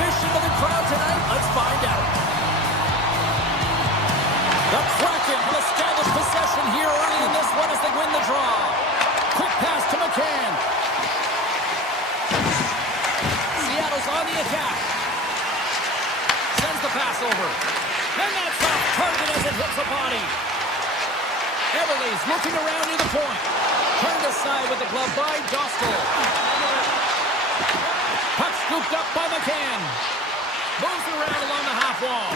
ambition to the crowd tonight? Let's find out. The Kraken will establish possession here early in this one as they win the draw. Quick pass to McCann. Seattle's on the attack. Sends the pass over. And that's off target as it hits the body. Everly's looking around near the point. Turned aside with the glove by Dostal. Puck scooped up by McCann. Moves around along the half wall.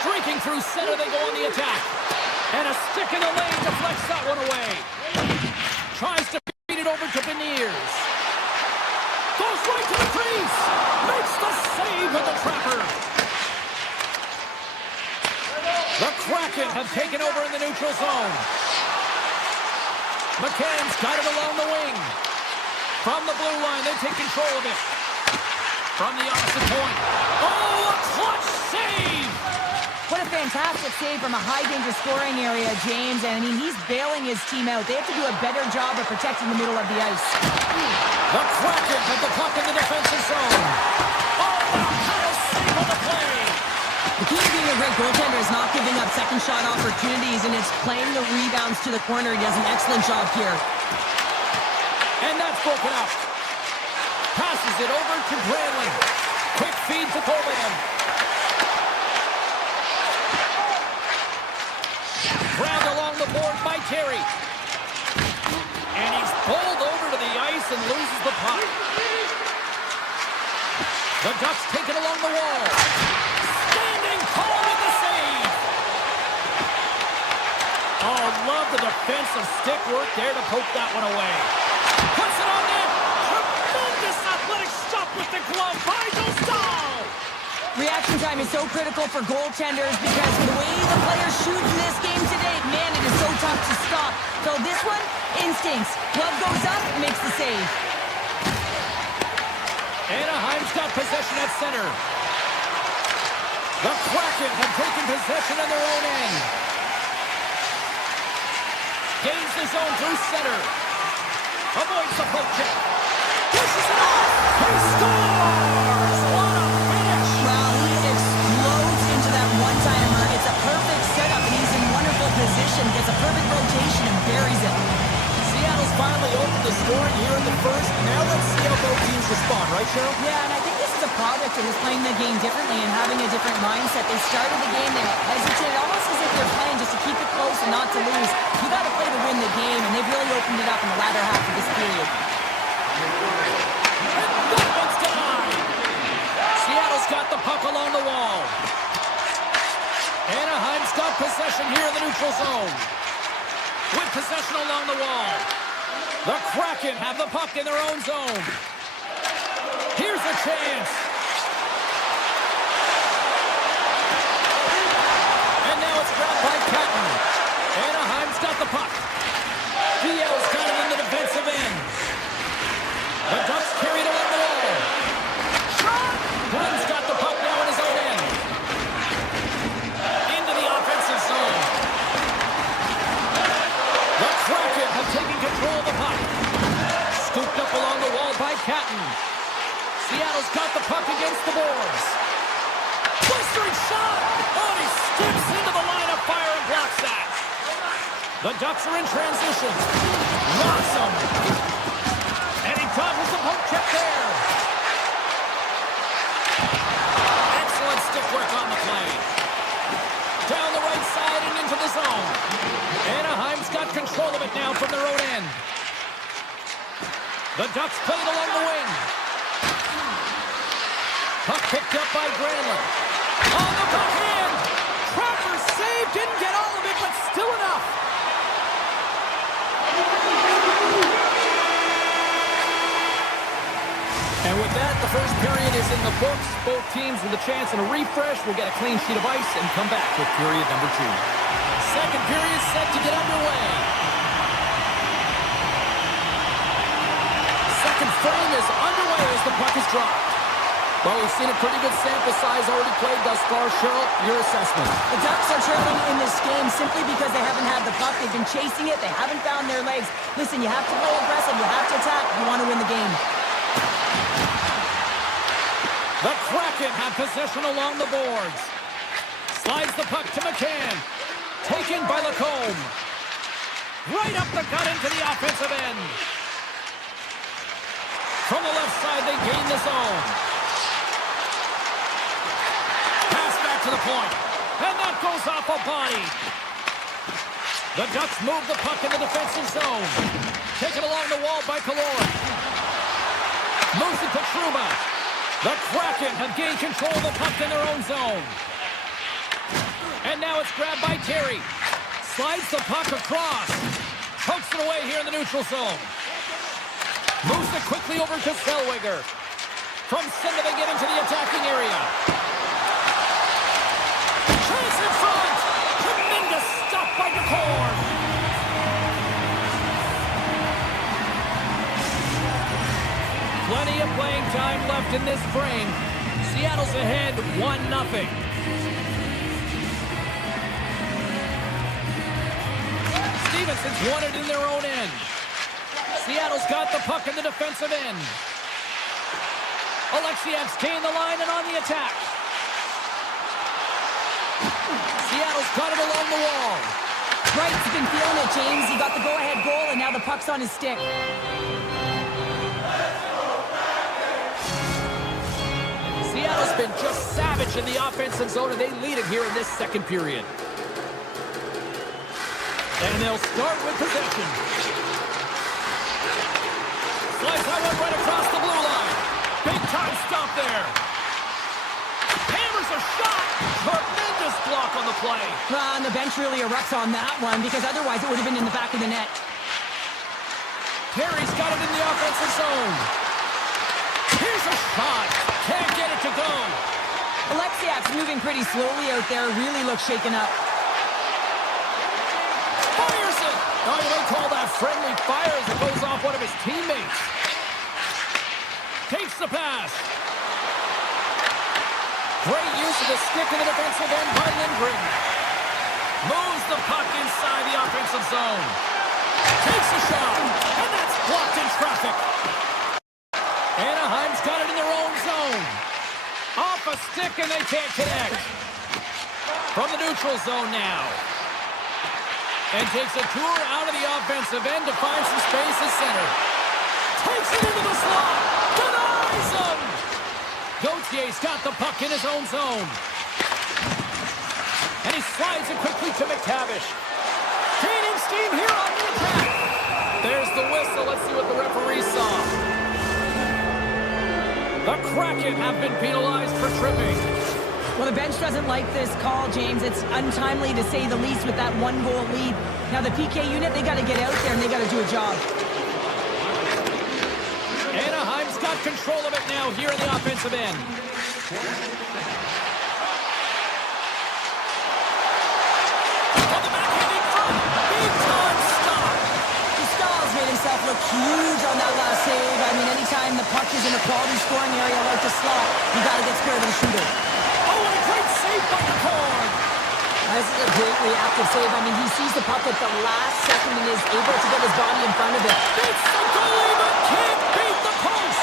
Streaking through center, they go on the attack. And a stick in the lane deflects that one away. Tries to feed it over to Beniers. Goes right to the crease. Makes the save with the trapper. The Kraken have taken over in the neutral zone. McCann's got it along the wing. From the blue line, they take control of it. From the opposite point. Oh, a clutch save! What a fantastic save from a high-danger scoring area, James. And, I mean, he's bailing his team out. They have to do a better job of protecting the middle of the ice. The Kraken have the puck in the defensive zone. Oh, what a save on the play! The key to being a great goaltender is not giving up second shot opportunities, and it's playing the rebounds to the corner. He does an excellent job here. And that's broken up. Passes it over to Granlund. Quick feed to Coleman. Grabbed along the board by Terry. And he's pulled over to the ice and loses the puck. The Ducks take it along the wall. Standing tall with the save. Oh, love the defensive stick work there to poke that one away. Puts it on net. Tremendous athletic shot with the glove by Dostal. Reaction time is so critical for goaltenders because the way the players shoot in this game today, man, it is so tough to stop. So this one, instincts. Glove goes up, makes the save. Anaheim's got possession at center. The Kraken have taken possession on their own end. Gains the zone through center. Avoids the poke check. Pushes it off. He scores! What a finish! Well, he explodes into that one-timer. It's a perfect setup, and he's in wonderful position. Gets a perfect rotation and buries it. Seattle's finally opened the scoring here in the first. Now let's see how both teams respond, right, Cheryl? Yeah, and I think this is a product of just playing the game differently and having a different mindset. They started the game, they hesitated, almost as if they're playing just to keep it close and not to lose. You got to play to win the game, and they've really opened it up in the latter half of this period. And that one's denied. Seattle's got the puck along the wall. Anaheim's got possession here in the neutral zone. With possession along the wall. The Kraken have the puck in their own zone. Here's a chance. And now it's grabbed by Patton. Anaheim's got the puck. DL's got it in the defensive end. The Ducks carry it along the wall. Shot! Dunn's got the puck now in his own end. Into the offensive zone. The Kraken have taken control of the puck. Scooped up along the wall by Catton. Seattle's got the puck against the boards. Blistering shot! Oh, he skips into the line of fire and blocks that. The Ducks are in transition. Knocks him. And he dodges the poke check there. Excellent stick work on the play. Down the right side and into the zone. Anaheim's got control of it now from their own end. The Ducks play it along the wing. Puck picked up by Granlund. On the backhand. Trapper save. Didn't get all of it, but still enough. And with that, the first period is in the books. Both teams with a chance and a refresh will get a clean sheet of ice and come back with period number 2. Second period set to get underway. Second frame is underway as the puck is dropped. Well, we've seen a pretty good sample size already played thus far. Cheryl, your assessment. The Ducks are trailing in this game simply because they haven't had the puck. They've been chasing it. They haven't found their legs. Listen, you have to play aggressive. You have to attack if you want to win the game. The Kraken have possession along the boards. Slides the puck to McCann. Taken by Lacombe. Right up the gut into the offensive end. From the left side, they gain the zone. Pass back to the point. And that goes off a body. The Ducks move the puck in the defensive zone. Taken along the wall by Kaloy. Moves it to Truba. The Kraken have gained control of the puck in their own zone. And now it's grabbed by Terry. Slides the puck across. Pokes it away here in the neutral zone. Moves it quickly over to Zellweger. From center they get into the attacking area. Chase in front. Tremendous stop by DeCord. Plenty of playing time left in this frame. Seattle's ahead 1-0. Stevenson's won it in their own end. Seattle's got the puck in the defensive end. Alexiev's gained the line and on the attack. Seattle's got it along the wall. Wright's been feeling it, James. He got the go-ahead goal, and now the puck's on his stick. Seattle's been just savage in the offensive zone, and they lead it here in this second period. And they'll start with possession. Slice that one right across the blue line. Big time stop there. Hammers a shot. Tremendous block on the play. And the bench really erupts on that one, because otherwise it would have been in the back of the net. Terry's got it in the offensive zone. Here's a shot. Can't get it to go. Alexiev's moving pretty slowly out there. Really looks shaken up. Fires it. Oh, you may call that friendly fire as it goes off one of his teammates. Takes the pass. Great use of the stick in the defensive end by Lindgren. Moves the puck inside the offensive zone. Takes a shot. And that's blocked in traffic. Anaheim's got it in their own zone. Off a stick and they can't connect. From the neutral zone now. And takes a tour out of the offensive end to find some space at center. Takes it into the slot. Denies him. Gautier's got the puck in his own zone. And he slides it quickly to McTavish. Gaining steam here on the attack. There's the whistle. Let's see what the referee saw. The Kraken have been penalized for tripping. Well, the bench doesn't like this call, James. It's untimely to say the least with that one-goal lead. Now, the PK unit, they got to get out there and they got to do a job. Anaheim's got control of it now here in the offensive end. On the backhand in front. Big time stop. Gustavo's made himself look huge on that last save. I mean, anytime the puck is in a quality scoring area like the slot, you got to get scared of the shooter. Oh, what a great save by DeCord. This is a great reactive save. I mean, he sees the puck at the last second and is able to get his body in front of it. Beats the goalie, but can't beat the post.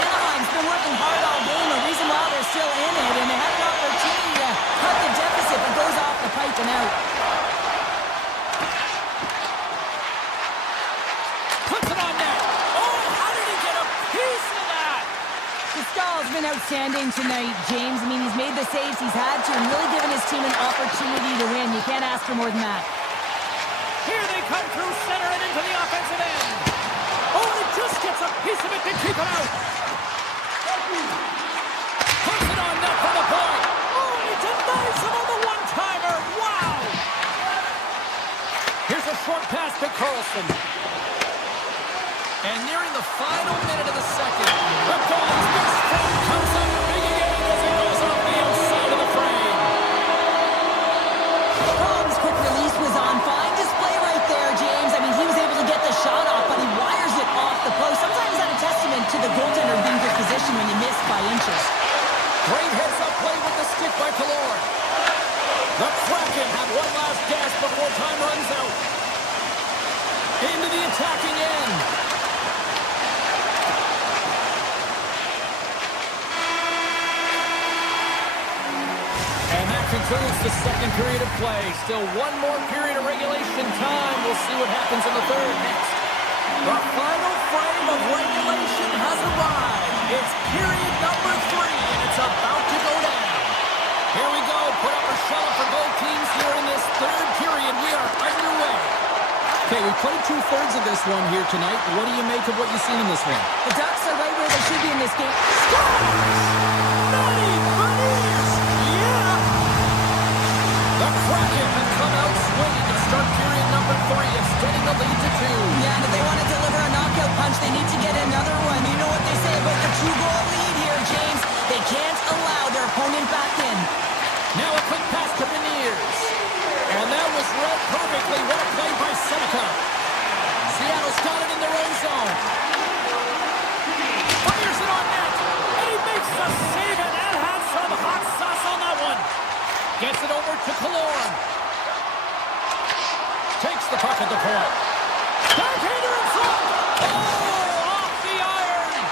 Anaheim's been working hard all game. The reason why they're still in it, and they have an opportunity to cut the deficit, but goes off the pipe and out. Puts it on net. Oh, how did he get a piece of that? Gustavo's been outstanding tonight, James. I mean, he's made the saves he's had to and really given his team an opportunity to win. You can't ask for more than that. Here they come through center and into the offensive end. Oh, and it just gets a piece of it to keep it out. Puts it on net for the point. Oh, and he denies him on the one-timer. Wow. Here's a short pass to Carlson. And nearing the final minute of the second, the goalie's best friend comes up big again as it goes off the outside of the frame. Tom's quick release was on. Fine display right there, James. I mean, he was able to get the shot off, but he wires it off the post. Sometimes that's a testament to the goaltender being good position when you miss by inches. Great heads-up play with the stick by Kaloy. The Kraken have one last gasp before time runs out. Into the attacking end. concludes the second period of play. Still one more period of regulation time. We'll see what happens in the third next. The final frame of regulation has arrived. It's period number 3, and it's about to go down. Here we go. Put up or shut up for both teams here in this third period. We are underway. Okay, we played 2/3 of this one here tonight. What do you make of what you've seen in this one? The Ducks are right where they should be in this game. The Kraken have come out swinging to start period number 3, extending the lead to 2. Yeah, and if they want to deliver a knockout punch, they need to get another one. You know what they say about the 2-goal lead here, James. They can't allow their opponent back in. Now a quick pass to Beniers. And that was read perfectly. What a play by Seneca. Seattle's got it in their own zone. Fires it on net. And he makes the save, and that had some hot sauce on that one. Gets it over to Killorn. Takes the puck at the point. Backhander in front. Oh, off the iron.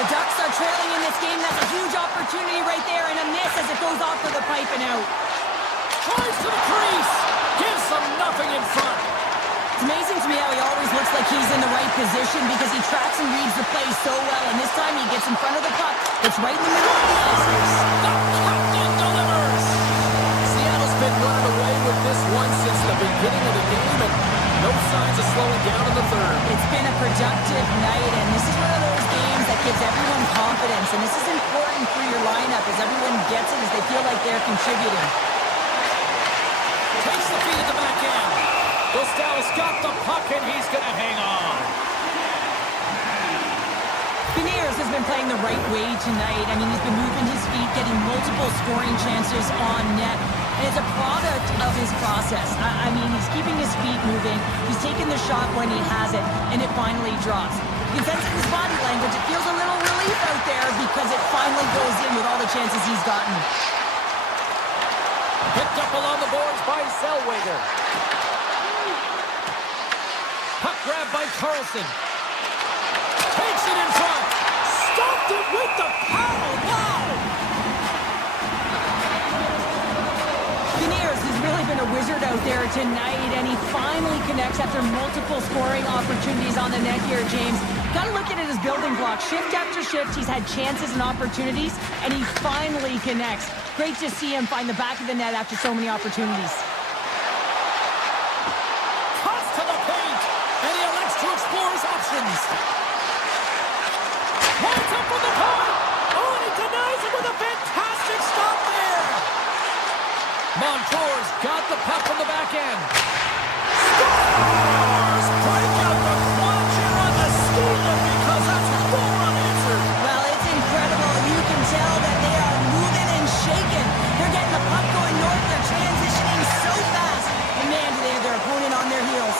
The Ducks are trailing in this game. That's a huge opportunity right there, and a miss as it goes off for the pipe and out. Tries to the crease. Gives them nothing in front. It's amazing to me how he always looks like he's in the right position because he tracks and reads the play so well, and this time he gets in front of the puck. It's right in the middle of the ice. The captain delivers. Seattle's been running away with this one since the beginning of the game, and no signs of slowing down in the third. It's been a productive night, and this is one of those games that gives everyone confidence, and this is important for your lineup as everyone gets it as they feel like they're contributing. Takes the feed at the back end. Gustav's got the puck, and he's going to hang on. Beniers has been playing the right way tonight. I mean, he's been moving his feet, getting multiple scoring chances on net. And it's a product of his process. I mean, he's keeping his feet moving. He's taking the shot when he has it, and it finally drops. You can sense in his body language, it feels a little relief out there because it finally goes in with all the chances he's gotten. Picked up along the boards by Zellweger. Puck grab by Carlson. Takes it in front. Stopped it with the paddle. Wow! Beniers has really been a wizard out there tonight, and he finally connects after multiple scoring opportunities on the net here, James. Got to look at it as building blocks. Shift after shift, he's had chances and opportunities, and he finally connects. Great to see him find the back of the net after so many opportunities. Cuts to the paint, and he elects to explore his options. Points up from the point. Oh, and he denies it with a fantastic stop there. Montour's got the puck from the back end. Scores! Break out the clutch here on the stealer because that's 4 unanswered. Well, it's incredible. You can tell that they are moving and shaking. They're getting the puck going north. They're transitioning so fast. And man, do they have their opponent on their heels.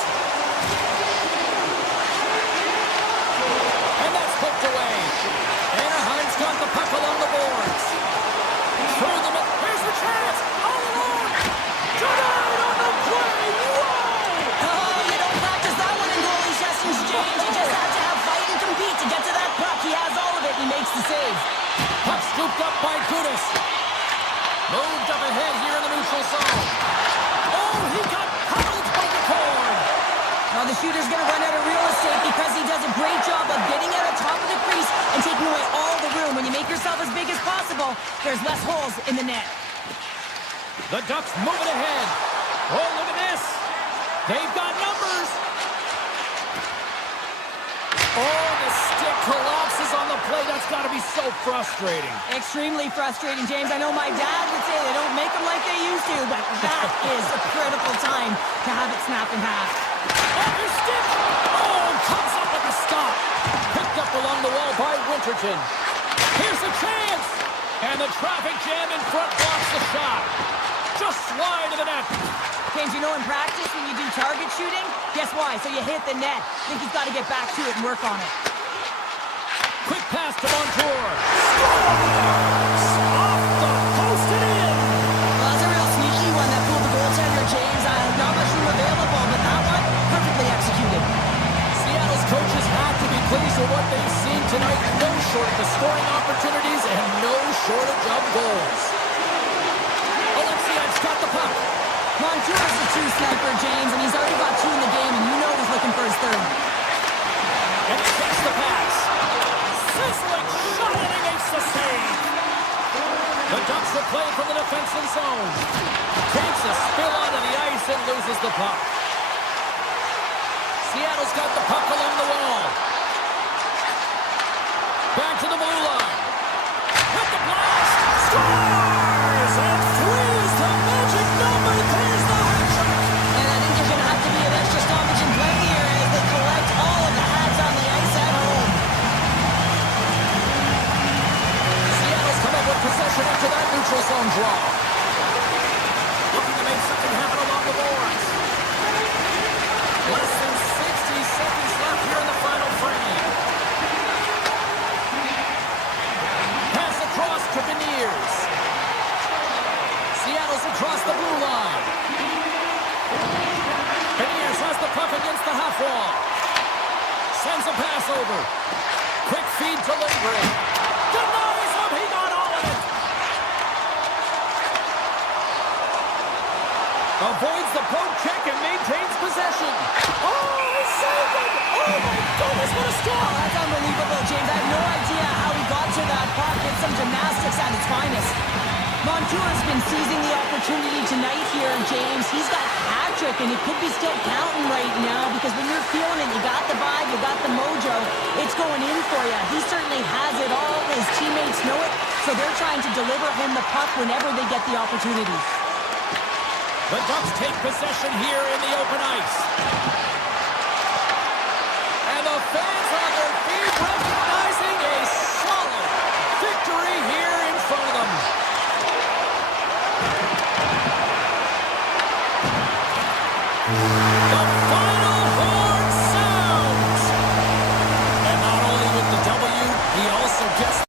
And that's hooked away. Anaheim's got the puck along the boards. Through the middle. Here's the chance. All alone. Denied on the play. Whoa! Oh, you don't practice that one in goalie sessions, James. You just have to have fight and compete to get to that puck. He has all of it. He makes the save. Puck scooped up by Gudas. Moved up ahead here in the neutral zone. Oh, he got howled by the cord. Well, the shooter's going to run out of real estate because he does a great job of getting out on top of the crease and taking away all the room. When you make yourself as big as possible, there's less holes in the net. The Ducks moving ahead. Oh, look at this. They've got numbers. Oh, the stick collapses on the play. That's got to be so frustrating. Extremely frustrating, James. I know my dad would say they don't make them like they used to, but that is a critical time to have it snap in half. Off his stick. Oh, comes up with a stop. Picked up along the wall by Winterton. Here's a chance. And the traffic jam in front blocks the shot. Just wide of the net. James, you know in practice when you do target shooting, guess why? So you hit the net. Think he's got to get back to it and work on it. Quick pass to Montour. Scores! Off the post and in. Well, that's a real sneaky one that pulled the goaltender, James. Not much room available, but that one, perfectly executed. Seattle's coaches have to be pleased with what they've seen tonight. No shortage of scoring opportunities and no shortage of goals. Alexei Montour's a true sniper, James, and he's already got 2 in the game, and you know he's looking for his 3rd. And he gets the pass. Sizzling shot, and he makes the save. The Ducks will play from the defensive zone. Takes a spill onto the ice and loses the puck. Seattle's got the puck along the wall. Back to the blue line. With the blast. Scores! And 3 is the magic number. There's the hat trick. And I think there's going to have to be an extra stoppage in play here as they collect all of the hats on the ice at home. Seattle's come up with possession after that neutral zone draw. Looking to make something happen along the boards. Less than 60 seconds left here in the final frame. Pass across to Beniers. Seattle's across the blue line. Beniers has the puck against the half wall. Sends a pass over. Quick feed to Lindgren. Denies him. He got all of it. Avoids the poke check and maintains possession. Oh, he saved it! Oh my goodness, what a stop! Oh, that's unbelievable, James. I have no idea how he got to that puck. It's some gymnastics at its finest. Montour's been seizing the opportunity tonight here, James. He's got a hat-trick, and it could be still counting right now because when you're feeling it, you got the vibe, you got the mojo. It's going in for you. He certainly has it all. His teammates know it, so they're trying to deliver him the puck whenever they get the opportunity. The Ducks take possession here in the open ice. And the fans on their feet recognizing a solid victory here in front of them. The final horn sounds. And not only with the W, he also gets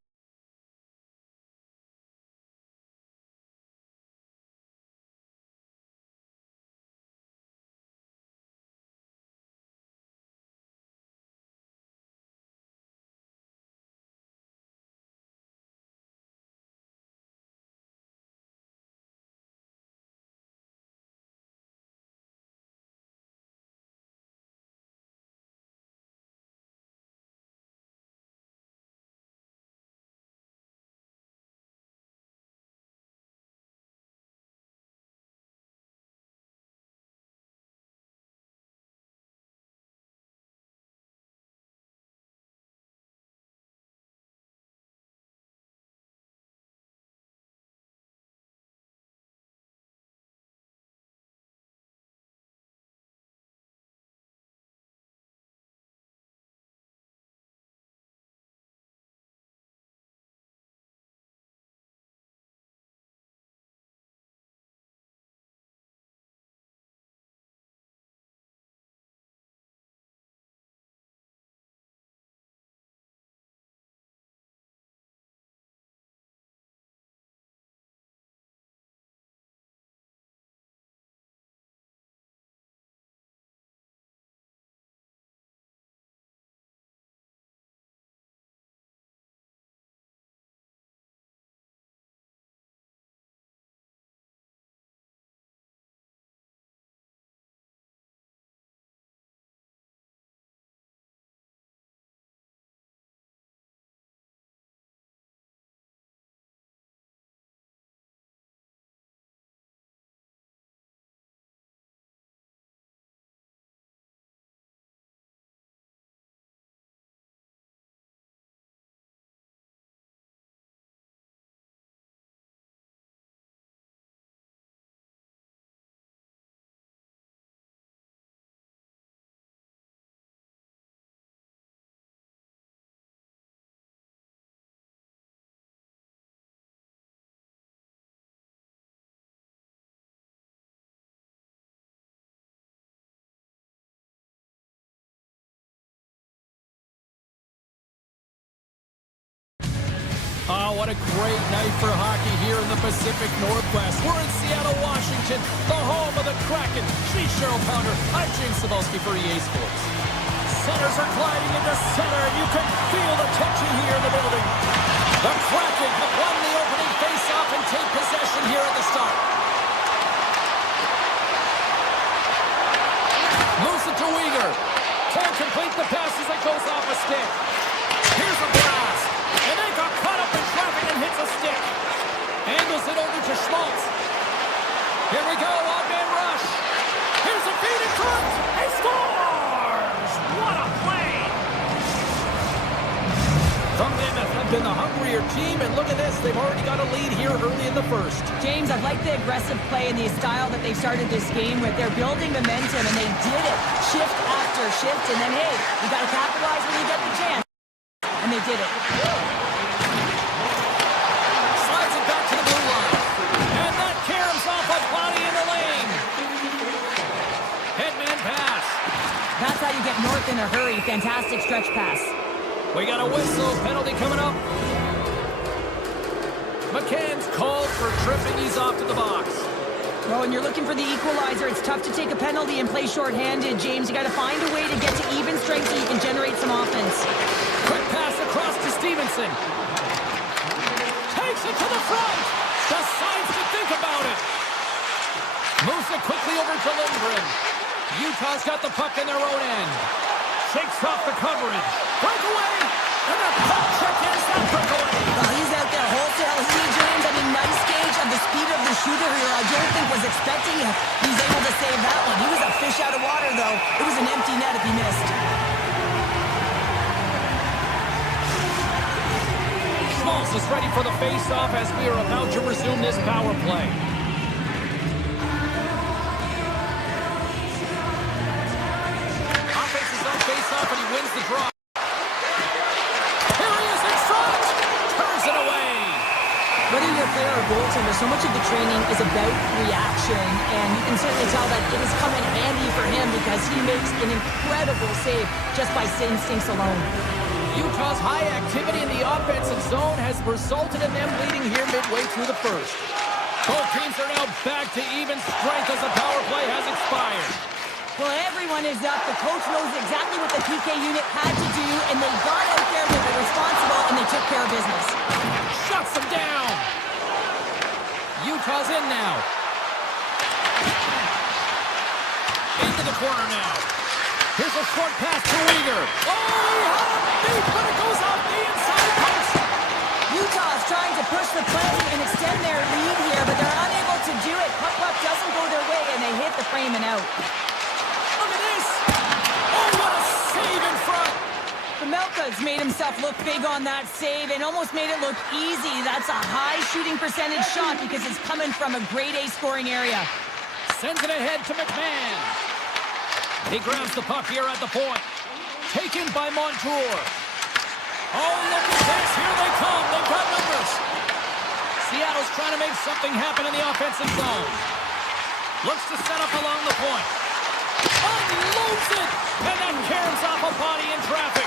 oh, what a great night for hockey here in the Pacific Northwest. We're in Seattle, Washington, the home of the Kraken. She's Cheryl Pounder. I'm James Cebulski for EA Sports. Centers are gliding into center. You can feel the tension here in the building. The Kraken have won the opening faceoff and take possession here at the start. Can't complete the pass as it goes off a stick. Here's a blast. And they got caught up in traffic and hits a stick. Angles it over to Schmaltz. Here we go, odd-man rush. Here's a feed in front. He scores! What a play! From Mammoth have been the hungrier team, and look at this. They've already got a lead here early in the first. James, I like the aggressive play and the style that they started this game with. They're building momentum, and they did it shift after shift. And then, hey, you got to capitalize when you get the chance. And they did it. Slides it back to the blue line. And that caroms off a body in the lane. Headman pass. That's how you get north in a hurry. Fantastic stretch pass. We got a whistle. Penalty coming up. McCann's called for tripping. He's off to the box. Oh, and you're looking for the equalizer. It's tough to take a penalty and play shorthanded, James. You got to find a way to get to even strength so you can generate some offense. Quick pass across to Stevenson. Takes it to the front. Decides to think about it. Moves it quickly over to Lindgren. Utah's got the puck in their own end. Shakes off the coverage. Breakaway. And a puck check ends that breakaway. Well, he's out there wholesale. He, James, I mean, nice gauge of the speed of the shooter here. I don't think was expecting it. He's able to save that one. He was a fish out of water, though. It was an empty net if he missed. Schmaltz is ready for the face-off as we are about to resume this power play. Offense is on face-off and he wins the draw. Here he is in front! Turns it away! Whether you're a player or goaltender, so much of the training is about reaction, and you can certainly tell that it has come in handy for him because he makes an incredible save just by instincts alone. Utah's high activity in the offensive zone has resulted in them leading here midway through the first. Both teams are now back to even strength as the power play has expired. Well, everyone is up. The coach knows exactly what the PK unit had to do, and they got out there, they were responsible, and they took care of business. Shuts them down. Utah's in now. Into the corner now. Here's a short pass to Weegar. Oh, he had a beat, but it goes off the inside post. Utah is trying to push the play and extend their lead here, but they're unable to do it. Puck doesn't go their way, and they hit the frame and out. Look at this. Oh, what a save in front. Pamelka's made himself look big on that save and almost made it look easy. That's a high shooting percentage shot because it's coming from a grade A scoring area. Sends it ahead to McMahon. He grabs the puck here at the point. Taken by Montour. Oh, look at this. Here they come. They've got numbers. Seattle's trying to make something happen in the offensive zone. Looks to set up along the point. Unloads it. And then caroms off a body in traffic.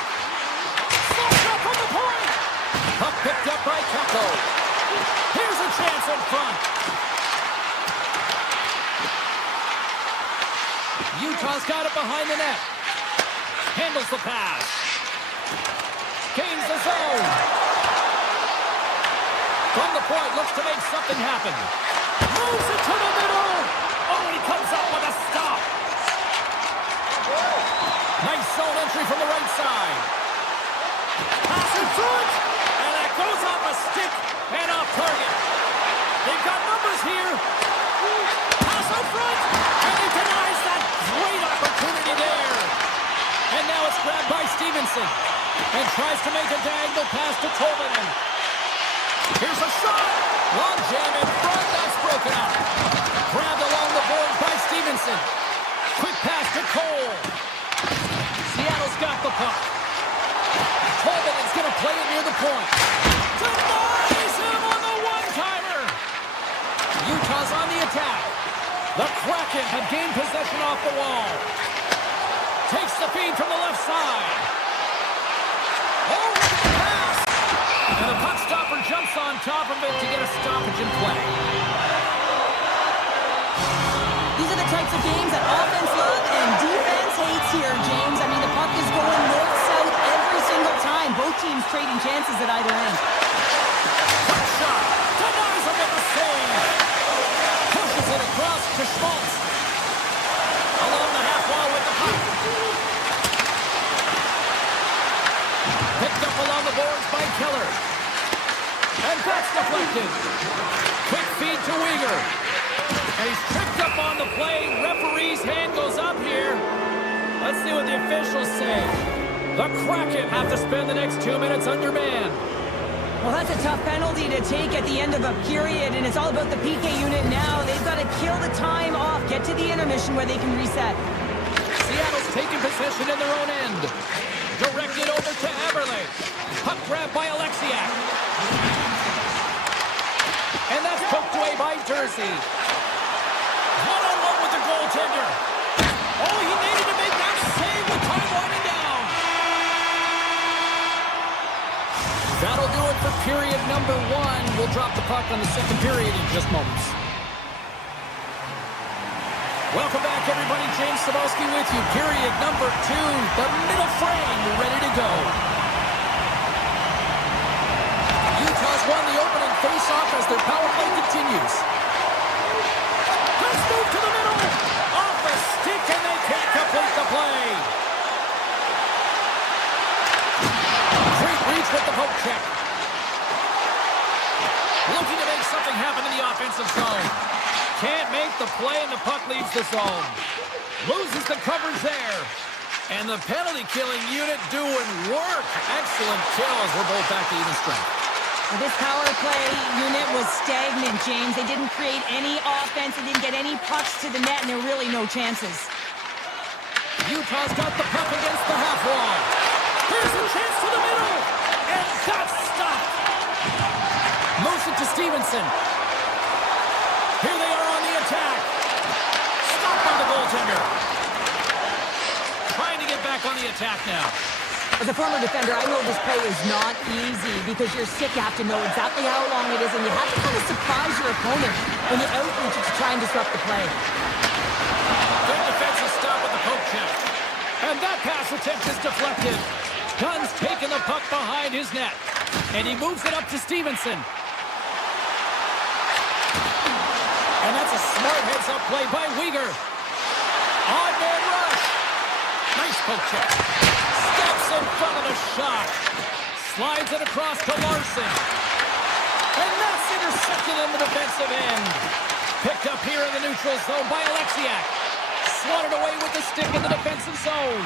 Slows up from the point. Puck picked up by Kako. Here's a chance in front. Utah's got it behind the net. Handles the pass. Gains the zone. From the point, looks to make something happen. Moves it to the middle. Oh, and he comes up with a stop. Nice zone entry from the right side. Pass in front. And that goes off a stick and off target. They've got numbers here. Pass out front. And he denies that great opportunity there. And now it's grabbed by Stevenson. And tries to make a diagonal pass to Tolvanen. Here's a shot. Long jam in front. That's broken up. Grabbed along the boards by Stevenson. Quick pass to Cole. Seattle's got the puck. Tolvanen's going to play it near the point. Denies him on the one-timer. Utah's on the attack. The Kraken have gained possession off the wall. Takes the feed from the left side. Oh, look at the pass. And the puck stopper jumps on top of it to get a stoppage in play. These are the types of games that offense loves and defense hates here, James. I mean, the puck is going north-south every single time. Both teams trading chances at either end. Quick shot. Denies him with the save. Pushes it across to Schmaltz. Along the half wall with the puck. deflected. Quick feed to Weegar. And he's tripped up on the play. Referee's hand goes up here. Let's see what the officials say. The Kraken have to spend the next 2 minutes undermanned. Well, that's a tough penalty to take at the end of a period, and it's all about the PK unit now. They've got to kill the time off, get to the intermission where they can reset. Seattle's taking possession in their own end. Directed over to Eberle. Puck grab by Alexiak. And that's poked away by Jersey. One-on-one with the goaltender. Oh, he needed to make that save with time winding down. That'll do it for period number 1. We'll drop the puck on the second period in just moments. Welcome back, everybody. James Cebulski with you. Period number 2. The middle frame ready to go. Utah's won the opening face-off as their power play continues. Let's move to the middle. Off a stick, and they can't complete the play. Great reach with the poke check. Looking to make something happen in the offensive zone. Can't make the play, and the puck leaves the zone. Loses the coverage there. And the penalty-killing unit doing work. Excellent kills. We're both back to even strength. Well, this power play unit was stagnant, James. They didn't create any offense. They didn't get any pucks to the net, and there were really no chances. Utah's got the puck against the half wall. Here's a chance to the middle. And that's stopped. Moves it to Stevenson. Here they are on the attack. Stopped by the goaltender. Trying to get back on the attack now. As a former defender, I know this play is not easy because you're sick. You have to know exactly how long it is, and you have to kind of surprise your opponent when you outreach to try and disrupt the play. Good defensive stop with the poke check. And that pass attempt is deflected. Gunn's taking the puck behind his net. And he moves it up to Stevenson. And that's a smart heads-up play by Weegar. On-man rush. Nice poke check. Steps in front of the shot. Slides it across to Larson. And that's intercepted in the defensive end. Picked up here in the neutral zone by Alexiak. Swatted away with the stick in the defensive zone.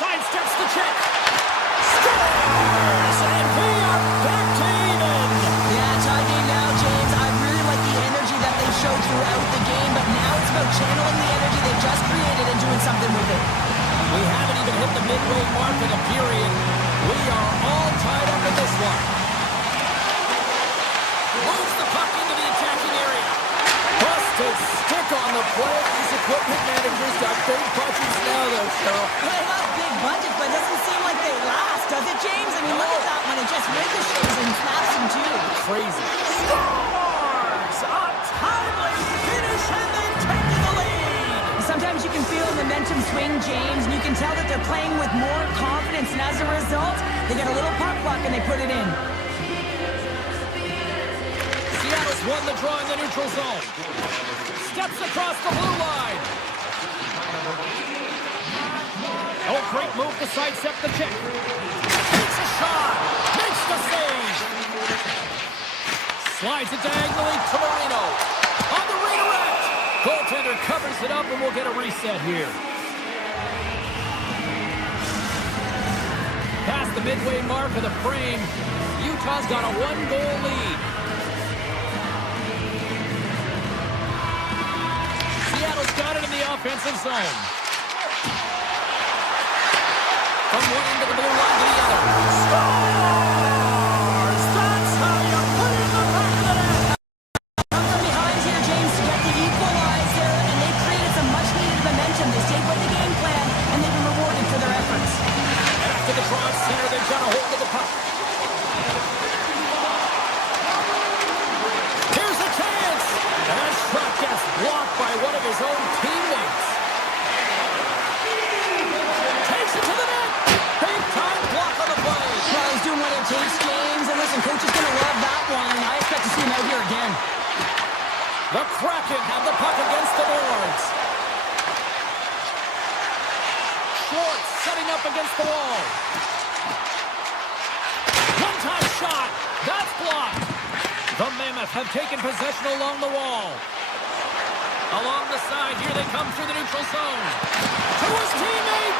Sidesteps the check. Scores! And we are back to even. Yeah, tie game now, James. I really like the energy that they showed throughout the game, but now it's about channeling the energy they just created and doing something with it. We haven't even hit the midway mark of the period. We are all tied up in this one. Moves the puck into the attacking area. Busted stick on the play. These equipment managers got big budgets now, though, Cheryl. Well, they got big budgets, but it doesn't seem like they last, does it, James? I mean, look at that one. It just ricochets and snaps in two. Crazy. Scores! A timely finish, and they've taken the lead. Sometimes you can feel momentum swing, James, and you can tell that they're playing with more confidence, and as a result, they get a little puck luck and they put it in. Seattle's won the draw in the neutral zone. Steps across the blue line. Oh, great move to sidestep the check. Takes a shot. Makes the save. Slides it diagonally to Marino. On the redirect. Goaltender covers it up, and we'll get a reset here. Past the midway mark of the frame, Utah's got a 1-goal lead. Seattle's got it in the offensive zone. From one end of the blue line to the other. Scores! That's how you put it in the back of the net. Come from behind here, James, to get the equalizer, and they created some much-needed momentum. They stayed with the game plan, and they've been rewarded for their efforts. After the draw center, they've got a hold of the puck. Here's a chance! And that shot gets blocked by one of his own teammates. Takes it to the net! Big-time block on the play. Well, he's doing what it takes, James, and listen, coach is going to love that one. I expect to see him out here again. The Kraken have the puck against the boards. Schwartz setting up against the wall. One-time shot. That's blocked. have taken possession along the wall. Along the side, here they come through the neutral zone. To his teammate!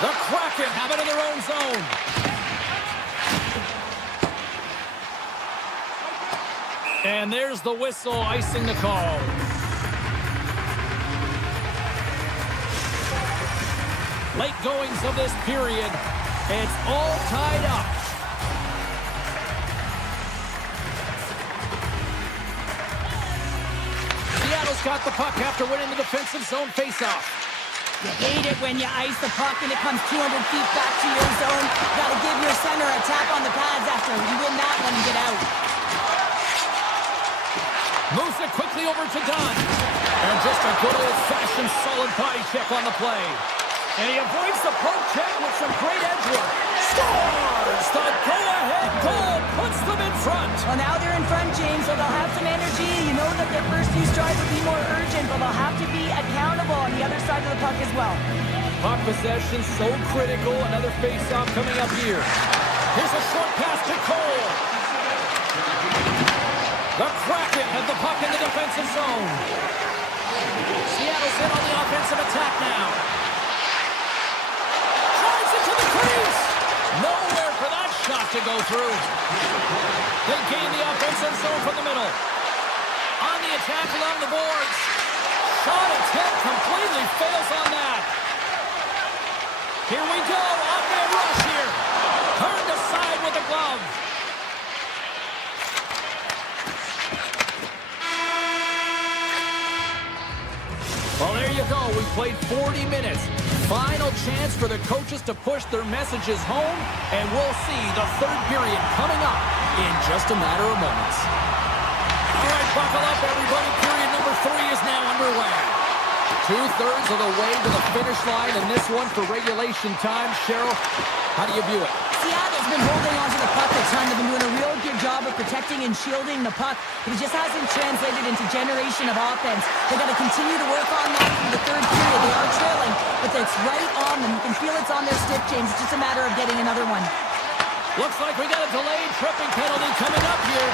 The Kraken have it in their own zone. And there's the whistle icing the call. Late goings of this period. It's all tied up. Seattle's got the puck after winning the defensive zone faceoff. You hate it when you ice the puck and it comes 200 feet back to your zone. You got to give your center a tap on the pads after you win that one and get out. Moves it quickly over to Dunn. And just a good old-fashioned solid body check on the play. And he avoids the poke check with some great edge work. Scores! The go-ahead goal puts them in front. Well, now they're in front, James, so they'll have some energy. You know that their first few strides will be more urgent, but they'll have to be accountable on the other side of the puck as well. Puck possession so critical. Another face-off coming up here. Here's a short pass to Cole. The Kraken have the puck in the defensive zone. Seattle's in on the offensive attack now. Drives it to the crease. Nowhere for that shot to go through. They gain the offensive zone from the middle. On the attack along the boards. Shot attempt completely fails on that. Here we go. On-man rush here. Turned aside with the glove. Well, there you go. We played 40 minutes. Final chance for the coaches to push their messages home, and we'll see the third period coming up in just a matter of moments. All right, buckle up, everybody. Period number 3 is now underway. 2/3 of the way to the finish line, and this one for regulation time. Cheryl, how do you view it? Seattle's been holding on to the puck a ton. They've been doing a real good job of protecting and shielding the puck, but it just hasn't translated into generation of offense. They've got to continue to work on that through the third period. They are trailing, but it's right on them. You can feel it's on their stick, James. It's just a matter of getting another one. Looks like we got a delayed tripping penalty coming up here.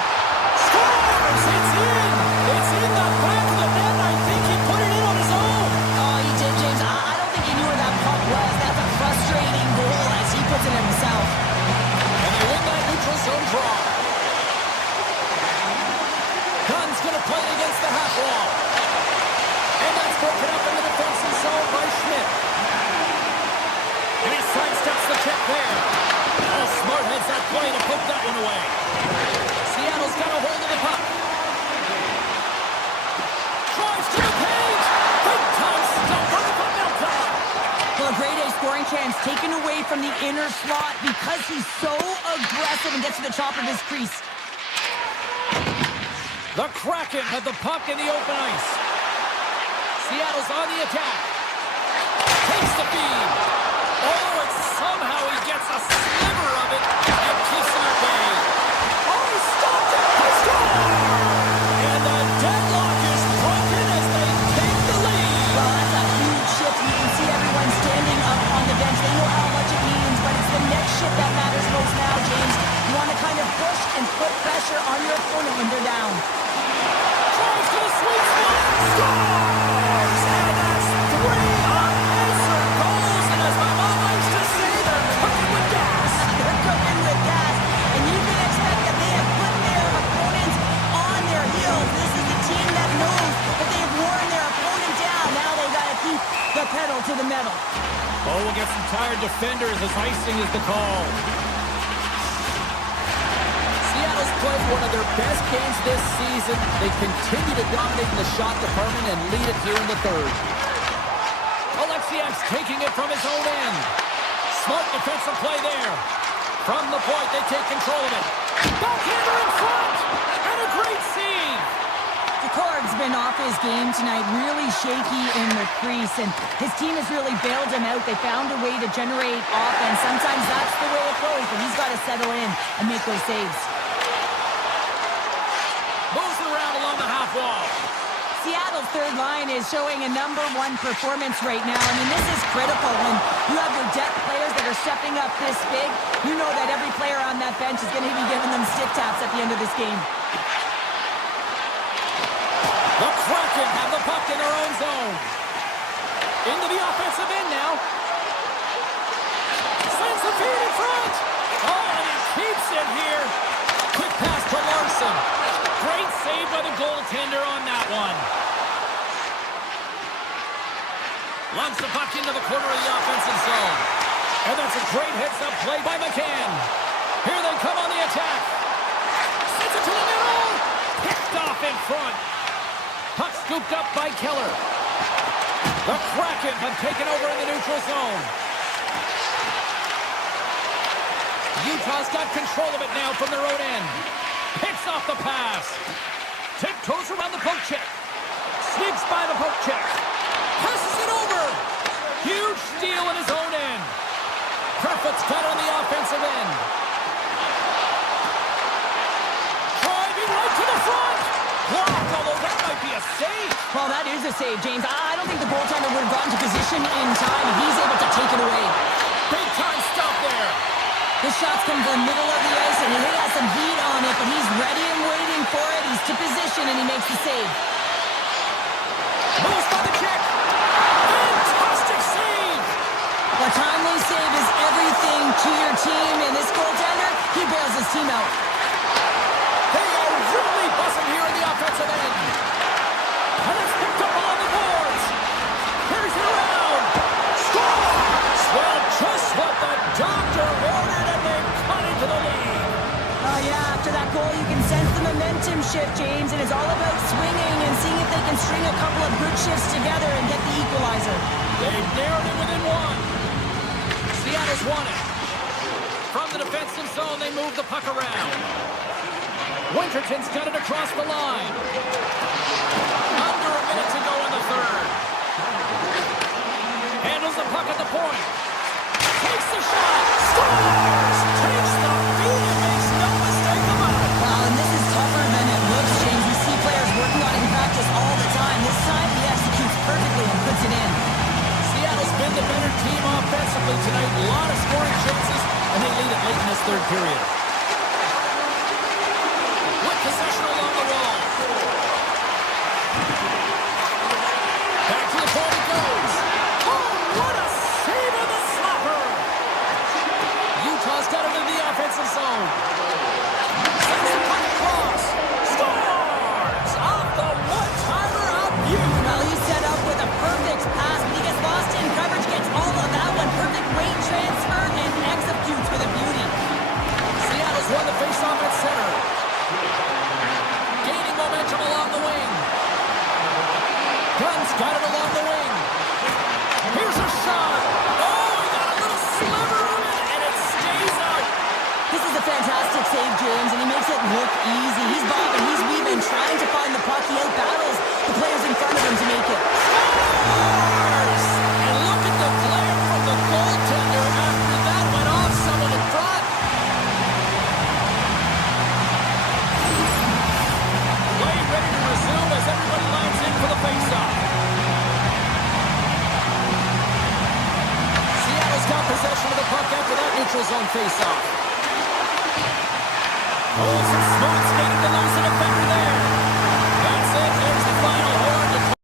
Scores! It's in! It's in the back of the net. I think he put it in on his own. Oh, he did, James. I don't think he knew where that puck was. That's a frustrating goal as he puts it in himself. And they win that neutral zone draw. Gunn's going to play it against the half wall. And that's broken up in the defensive zone by Schmidt. And he sidesteps the check there. Oh, smart heads that play to poke that one away. Seattle's got a hold of the puck. Drives to the page. Big time stumper of Pavelka. Well, a great A scoring chance taken away from the inner slot because he's so aggressive and gets to the top of his crease. The Kraken have the puck in the open ice. Seattle's on the attack. Takes the feed. Oh, and somehow he gets a sliver of it and keeps him at bay. Oh, he stopped it. He scored! And the deadlock is broken as they take the lead. Well, that's a huge shift. You can see everyone standing up on the bench. They know how much it means, but it's the next shift that matters most now, James. You want to kind of push and put pressure on your opponent when they're down. Tries to the sweet spot. Scores! And that's 3 unanswered goals. And as my mom likes to say, they're cooking with gas. They're cooking with gas, and you can expect that they have put their opponents on their heels. This is a team that knows that they've worn their opponent down. Now they've got to keep the pedal to the metal. Oh, we'll get some tired defenders as icing is the call. Seattle's played one of their best games this season. They continue to dominate in the shot department and lead it here in the third. Alexiak's taking it from his own end. Smart defensive play there. From the point, they take control of it. Backhander in front! And a great save! Decor's been off his game tonight, really shaky in the crease, and his team has really bailed him out. They found a way to generate offense. Sometimes that's the way it goes, but he's got to settle in and make those saves. Moves it around along the half wall. Seattle's third line is showing a #1 performance right now. I mean, this is critical when you have your depth players that are stepping up this big. You know that every player on that bench is going to be giving them stick taps at the end of this game. in their own zone. Into the offensive end now. Sends the feed in front. Oh, and he keeps it here. Quick pass to Larson. Great save by the goaltender on that one. Lungs the puck into the corner of the offensive zone. And that's a great heads-up play by McCann. Here they come on the attack. Sends it to the middle. Picked off in front. Puck scooped up by Keller. The Kraken have taken over in the neutral zone. Utah's got control of it now from their own end. Picks off the pass. Tiptoes around the poke check. Sneaks by the poke check. Passes it over. Huge steal in his own end. Kerfoot's got it on the offensive end. Driving right to the front. Blocked, although that might be a save. Well, that is a save, James. I don't think the goaltender would have gotten to position in time, and he's able to take it away. Big time stop there. The shot's come from the middle of the ice, and he has some heat on it, but he's ready and waiting for it. He's to position, and he makes the save. Moves by the check. Fantastic save. A timely save is everything to your team, and this goaltender, he bails his team out. They are really buzzing here in the offensive end. And it's picked up on the boards. Carries it around. Scores! Well, just what the doctor ordered, and they've cut into the lead. Yeah, after that goal, you can sense the momentum shift, James, and it's all about swinging and seeing if they can string a couple of good shifts together and get the equalizer. They've narrowed it within one. Seattle's won it. From the defensive zone, they move the puck around. Winterton's got it across the line. Under a minute to go in the third. Handles the puck at the point. Takes the shot. Scores! Takes the feed and makes no mistake about it. Wow, and this is tougher than it looks, James. We see players working on it in practice all the time. This time, he executes perfectly and puts it in. Seattle's been the better team offensively tonight. A lot of scoring chances, and they lead it late in this third period. With possession along the wall. Back to the point it goes. Oh, what a save on the slapper! Utah's got it in the offensive zone. Sends the puck across. Scores! Off the one-timer out view. Well, he's set up with a perfect pass, but he gets lost in coverage, gets all of that one. Perfect weight transfer and executes with a beauty. Seattle's won the faceoff at center. Gaining momentum along the wing. Gunn's got it along the wing. Here's a shot. Oh, he got a little sliver of it, and it stays out. This is a fantastic save, James, and he makes it look easy. He's bobbing, he's weaving, trying to find the puck. He outbattles the players in front of him to make it. Scores! And look at the glare from the goaltender after that went off someone in front. Play ready to resume as everybody lines in for the faceoff. Seattle's got possession of the puck after that neutral zone faceoff. Oh, some smooth skating to lose the defender there. That's it. There's the final horn to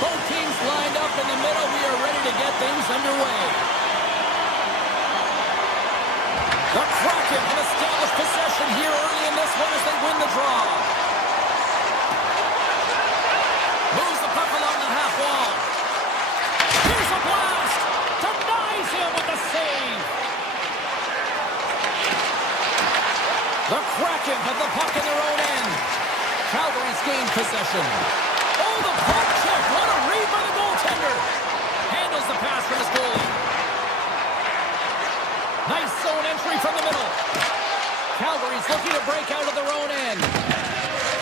both teams lined up in the middle. We are ready to get things underway. The Kraken have established possession here early in this one as they win the draw. Moves the puck along the half wall. Here's a blast to possession. Oh, the poke check. What a read by the goaltender. Handles the pass from his goalie. Nice zone entry from the middle. Calgary's looking to break out of their own end.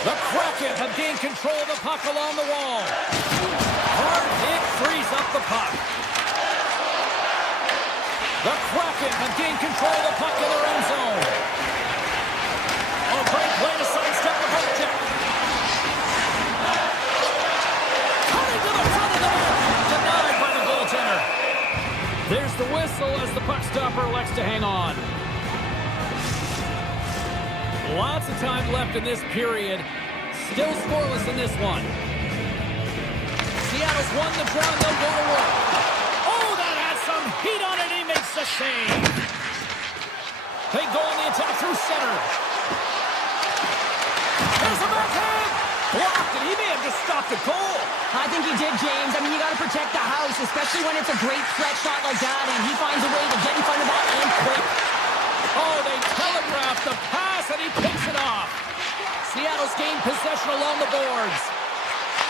The Kraken have gained control of the puck along the wall. Hard hit frees up the puck. The Kraken have gained control of the puck in their own zone. Oh, great play to sidestep the poke check. Cutting to the front of the net. Denied by the goaltender. There's the whistle as the puck stopper elects to hang on. Lots of time left in this period. Still scoreless in this one. Seattle's won the draw and they'll go to work. Oh, that has some heat on it. He makes the save. They go on the attack through center. There's the backhand. Blocked it. He may have just stopped a goal. I think he did, James. I mean, you got to protect the house, especially when it's a great threat shot like that, and he finds a way to get in front of that and quick. Oh, they telegraphed the pass, and he picks it off. Seattle's gained possession along the boards.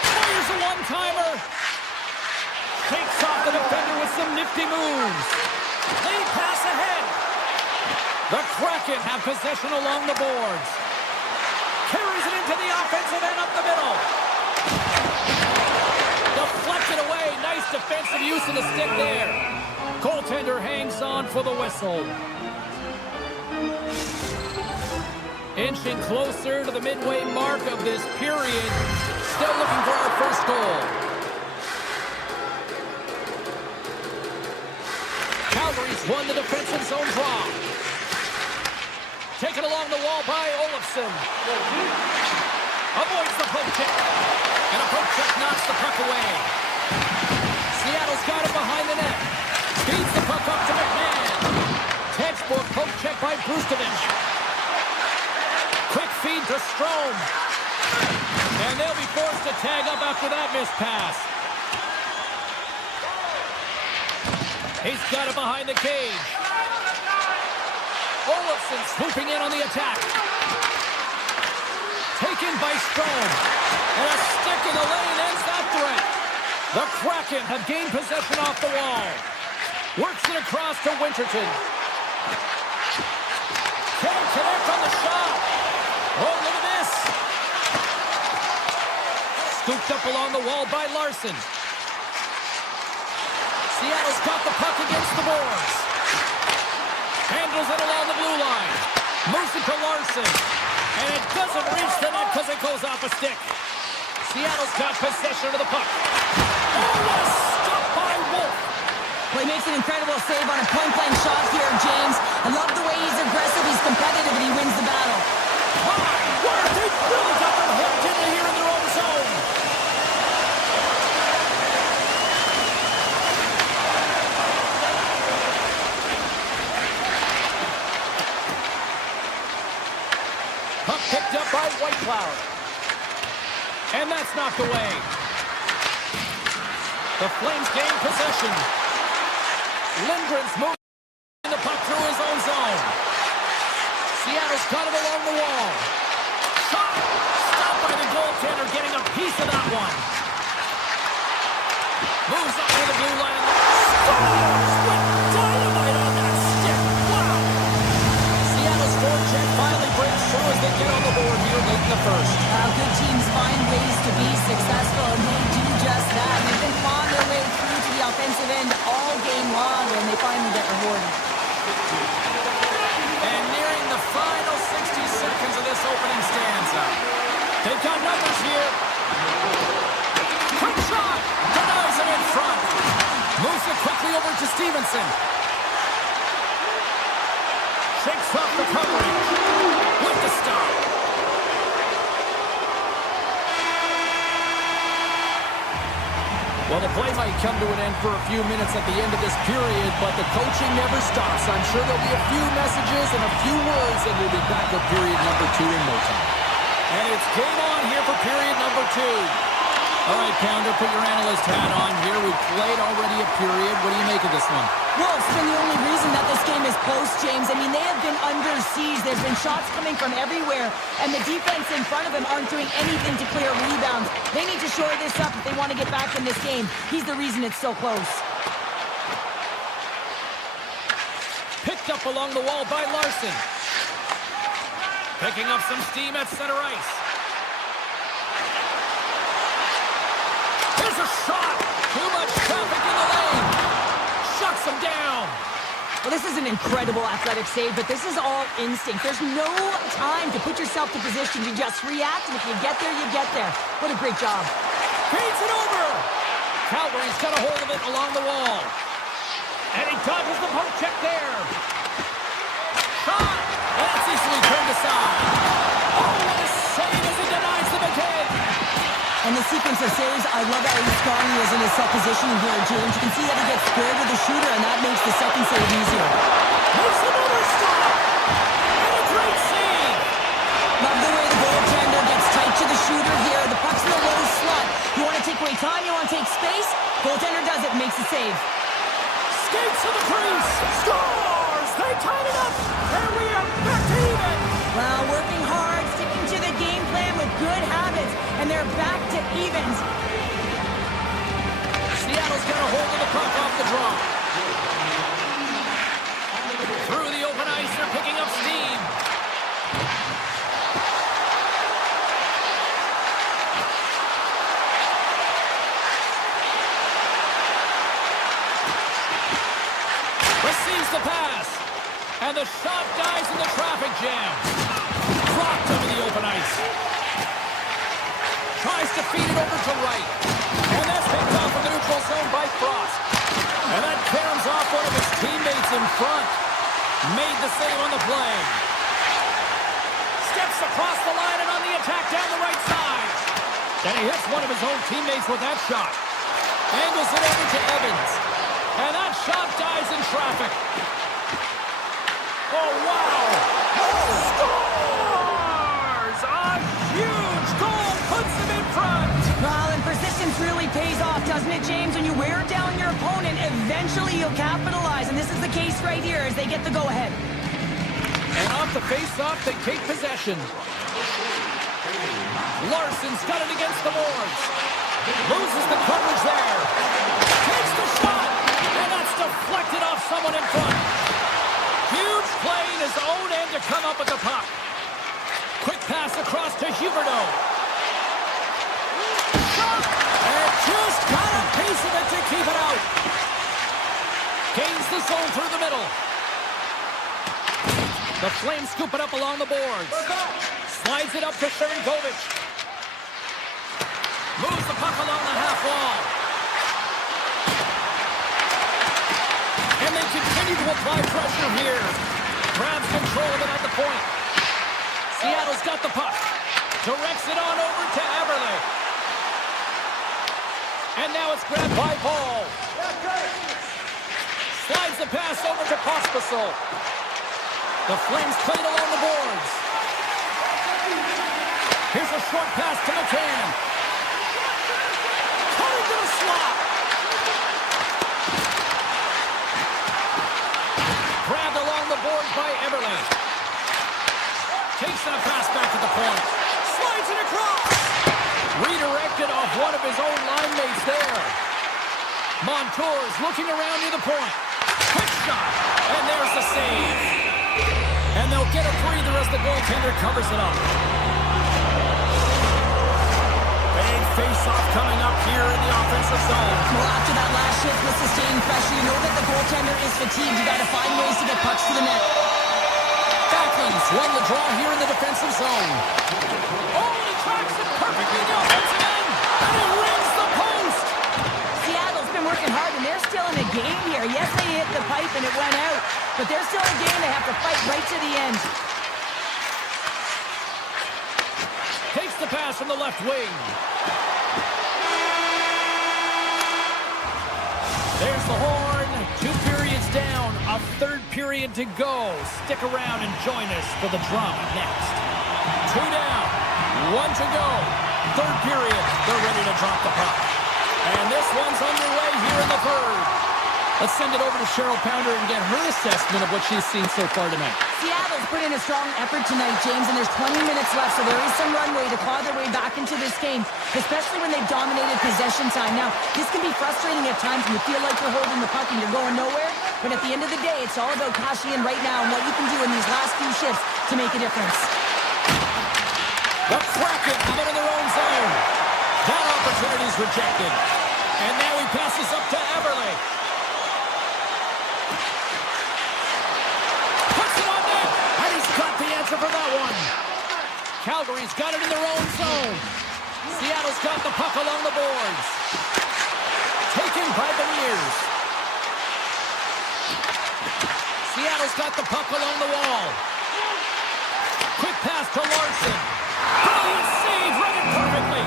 Fires a one-timer. Takes off the defender with some nifty moves. Lead pass ahead. The Kraken have possession along the boards. Carries it into the offensive end up the middle. Deflected away. Nice defensive use of the stick there. Goaltender hangs on for the whistle. Inching closer to the midway mark of this period. Still looking for our first goal. Calgary's won the defensive zone draw. Taken along the wall by Olofsson. Avoids the poke check. And a poke check knocks the puck away. Seattle's got it behind the net. Feeds the puck up to McMahon. Textbook poke check by Brustovich. Quick feed to Strome. And they'll be forced to tag up after that missed pass. He's got it behind the cage. Olofsson swooping in on the attack. Taken by Strome. And a stick in the lane ends that threat. The Kraken have gained possession off the wall. Works it across to Winterton. Can't connect on the shot. Oh, look at this. Scooped up along the wall by Larson. Seattle's got the puck against the boards. Handles it along the blue line. Moves it to Larson. And it doesn't reach the net because it goes off a stick. Seattle's got possession of the puck. Oh, what a stop by Wolf. Well, he makes an incredible save on a point-blank shot here, James. I love the way he's aggressive, he's competitive, and he wins the battle. My word, they've really got them hooked in here in their own zone. Puck picked up by Whitecloud. And that's knocked away. The Flames gain possession. Lindgren's moving the puck through his own zone. Seattle's got it along the wall. Shot! Stopped by the goaltender, getting a piece of that one. Moves up to the blue line. Scores with dynamite on that stick. Wow! Seattle's forecheck finally breaks through as they get on the board here late in the first. Good teams find ways to be successful, and they do just that. They've been clawing their way through to the offensive end all game long, and they finally get rewarded. And nearing the final 60 seconds of this opening stanza. They've got numbers here. Quick shot! Denies it in front. Moves it quickly over to Stevenson. Shakes off the coverage. With the stop. Well, the play might come to an end for a few minutes at the end of this period, but the coaching never stops. I'm sure there'll be a few messages and a few words, and we'll be back with period number 2 in no time. And it's game on here for period number 2. All right, Pounder, put your analyst hat on here. We've played already a period. What do you make of this one? Well, it's been the only reason that this game this close, James. I mean, they have been under siege. There's been shots coming from everywhere, and the defense in front of them aren't doing anything to clear rebounds. They need to shore this up if they want to get back in this game. He's the reason it's so close. Picked up along the wall by Larson. Picking up some steam at center ice. There's a shot! Too much traffic in the lane! Shuts him down! Well, this is an incredible athletic save, but this is all instinct. There's no time to put yourself to position. You just react, and if you get there, you get there. What a great job. Feeds it over! Calgary's got a hold of it along the wall. And he dodges the poke check there. Shot! That's easily turned aside. Oh, what a save as he denies them again! And the sequence of saves, I love how strong he is in his set positioning here, James. You can see that he gets squared with the shooter, and that makes the second save easier. Makes another stop! And a great save! Love the way the goaltender gets tight to the shooter here. The puck's in the low slot. You want to take away time, you want to take space. Goaltender does it, makes the save. Skates to the crease! Scores! They tied it up! And we are back to even! Well, working hard, sticking to the game plan with good habits, and they're back to evens. Seattle's got a hold of the puck off the draw. Through the open ice, they're picking up steam. Receives the pass. And the shot dies in the traffic jam. Dropped over the open ice. Tries to feed it over to right. And that's picked off in the neutral zone by Frost. And that caroms off one of his teammates in front. Made the save on the play. Steps across the line and on the attack down the right side. And he hits one of his own teammates with that shot. Angles it over to Evans. And that shot dies in traffic. Oh, wow! Scores! A huge goal puts him in front! Well, and persistence really pays off, doesn't it, James? When you wear down your opponent, eventually you'll capitalize. And this is the case right here as they get the go-ahead. And off the face-off, they take possession. Larson's got it against the boards. Loses the coverage there. Takes the shot! And that's deflected off someone in front. Huge play in his own end to come up with the puck. Quick pass across to Huberdeau. Shot! And just got a piece of it to keep it out. Gains the zone through the middle. The Flames scoop it up along the boards. Slides it up to Sharangovich. Moves the puck along the half wall. And they continue to apply pressure here. Grabs control of it at the point. Seattle's got the puck. Directs it on over to Eberle. And now it's grabbed by Paul. Slides the pass over to Pospisil. The Flames played along the boards. Here's a short pass to McCann. Coming to the slot. Grabbed along the boards by Eberle. Takes that pass back to the point. Slides it across. Redirected off one of his own line mates there. Montour's looking around near the point. Quick shot. And there's the save. And they'll get a breather as the goaltender covers it up. Big face-off coming up here in the offensive zone. Well, after that last shift with sustained pressure, you know that the goaltender is fatigued. You got to find ways to get pucks to the net. Backlund's won the draw here in the defensive zone. Oh, and he tracks it perfectly in the offensive end. And he rings the post. Seattle's been working hard, and they're still in the game here. Yes, they hit the pipe and it went out, but they're still in the game. They have to fight right to the end. Takes the pass from the left wing. There's the horn. 2 periods down. A third period to go. Stick around and join us for the drama next. 2 down. 1 to go. Third period. They're ready to drop the puck. And this one's underway here in the third. Let's send it over to Cheryl Pounder and get her assessment of what she's seen so far tonight. Seattle's put in a strong effort tonight, James, and there's 20 minutes left, so there is some runway to claw their way back into this game, especially when they've dominated possession time. Now, this can be frustrating at times when you feel like you're holding the puck and you're going nowhere, but at the end of the day, it's all about cashing in right now and what you can do in these last few shifts to make a difference. The Kraken have it in their own zone. That opportunity is rejected. And now he passes up to Everly. Puts it on net. And he's got the answer for that one. Calgary's got it in their own zone. Seattle's got the puck along the boards. Taken by the Beniers. Seattle's got the puck along the wall. Quick pass to Larson. Brilliant save, read it perfectly.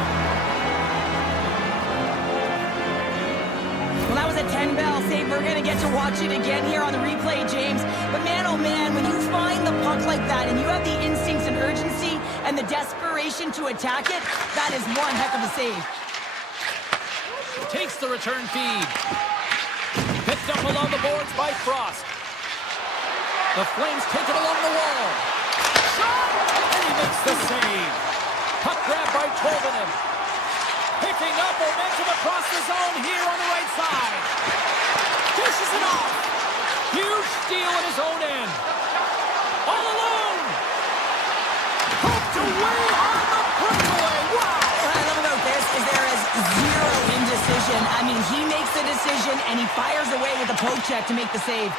Well, that was a 10-bell save. We're going to get to watch it again here on the replay, James. But man, oh man, when you find the puck like that and you have the instincts and urgency and the desperation to attack it, that is one heck of a save. Takes the return feed. Picked up along the boards by Frost. The Flames take it along the wall. Shot! And he makes the save. Puck grab by Tolvanen. Picking up momentum across the zone here on the right side. Dishes it off. Huge steal at his own end. All alone. Poked away on the breakaway. Wow! What I love about this is there is zero indecision. I mean, he makes the decision and he fires away with a poke check to make the save.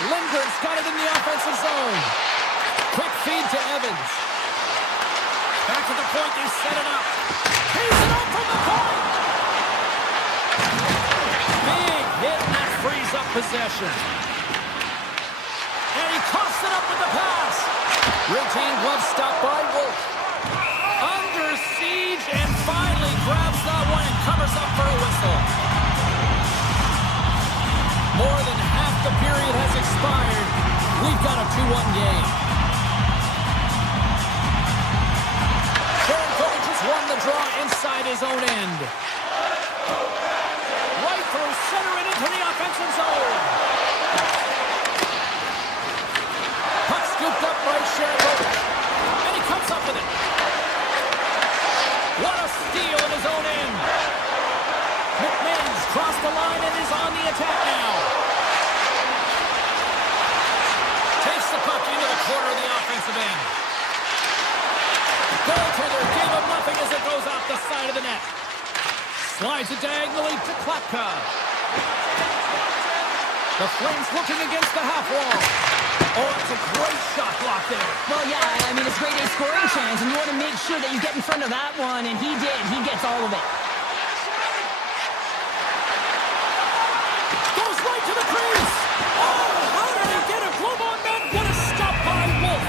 Lindgren's got it in the offensive zone. Quick feed to Evans. Back at the point, they set it up. He's it up from the point. Big hit, and that frees up possession. And he coughs it up with the pass. Routine glove stop by Wolf. Under siege and finally grabs that one and covers up for a whistle. More than half the period has expired. We've got a 2-1 game. Stamkos has won the draw inside his own end. Right through center and into the offensive zone. Puck scooped up by Stamkos. And he comes up with it. What a steal in his own end. McMann's crossed the line and is on the attack now. Takes the puck into the corner of the offensive end. Goaltender gave him nothing as it goes off the side of the net. Slides it diagonally to Klapka. The Flames looking against the half wall. Oh, it's a great shot block there. Well, yeah, I mean, it's a great A scoring chance, and you want to make sure that you get in front of that one, and he did. He gets all of it. To the crease. Oh, how did he get a glove on that? What a stop by Wolf.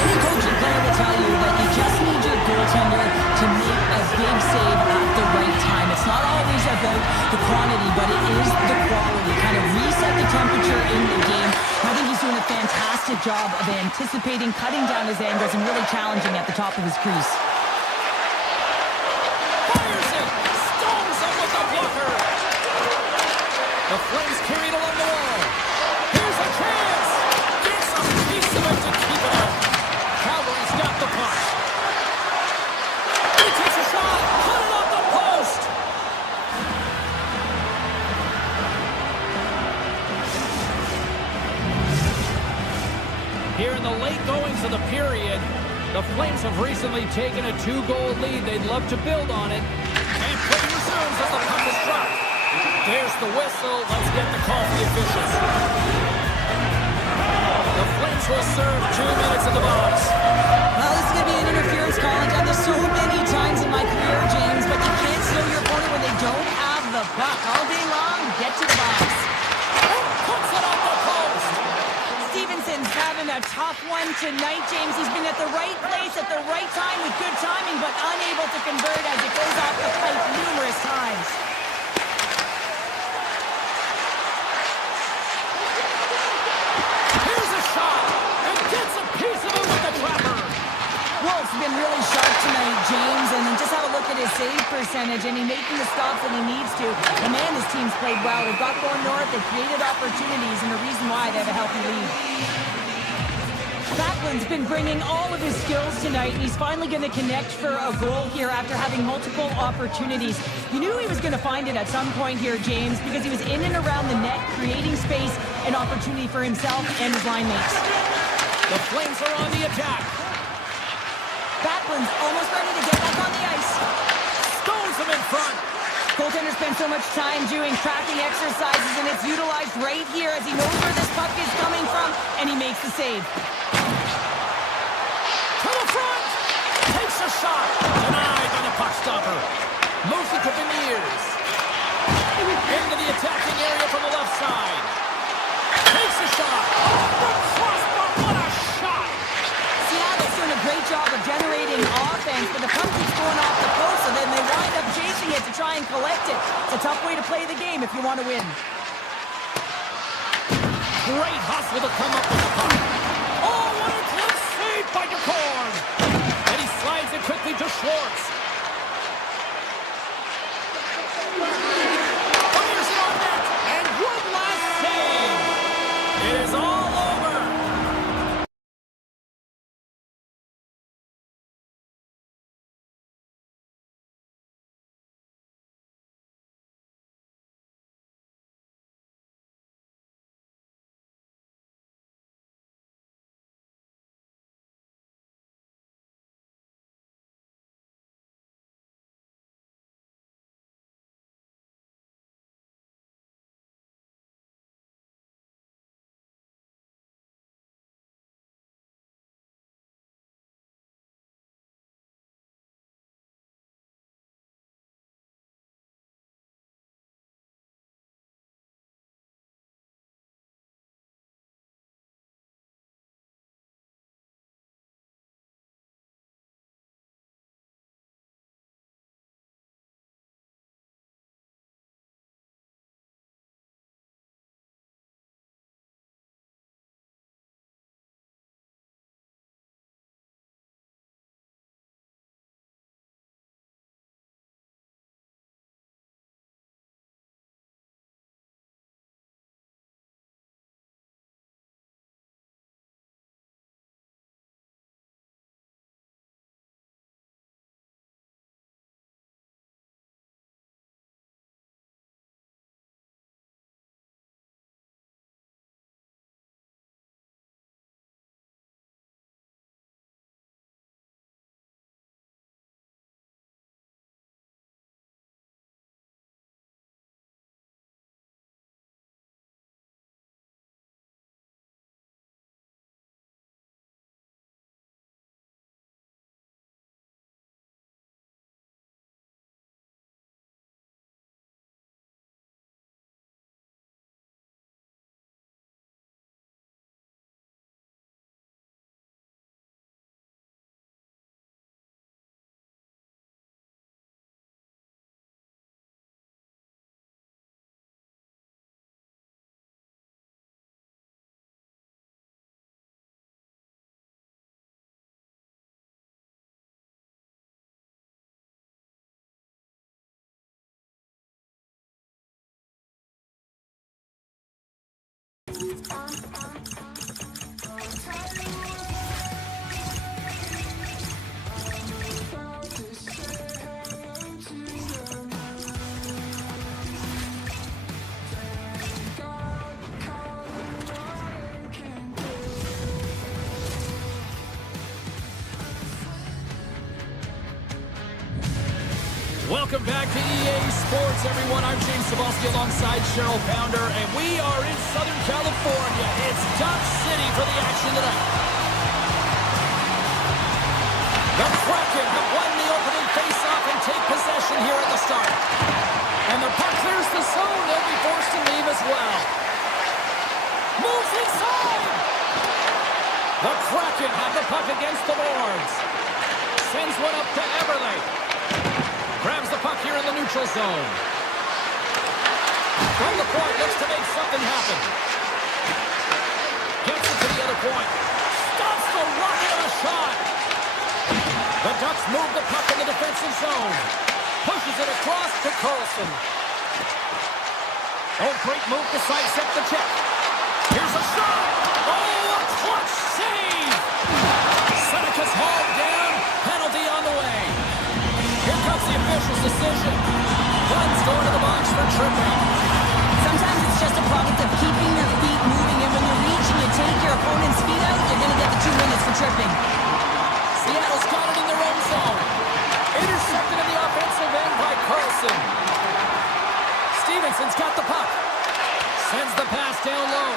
Any coaching player will tell you that you just need your goaltender to make a big save at the right time. It's not always about the quantity, but it is the quality. Kind of reset the temperature in the game. I think he's doing a fantastic job of anticipating, cutting down his angles, and really challenging at the top of his crease. The Flames carry it along the wall. Here's a chance. Gets a piece of it to keep it out. Calgary's got the puck. He takes a shot. Put it on the post. Here in the late goings of the period, the Flames have recently taken a 2-goal lead. They'd love to build on it. And play resumes as the puck is dropped. There's the whistle. Let's get the call for the officials. The Flames will serve 2 minutes in the box. Well, this is going to be an interference call. I've done this so many times in my career, James, but you can't slow your opponent when they don't have the puck. All day long, get to the box. Puts it on the post. Stevenson's having a tough one tonight, James. He's been at the right place at the right time with good timing, but unable to convert as it goes off the pipe numerous times. his save percentage, and he's making the stops that he needs to. And man, his team's played well. They've got going north, they've created opportunities, and the reason why they have a healthy lead. Backlund's been bringing all of his skills tonight, and he's finally going to connect for a goal here after having multiple opportunities. You knew he was going to find it at some point here, James, because he was in and around the net, creating space and opportunity for himself and his line mates. The Flames are on the attack. Backlund's almost ready to get back on the ice. Stones him in front. Goaltender spends so much time doing tracking exercises, and it's utilized right here as he knows where this puck is coming from, and he makes the save. To the front. Takes a shot. Denied by the puck stopper. Moves it to Beniers. Into the attacking area from the left side. Takes a shot. Off the crossbar. What a shot. Seattle's doing a great job of generating offense, but the puck keeps going off the post, so then they wind up chasing it to try and collect it. It's a tough way to play the game if you want to win. Great hustle to come up with the puck. Oh, what a close save by DeCorn. And he slides it quickly to Schwartz. Fires it on net. And good last save. It is all over. Welcome back to EA Sports, everyone. I'm James Cebulski alongside Cheryl Pounder, and we are in Southern California. It's Duck City for the action tonight. The Kraken have won the opening faceoff and take possession here at the start. And the puck clears the zone. They'll be forced to leave as well. Moves inside. The Kraken have the puck against the boards. Sends one up to Eberle. Grabs the puck here in the neutral zone. From the point, looks to make something happen. Gets it to the other point. Stops the rocket of a shot. The Ducks move the puck in the defensive zone. Pushes it across to Carlson. Oh, great move to sidestep the check. Here's a shot. Oh, a clutch save. Seneca's hauled down. Penalty on the way. Here comes the official's decision. Guns going to the box for tripping. Sometimes it's just a product of keeping your feet moving, and when you reach and you take your opponent's feet out, you're going to get the 2 minutes for tripping. Seattle's got it in their own zone. Intercepted in the offensive end by Carlson. Stevenson's got the puck. Sends the pass down low.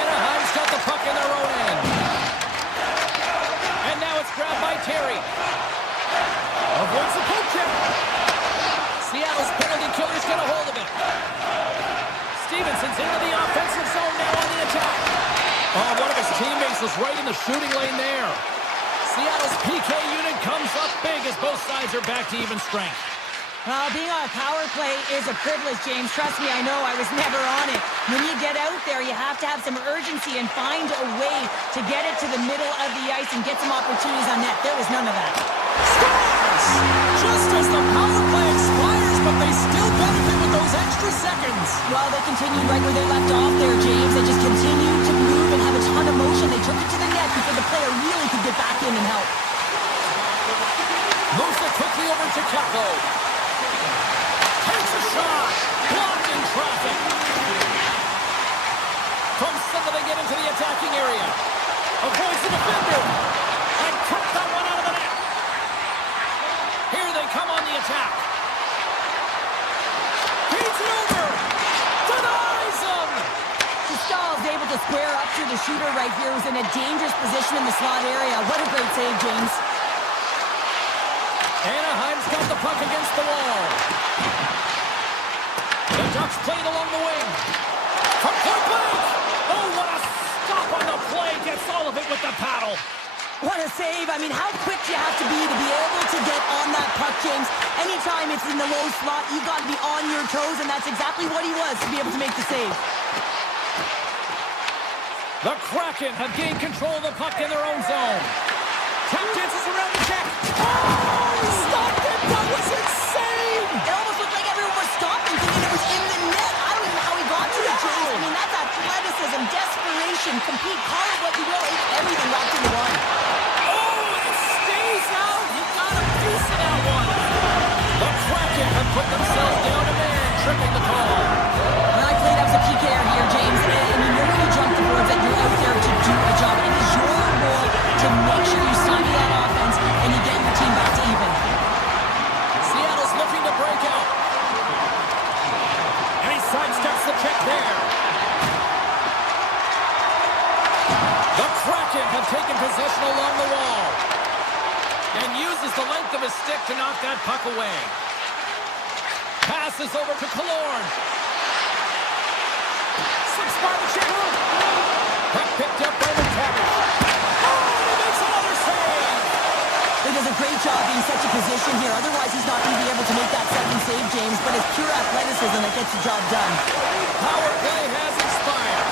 Anaheim's got the puck in their own end. And now it's grabbed by Terry. Avoids the poke check. Seattle's penalty killer's got a hold of it. Stevenson's into the offensive zone now on the attack. Oh, one of his teammates was right in the shooting lane there. Seattle's PK unit comes up big as both sides are back to even strength. Well, being on a power play is a privilege, James. Trust me, I know. I was never on it. When you get out there, you have to have some urgency and find a way to get it to the middle of the ice and get some opportunities on net. There was none of that. Scores! Just as the power play expires, but they still benefit with those extra seconds. Well, they continued right where they left off there, James. They just continued to move and have a ton of motion. They took it to the net before the player really could get back in and help. Moves it quickly over to Kakko. Takes a shot. Blocked in traffic. From center they get into the attacking area. Avoids the defender. And cuts that one out of the net. Here they come on the attack. Feeds it over. Denies him. Stahl's able to square up to the shooter right here, who's in a dangerous position in the slot area. What a great save, James. Anaheim's got the puck against the wall. The Ducks played along the wing. From point blank. Oh, what a stop on the play. Gets all of it with the paddle. What a save. I mean, how quick do you have to be able to get on that puck, James? Anytime it's in the low slot, you've got to be on your toes, and that's exactly what he was to be able to make the save. The Kraken have gained control of the puck in their own zone. Tap dances around the check. Oh, he stopped it. That was insane. It almost looked like everyone was stopping, thinking it was in the net. I don't even know how he got to it, James. I mean, that's athleticism, desperation, compete, call it what you will. It's everything wrapped into one. Oh, it stays out. He got a piece of that one. The Kraken have put themselves down a man, tripping the call. When I played, I was a PKer here, James, and you know when you jump the boards that you're out there to do a job. It is your role to make sure you stymie that offense and you get your team back to even. Seattle's looking to break out. And he sidesteps the check there. The Kraken have taken possession along the wall. And uses the length of his stick to knock that puck away. Passes over to Killorn. Slips by the check. Puck picked up by McTavish. Oh, he makes another save. He does a great job being such a position here. Otherwise, he's not going to be able to make that second save, James. But it's pure athleticism that gets the job done. Power play has expired.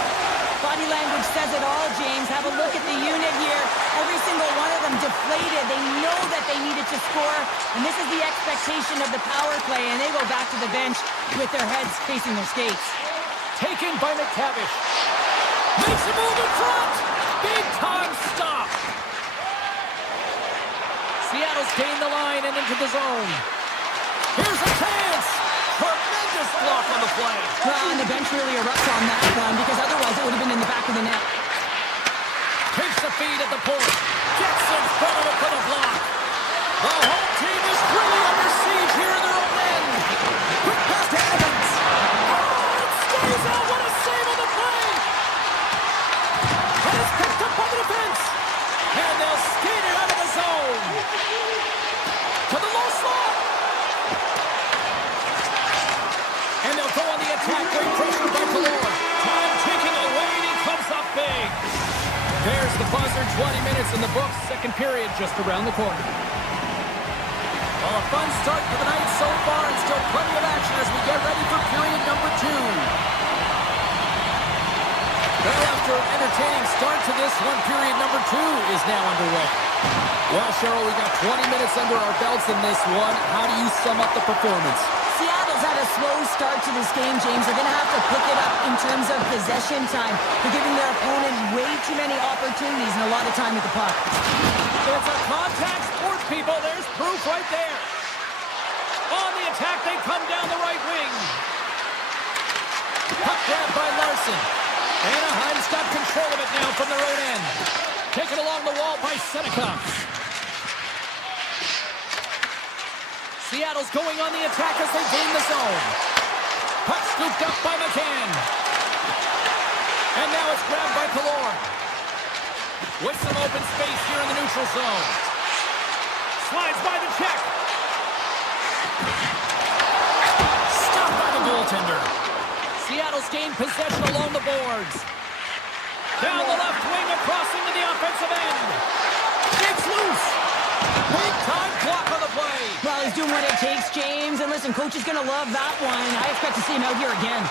Body language says it all, James. Have a look at the unit here. Every single one of them deflated. They know that they needed to score. And this is the expectation of the power play. And they go back to the bench with their heads facing their skates. Taken by McTavish. Makes a move in front. Big time stop. Seattle's gained the line and into the zone. Here's a chance. Tremendous block on the play. Well, and the bench really erupts on that one because otherwise it would have been in the back of the net. Takes the feed at the point. Gets in front of it for the block. The home team is really under siege here in their own end. Quick pass to Evans. Oh, it stays out. What a save on the play. And it's picked up by the defense. And they'll skate it out of the zone. To the low slot. And they'll go on the attack. Great pressure by Killorn. Time ticking away, and he comes up big. There's the buzzer. 20 minutes in the books. Second period just around the corner. Well, a fun start for the night so far, and still plenty of action as we get ready for period number 2. Well, after an entertaining start to this one, period number 2 is now underway. Well, Cheryl, we got 20 minutes under our belts in this one. How do you sum up the performance? Seattle's had a slow start to this game, James. They're going to have to pick it up in terms of possession time. They're giving their opponent way too many opportunities and a lot of time with the puck. It's a contact sport, people. There's proof right there. On the attack, they come down the right wing. Puck grab by Larson. Anaheim's got control of it now from their own end. Taken along the wall by Seneca. Seattle's going on the attack as they gain the zone. Puck scooped up by McCann. And now it's grabbed by Killorn. With some open space here in the neutral zone. Slides by the check. Stopped by the goaltender. Seattle's gained possession along the boards. Down the left wing, across into the offensive end. It's loose. Big time block on the play. Well, he's doing what it takes, James. And listen, coach is going to love that one. I expect to see him out here again.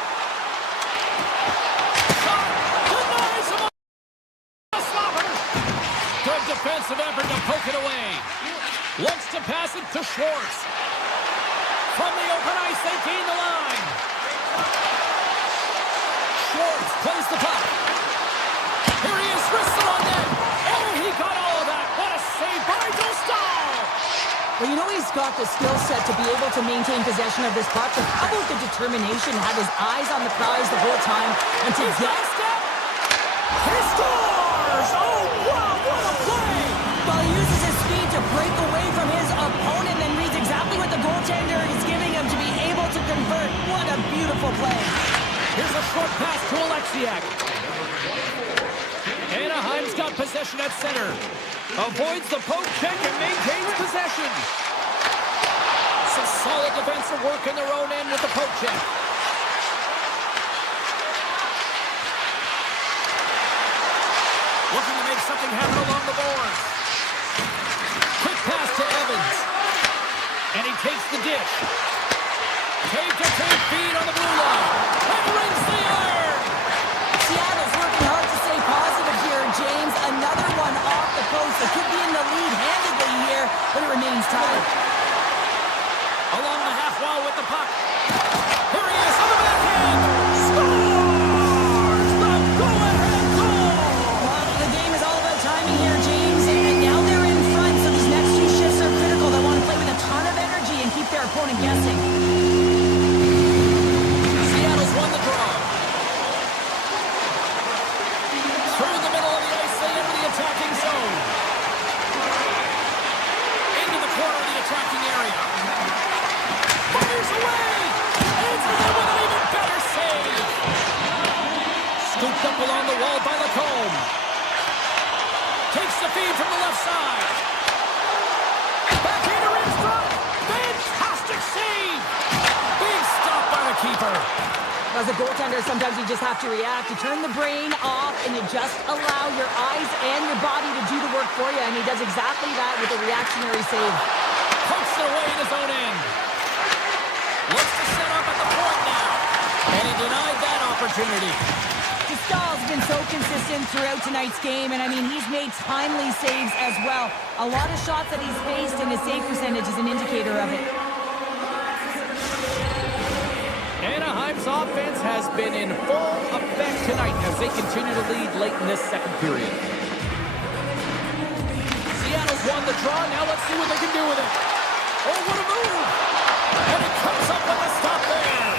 Shot. Denies him. Stopper. Good defensive effort to poke it away. Looks to pass it to Schwartz. From the open ice, they gain the line. Schwartz plays the puck. Here he is, wristed on net. Oh, he got all of that. What a save by Dostal. Well, you know he's got the skill set to be able to maintain possession of this puck. But how about the determination, have his eyes on the prize the whole time, and to get... He scores! Oh, wow, what a play! Well, he uses his speed to break away from his opponent and reads exactly what the goaltender is giving him to be able to convert. What a beautiful play. Here's a short pass to Alexiak. Anaheim's got possession at center. Avoids the poke check and maintains possession. Some solid defensive work in their own end with the poke check. Looking to make something happen along the boards. Quick pass to Evans. And he takes the dish. Tape-to-tape feed on the blue line. And rings the iron. Seattle's working hard to stay positive here, James. Another one off the post. They could be in the lead handedly here, but it remains tied. Along the half wall with the puck. Here he is on the backhand. Scores! The go-ahead goal! Well, the game is all about timing here, James. And now they're in front, so these next two shifts are critical. They want to play with a ton of energy and keep their opponent guessing. Seattle's won the draw. Through the middle of the ice, they enter the attacking zone. Into the corner of the attacking area. Fires away! It's there with an even better save! Scooped up along the wall by Lacombe. Takes the feed from the left side. Backhander in front! Fantastic save! Big stop by the keeper. As a goaltender, sometimes you just have to react. You turn the brain off and you just allow your eyes and your body to do the work for you. And he does exactly that with a reactionary save. Pokes it away in his own end. Looks to set up at the point now. And he denied that opportunity. Dostal's been so consistent throughout tonight's game. And I mean, he's made timely saves as well. A lot of shots that he's faced, and his save percentage is an indicator of it. Anaheim's offense has been in full effect tonight as they continue to lead late in this second period. Seattle's won the draw. Now let's see what they can do with it. Oh, what a move! And it comes up with a stop there.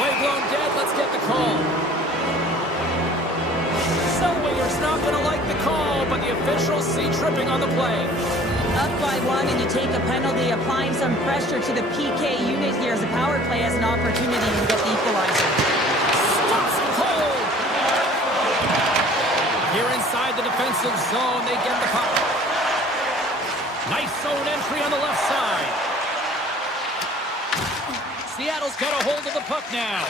Play blown dead. Let's get the call. Zellweger's not going to like the call, but the officials see tripping on the play. Up by one, and you take a penalty, applying some pressure to the PK unit here as the power play has an opportunity to get the equalizer. Stops him cold. Here inside the defensive zone, they get the puck. Nice zone entry on the left side. Seattle's got a hold of the puck now.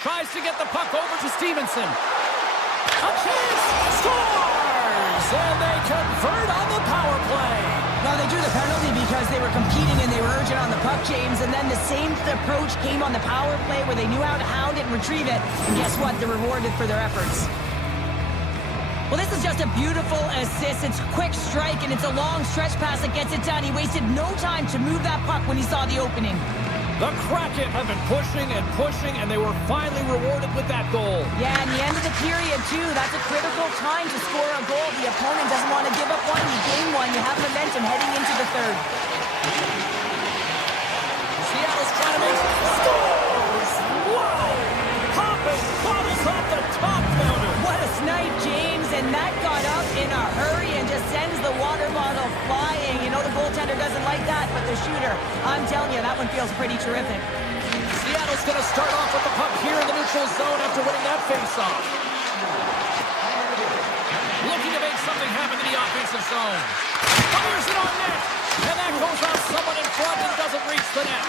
Tries to get the puck over to Stevenson. A chance! Scores! And they convert on the power play. Well, they drew the penalty because they were competing and they were urgent on the puck, James. And then the same approach came on the power play where they knew how to hound it and retrieve it. And guess what? They're rewarded for their efforts. Well, this is just a beautiful assist. It's a quick strike, and it's a long stretch pass that gets it done. He wasted no time to move that puck when he saw the opening. The Kraken have been pushing, and they were finally rewarded with that goal. Yeah, and the end of the period, too. That's a critical time to score a goal. The opponent doesn't want to give up one. You gain one. You have momentum heading into the third. Seattle's trying to make scores! Wow! Hopping bottles off the top counter. What a snipe, James, and that got up in a hurry and just sends the water bottle flying. You know the goaltender doesn't like that, but the shooter, I'm telling you, that one feels pretty terrific. Seattle's going to start off with the puck here in the neutral zone after winning that faceoff. Looking to make something happen in the offensive zone. Fires it on net, and that goes off someone in front and doesn't reach the net.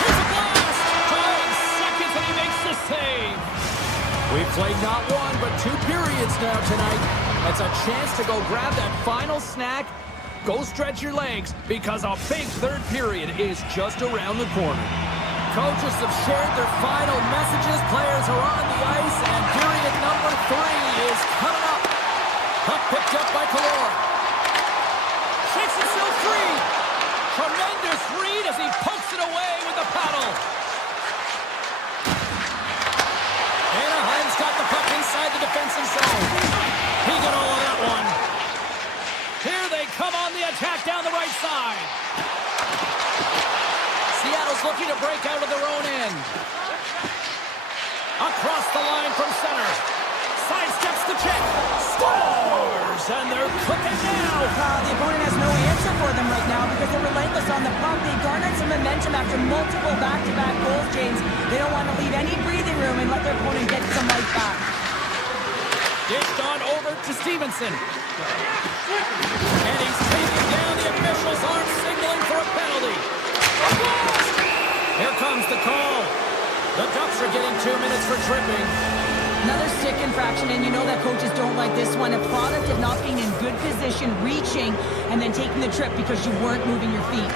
Here's a blast! 5 seconds and he makes the save. We've played not one, but 2 periods now tonight. That's a chance to go grab that final snack. Go stretch your legs, because a big third period is just around the corner. Coaches have shared their final messages. Players are on the ice, and period number 3 is coming up. Puck picked up by Kalor. Shakes himself free. Tremendous read as he pokes it away with the paddle. Anaheim's got the puck inside the defensive zone. He got all of that one. Here they come on the attack down the right side. Seattle's looking to break out of their own end. Across the line from center. Sidesteps the check. Scores! And they're cooking now. The opponent has no answer for them right now because they're relentless on the puck. They garnered some momentum after multiple back-to-back goals, James. They don't want to leave any breathing room and let their opponent get some life back. Dished on over to Stevenson. And he's taking down the official's arm, signaling for a penalty. Here comes the call. The Ducks are getting 2 minutes for tripping. Another stick infraction, and you know that coaches don't like this one. A product of not being in good position, reaching, and then taking the trip because you weren't moving your feet.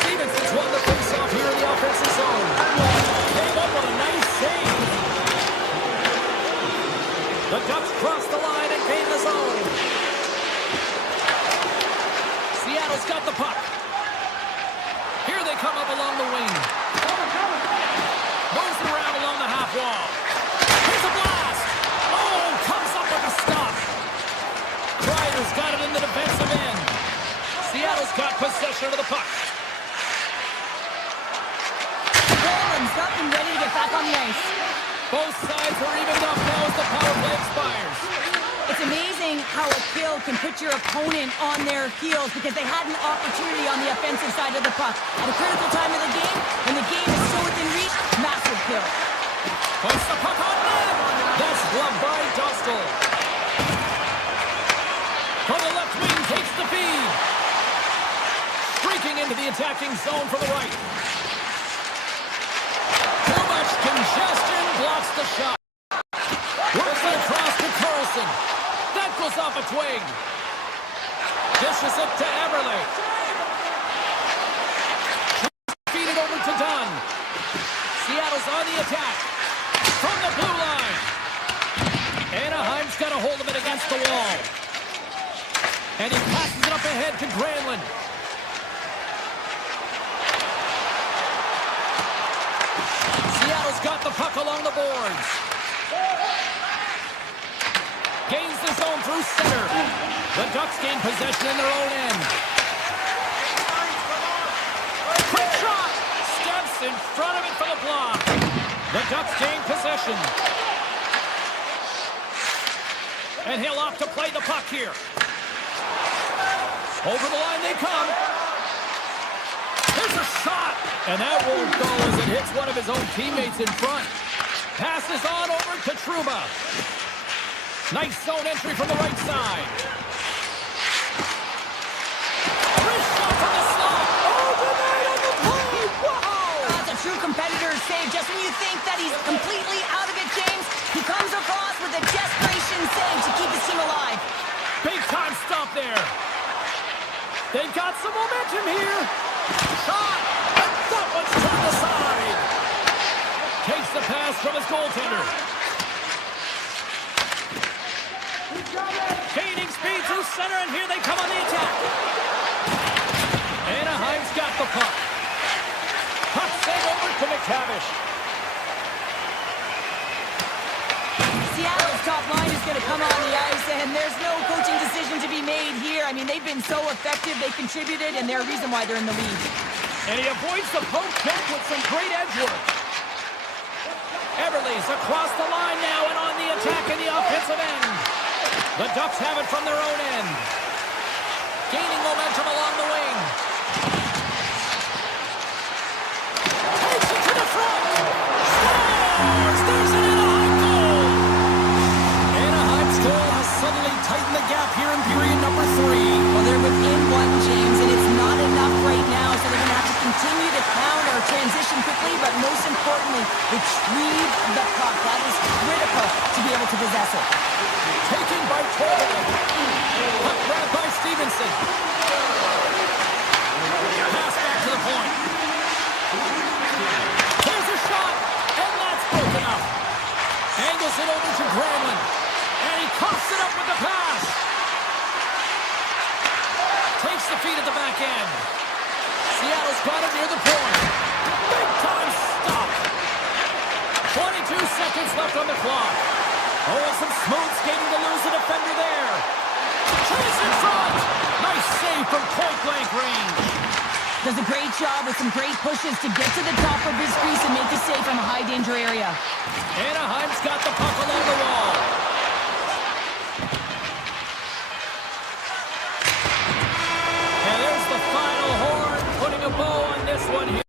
Stevenson's won the face-off here in the offensive zone. Came up with a nice save. The Ducks cross the line and gain the zone. Seattle's got the puck. Here they come up along the wing. Moves it around along the half wall. Here's a blast. Oh, comes up with a stop. Kreider's got it in the defensive end. Seattle's got possession of the puck. Boland's got them ready to get back on the ice. Both sides are evened up now as the power play expires. It's amazing how a kill can put your opponent on their heels because they had an opportunity on the offensive side of the puck. At a critical time of the game, when the game is still within reach, massive kill. Puts the puck on net. That's gloved by Dostal. From the left wing, takes the feed. Streaking into the attacking zone from the right. Too much congestion, blocks the shot. Works it across to Carlson. That goes off a twig. Dishes it to Eberle. Feed it over to Dunn. Seattle's on the attack. From the blue line. Anaheim's got a hold of it against the wall. And he passes it up ahead to Granlund. Seattle's got the puck along the boards. Gains the zone through center. The Ducks gain possession in their own end. Quick shot! Steps in front of it for the block. The Ducks gain possession. And he'll opt to play the puck here. Over the line they come. Here's a shot! And that won't go as it hits one of his own teammates in front. Passes on over to Trouba. Nice zone entry from the right side. Wrist shot from the slot. Oh, denied on the play. Wow! That's a true competitor's save. Just when you think that he's completely out of it, James, he comes across with a desperation save to keep his team alive. Big time stop there. They've got some momentum here. Shot. And that one's turned aside. Takes the pass from his goaltender. center, and here they come on the attack. Anaheim's got the puck. Puck sent over to McTavish. Seattle's top line is going to come on the ice, and there's no coaching decision to be made here. I mean, they've been so effective. They contributed, and they're a reason why they're in the lead. And he avoids the poke check with some great edge work. Everly's across the line now and on the attack in the offensive end. The Ducks have it from their own end. Gaining momentum along the wing. Takes it to the front. Scores! There's an Anaheim goal! Anaheim's goal has suddenly tightened the gap here in period number 3. Well, they're within one, James, and it's not enough right now, so they're going to have to continue to counter, transition quickly, but most importantly, retrieve the puck. That is critical to be able to possess it. Taken by Torben. Puck grabbed by Stevenson. Pass back to the point. Here's a shot, and that's broken up. Angles it over to Granlund, and he coughs it up with the pass. Takes the feed at the back end. Seattle's got it near the point. Big time stop. 22 seconds left on the clock. Oh, and some smooth skating to lose the defender there. Chase in front. Nice save from point-blank range. Does a great job with some great pushes to get to the top of his crease and make the save from a high-danger area. Anaheim's got the puck along the wall. And there's the final horn, putting a bow on this one here.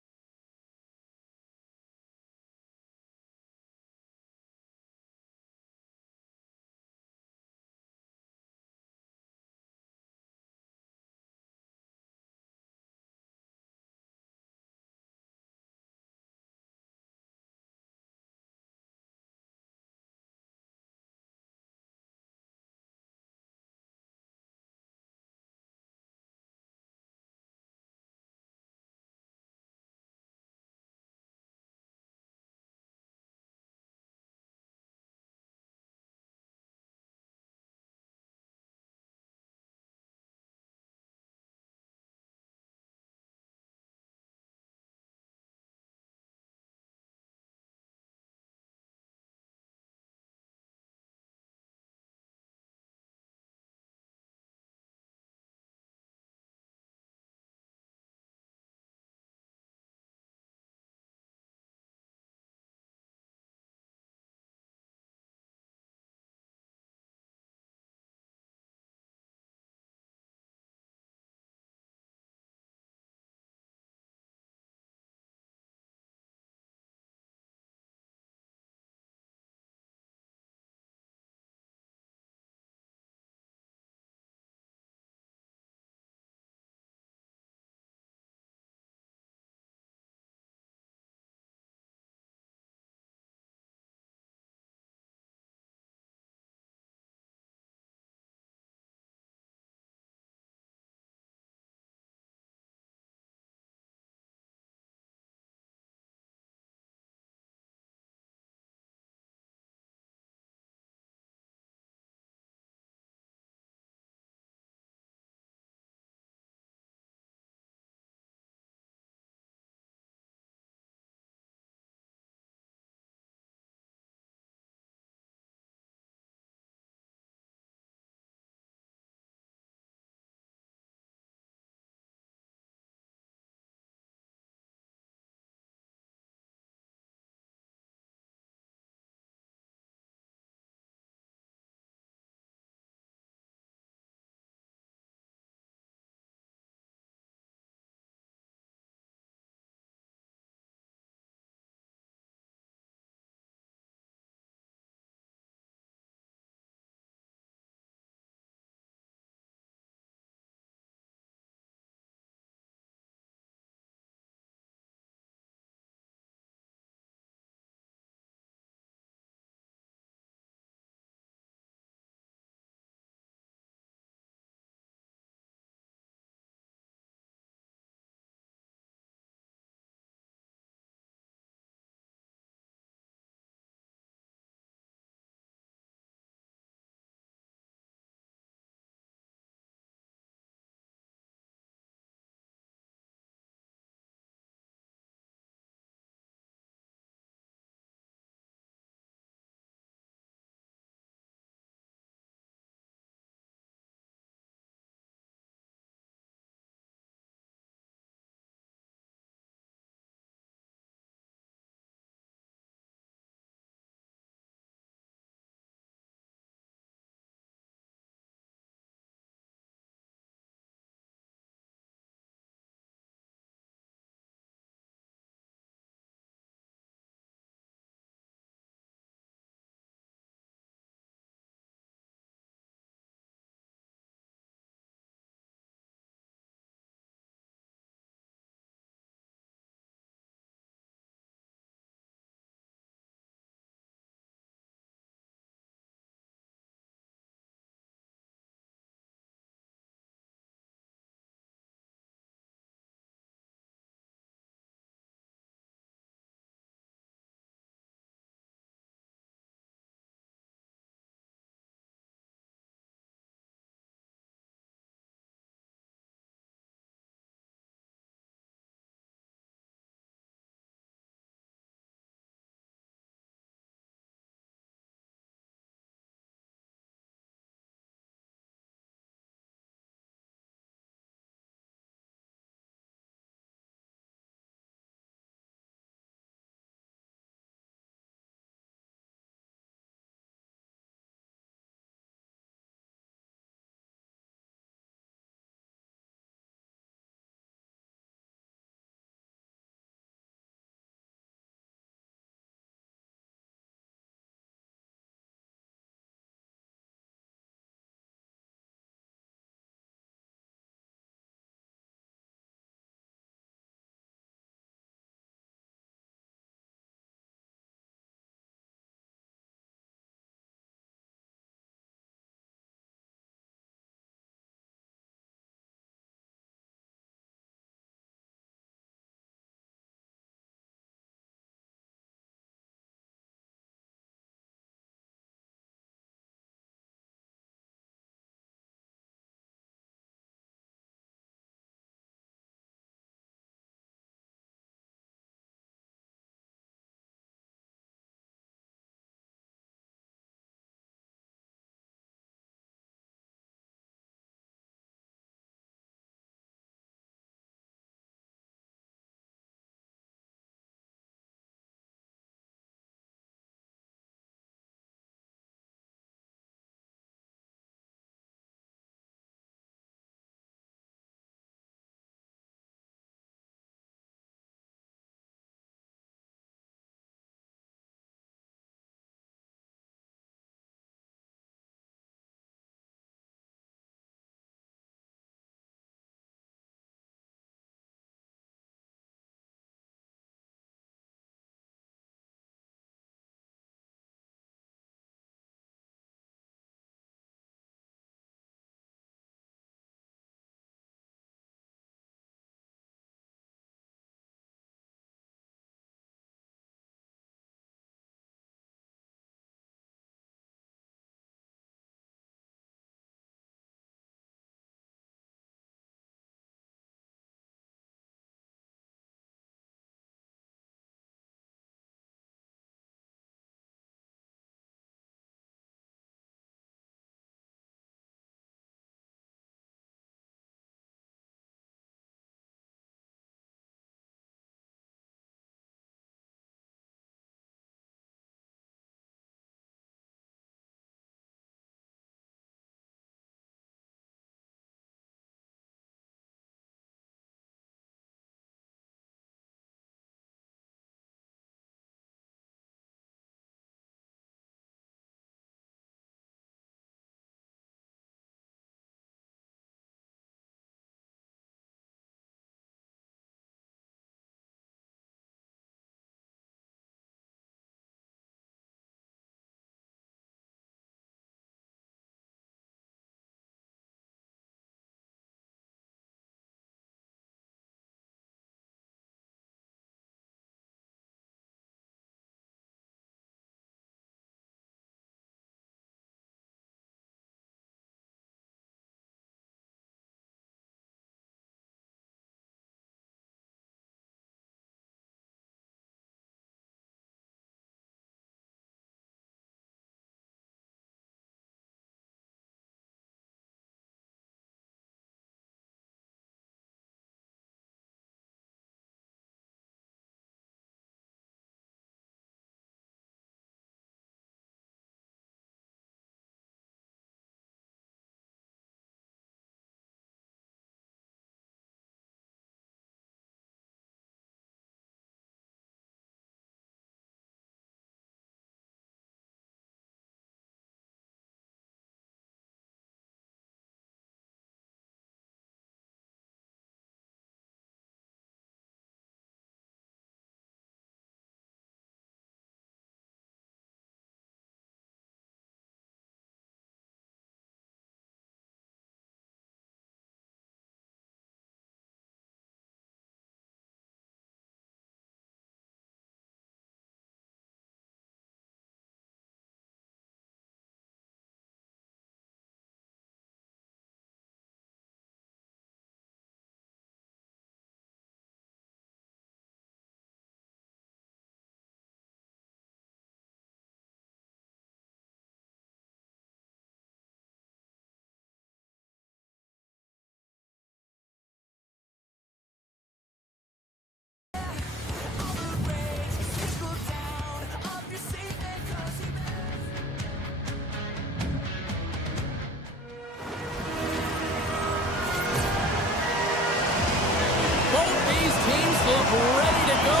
these teams look ready to go,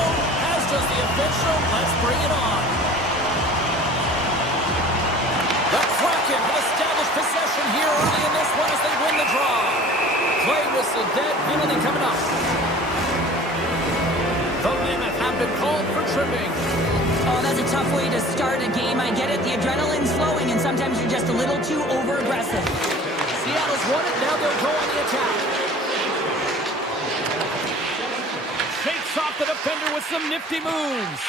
as does the official. Let's bring it on. The Kraken have established possession here early in this one as they win the draw. Play whistle dead, penalty coming up. The Mammoth have been called for tripping. Oh, that's a tough way to start a game. I get it. The adrenaline's flowing, and sometimes you're just a little too over-aggressive. Seattle's won it. Now they'll go on the attack. Shakes off the defender with some nifty moves.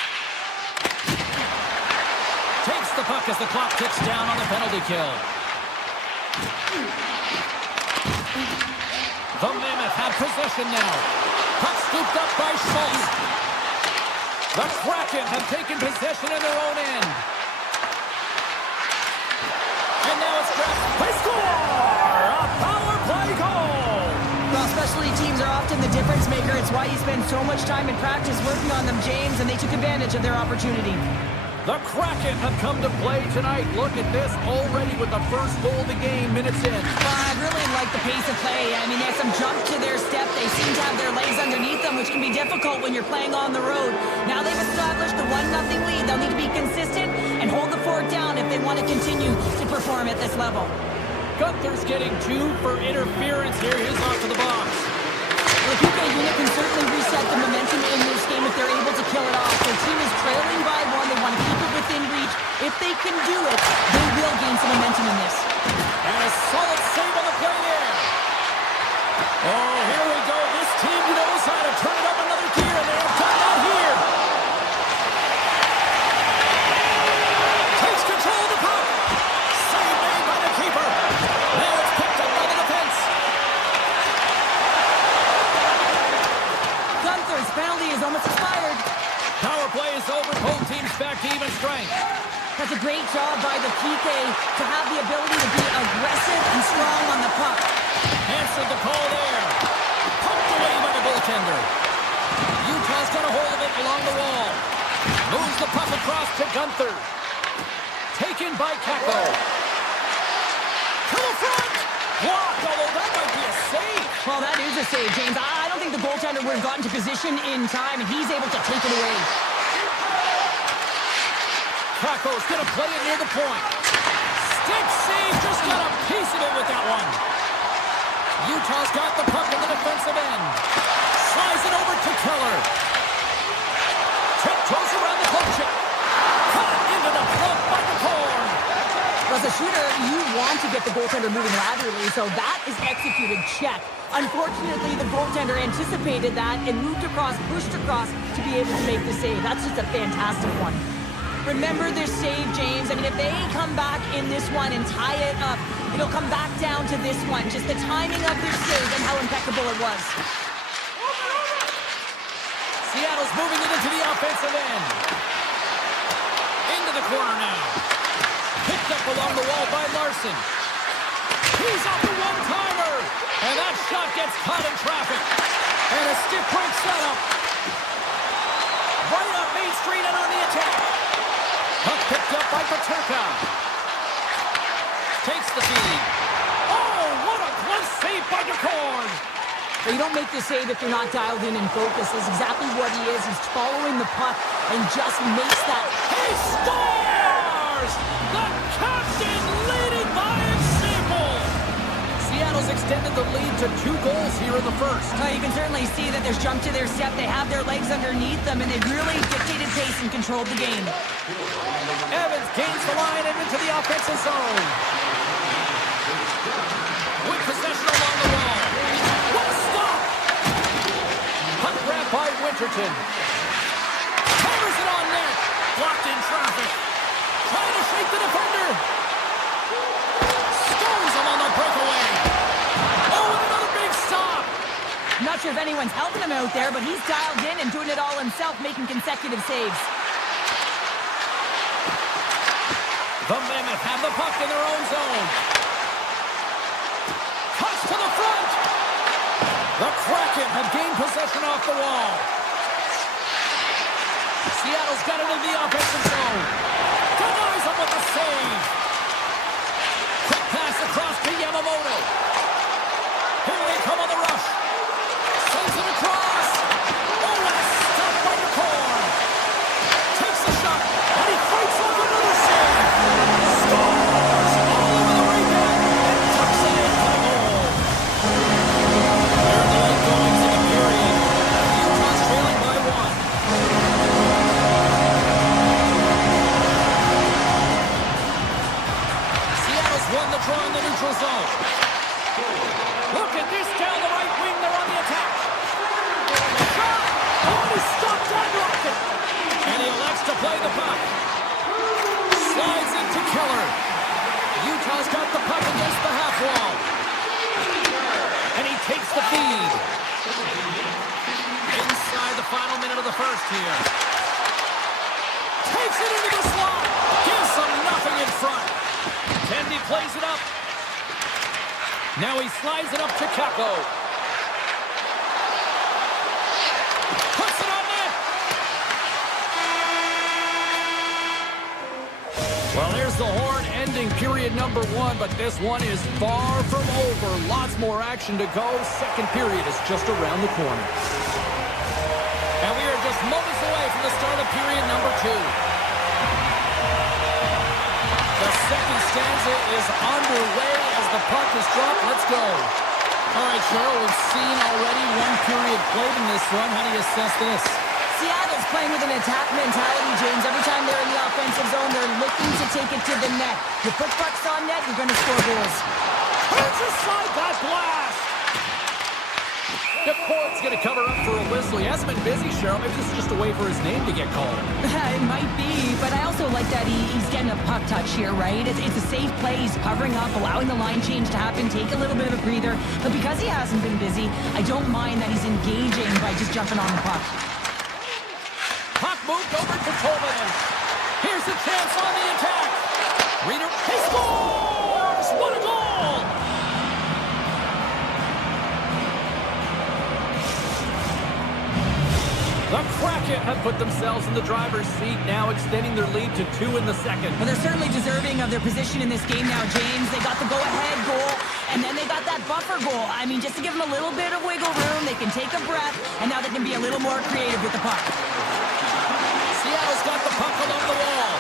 Takes the puck as the clock ticks down on the penalty kill. The Mammoth have possession now. Puck scooped up by Schmaltz. The Kraken have taken possession in their own end. And now it's grabbed. They score! A power play goal! Well, specialty teams are often the difference maker. It's why you spend so much time in practice working on them, James, and they took advantage of their opportunity. The Kraken have come to play tonight. Look at this already with the first goal of the game, minutes in. Well, I really like the pace of play. I mean, there's some jump to their step. They seem to have their legs underneath them, which can be difficult when you're playing on the road. Now they've established the 1-0 lead. They'll need to be consistent and hold the fort down if they want to continue to perform at this level. Gunther's getting 2 for interference here. He's off to the box. The PK unit can certainly reset the momentum in this game if they're able to kill it off. Their team is trailing by 1. They want to keep it within reach. If they can do it, they will gain some momentum in this. And a solid save on the play there. Oh, here we go. This team knows how to turn it up another gear, and they have done that here. Takes control of the puck. Save made by the keeper. Now it's picked up by the defense. Gunther's penalty is almost expired. Power play is over. Both teams back to even strength. That's a great job by the PK to have the ability to be aggressive and strong on the puck. Answered the call there. Pumped away by the goaltender. Utah's got a hold of it along the wall. Moves the puck across to Gunther. Taken by Kako. To the front. Blocked, although that might be a save. Well, that is a save, James. I don't think the goaltender would have gotten to position in time, and he's able to take it away. Kako's going to play it near the point. Stick save, just got a piece of it with that one. Utah's got the puck in the defensive end. Slides it over to Keller. Tiptoes around the poke check. Cut into the glove by the corn. As a shooter, you want to get the goaltender moving laterally, so that is executed. Check. Unfortunately, the goaltender anticipated that and moved across, pushed across to be able to make the save. That's just a fantastic one. Remember this save, James. I mean, if they come back in this one and tie it up, it'll come back down to this one. Just the timing of their save and how impeccable it was. Seattle's moving it into the offensive end. Into the corner now. Picked up along the wall by Larson. He's off the one-timer. And that shot gets caught in traffic. And a stick break setup. Right up Main Street and on the attack. Puck picked up by Paterka. Takes the feed. Oh, what a close save by DeCorn. But you don't make the save if you're not dialed in and focused. That's exactly what he is. He's following the puck and just makes that. He scores! The captain leading by example. Seattle's extended the lead to 2 goals here in the first. You can certainly see that there's jump to their step. They have their legs underneath them, and they've really dictated pace and controlled the game. Evans gains the line and into the offensive zone. With possession along the wall. What a stop! Puck grab by Winterton. Hammers it on net. Blocked in traffic. Trying to shake the defender. Scores him on the breakaway. Oh, and another big stop. I'm not sure if anyone's helping him out there, but he's dialed in and doing it all himself, making consecutive saves. The Mammoth have the puck in their own zone. Cuts to the front. The Kraken have gained possession off the wall. Seattle's got it in the offensive zone. Denies him with the save. Quick pass across to Yamamoto. Here they come on the rush. Sends it across. Utah's got the puck against the half wall. And he takes the feed. Inside the final minute of the first here. Takes it into the slot. Gives them nothing in front. Tendy plays it up. Now he slides it up to Kako. Puts it on net. Well, there's the horn ending period number 1, but this one is far from over. Lots more action to go. Second period is just around the corner. And we are just moments away from the start of period number 2. The second stanza is underway as the puck is dropped. Let's go. All right, Cheryl, we've seen already one period played in this run. How do you assess this? Seattle's playing with an attack mentality, James. Every time they're in the offensive zone, they're looking to take it to the net. You put pucks on net, you're going to score goals. Turns aside that blast. DePort's going to cover up for a whistle. He hasn't been busy, Cheryl. Maybe this is just a way for his name to get called. It might be, but I also like that he's getting a puck touch here, right? It's a safe play. He's covering up, allowing the line change to happen, take a little bit of a breather. But because he hasn't been busy, I don't mind that he's engaging by just jumping on the puck. Puck moved over to Tolvanen. Here's a chance on the attack. Reader, he scores! What a goal! The Kraken have put themselves in the driver's seat, now extending their lead to 2 in the second. Well, they're certainly deserving of their position in this game now, James. They got the go-ahead goal, and then they got that buffer goal. I mean, just to give them a little bit of wiggle room, they can take a breath, and now they can be a little more creative with the puck. Seattle's got the puck along the wall.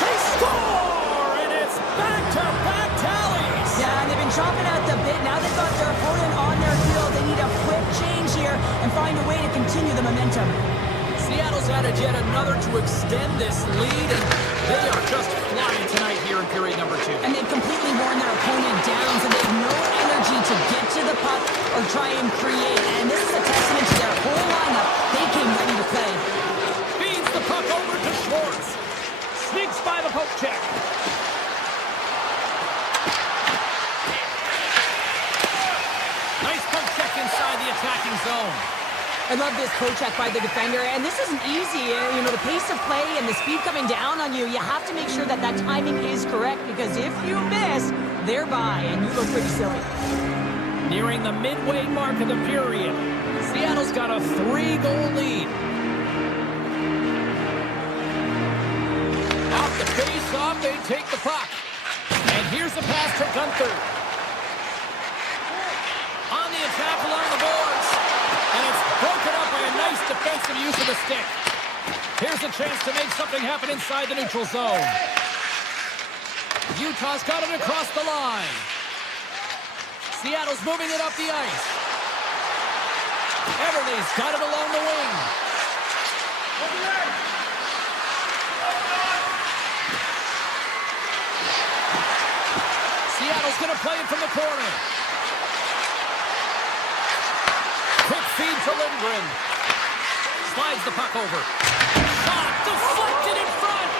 They score, and it's back-to-back tallies. Yeah, and they've been chomping at the bit. Now they've got their opponent on their field. They need a quick change here and find a way to continue the momentum. Seattle's added yet another to extend this lead, and they are just flying tonight here in period number 2. And they've completely worn their opponent down, so they have no energy to get to the puck or try and create. And this is a testament to their whole lineup. They came ready to play. Feeds the puck over to Schwartz. Sneaks by the poke check. Nice poke check inside the attacking zone. I love this poke check by the defender, and this isn't easy. You know, the pace of play and the speed coming down on you, you have to make sure that that timing is correct, because if you miss, they're by, and you look pretty silly. Nearing the midway mark of the period, Seattle's got a 3-goal lead. Off the face-off, they take the puck. And here's the pass to Gunther. On the attack along the boards. And it's broken up by a nice defensive use of the stick. Here's a chance to make something happen inside the neutral zone. Utah's got it across the line. Seattle's moving it up the ice. Everly's got it along the wing. Seattle's going to play it from the corner. Quick feed to Lindgren. Slides the puck over. Shot deflected in front.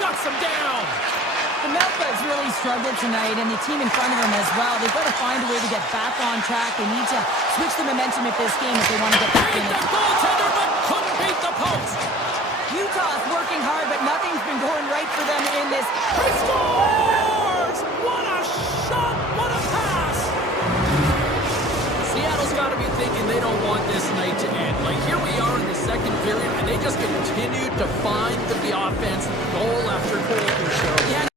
Shuts him down. The Melkas really struggled tonight, and the team in front of them as well. They've got to find a way to get back on track. They need to switch the momentum of this game if they want to get back in Beat it. the goaltender, but couldn't beat the post. Utah's working hard, but nothing's been going right for them in this. He scores! What a shot! What a pass! Seattle's got to be thinking they don't want this night to end. Like, here we are in the second period, and they just continued to find the offense goal after goal. Yeah,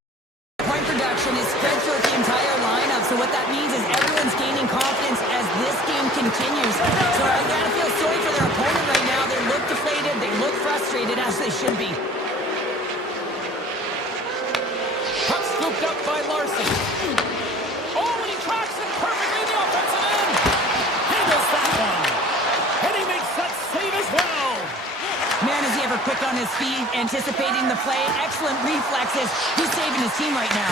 point production is spread throughout the entire lineup, so what that means is everyone's gaining confidence as this game continues. So I gotta feel sorry for their opponent right now. They look deflated, they look frustrated, as they should be. Puck scooped up by Larson. Oh, and he tracks it perfectly in the offensive end. Handles that one. And he makes that save as well. Man, is he ever quick on his feet, anticipating the play. Excellent reflexes. He's saving his team right now.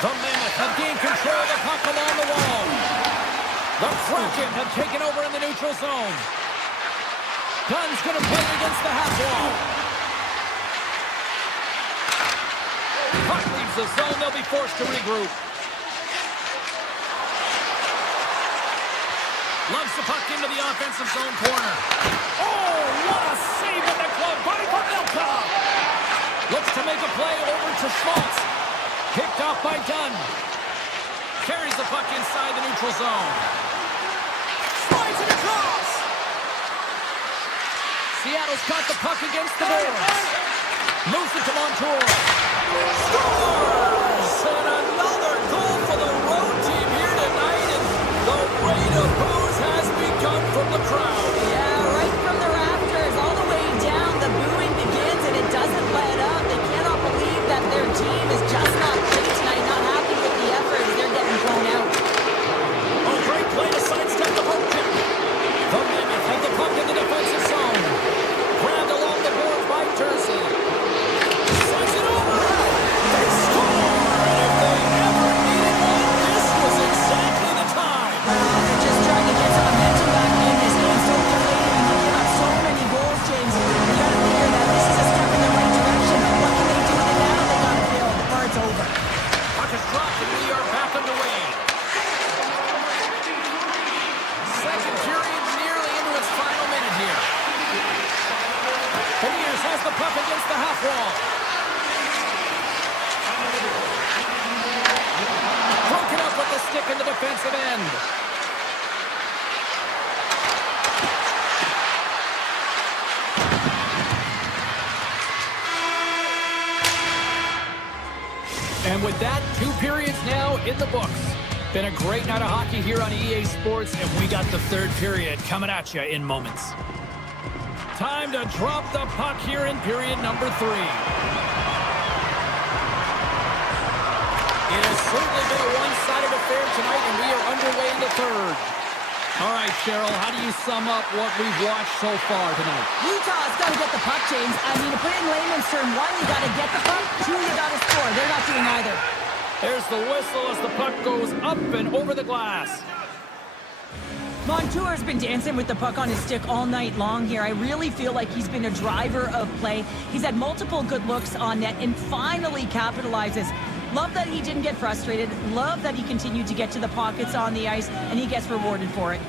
The Mammoth have gained control of the puck along the wall. The Kraken have taken over in the neutral zone. Dunn's going to play against the half wall. Puck leaves the zone. They'll be forced to regroup. Loves the puck into the offensive zone corner. Oh, what a save with the glove by Pavelka. Looks to make a play over to Schmaltz. Picked off by Dunn. Carries the puck inside the neutral zone. Slides it across. Seattle's got the puck against the boards. Moves it to Montour. Scores! And another goal for the road team here tonight. And the rain of boos has begun from the crowd. Yeah, right from the rafters all the way down. The booing begins and it doesn't let up. They cannot believe that their team is just not playing tonight. Not happy with the effort as they're getting thrown out. Oh, great play to sidestep the poke check. The Mammoth have the puck in the defensive zone. Grabbed along the boards by Jersey. Sends it over. They score! And if they ever needed one, this was exactly the time. They're just trying to get some momentum back in this game. So delayed and giving up so many goals, James. You got to figure that this is a step in the right direction. But what can they do with it now? They got to feel the part's over. Puck is dropped and we are back underway. Second period nearly into its final minute here. Beniers has the puck against the half wall. Broken up with the stick in the defensive end. And with that, 2 periods now in the books. Been a great night of hockey here on EA Sports, and we got the third period coming at you in moments. Time to drop the puck here in period number 3. It has certainly been a one-sided affair tonight, and we are underway in the third. All right, Cheryl, how do you sum up what we've watched so far tonight? Utah's got to get the puck, James. I mean, to put it in layman's term, 1, you got to get the puck. 2, you got to score. They're not doing either. There's the whistle as the puck goes up and over the glass. Montour's been dancing with the puck on his stick all night long here. I really feel like he's been a driver of play. He's had multiple good looks on net and finally capitalizes. Love that he didn't get frustrated. Love that he continued to get to the pockets on the ice, and he gets rewarded for it.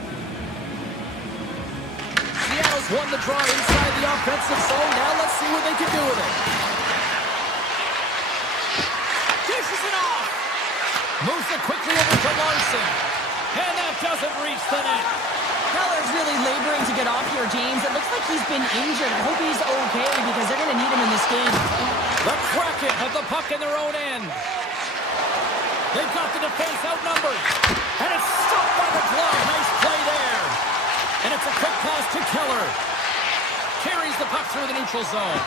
Seattle's won the draw inside the offensive zone. Now let's see what they can do with it. Dishes it off. Moves it quickly over to Larson. And that doesn't reach the net. Heller's really laboring to get off here, James. It looks like he's been injured. I hope he's okay because they're going to need him in this game. The Kraken have the puck in their own end. They've got the defense outnumbered. And it's stopped by the glove. Nice play there. And it's a quick pass to Keller. Carries the puck through the neutral zone.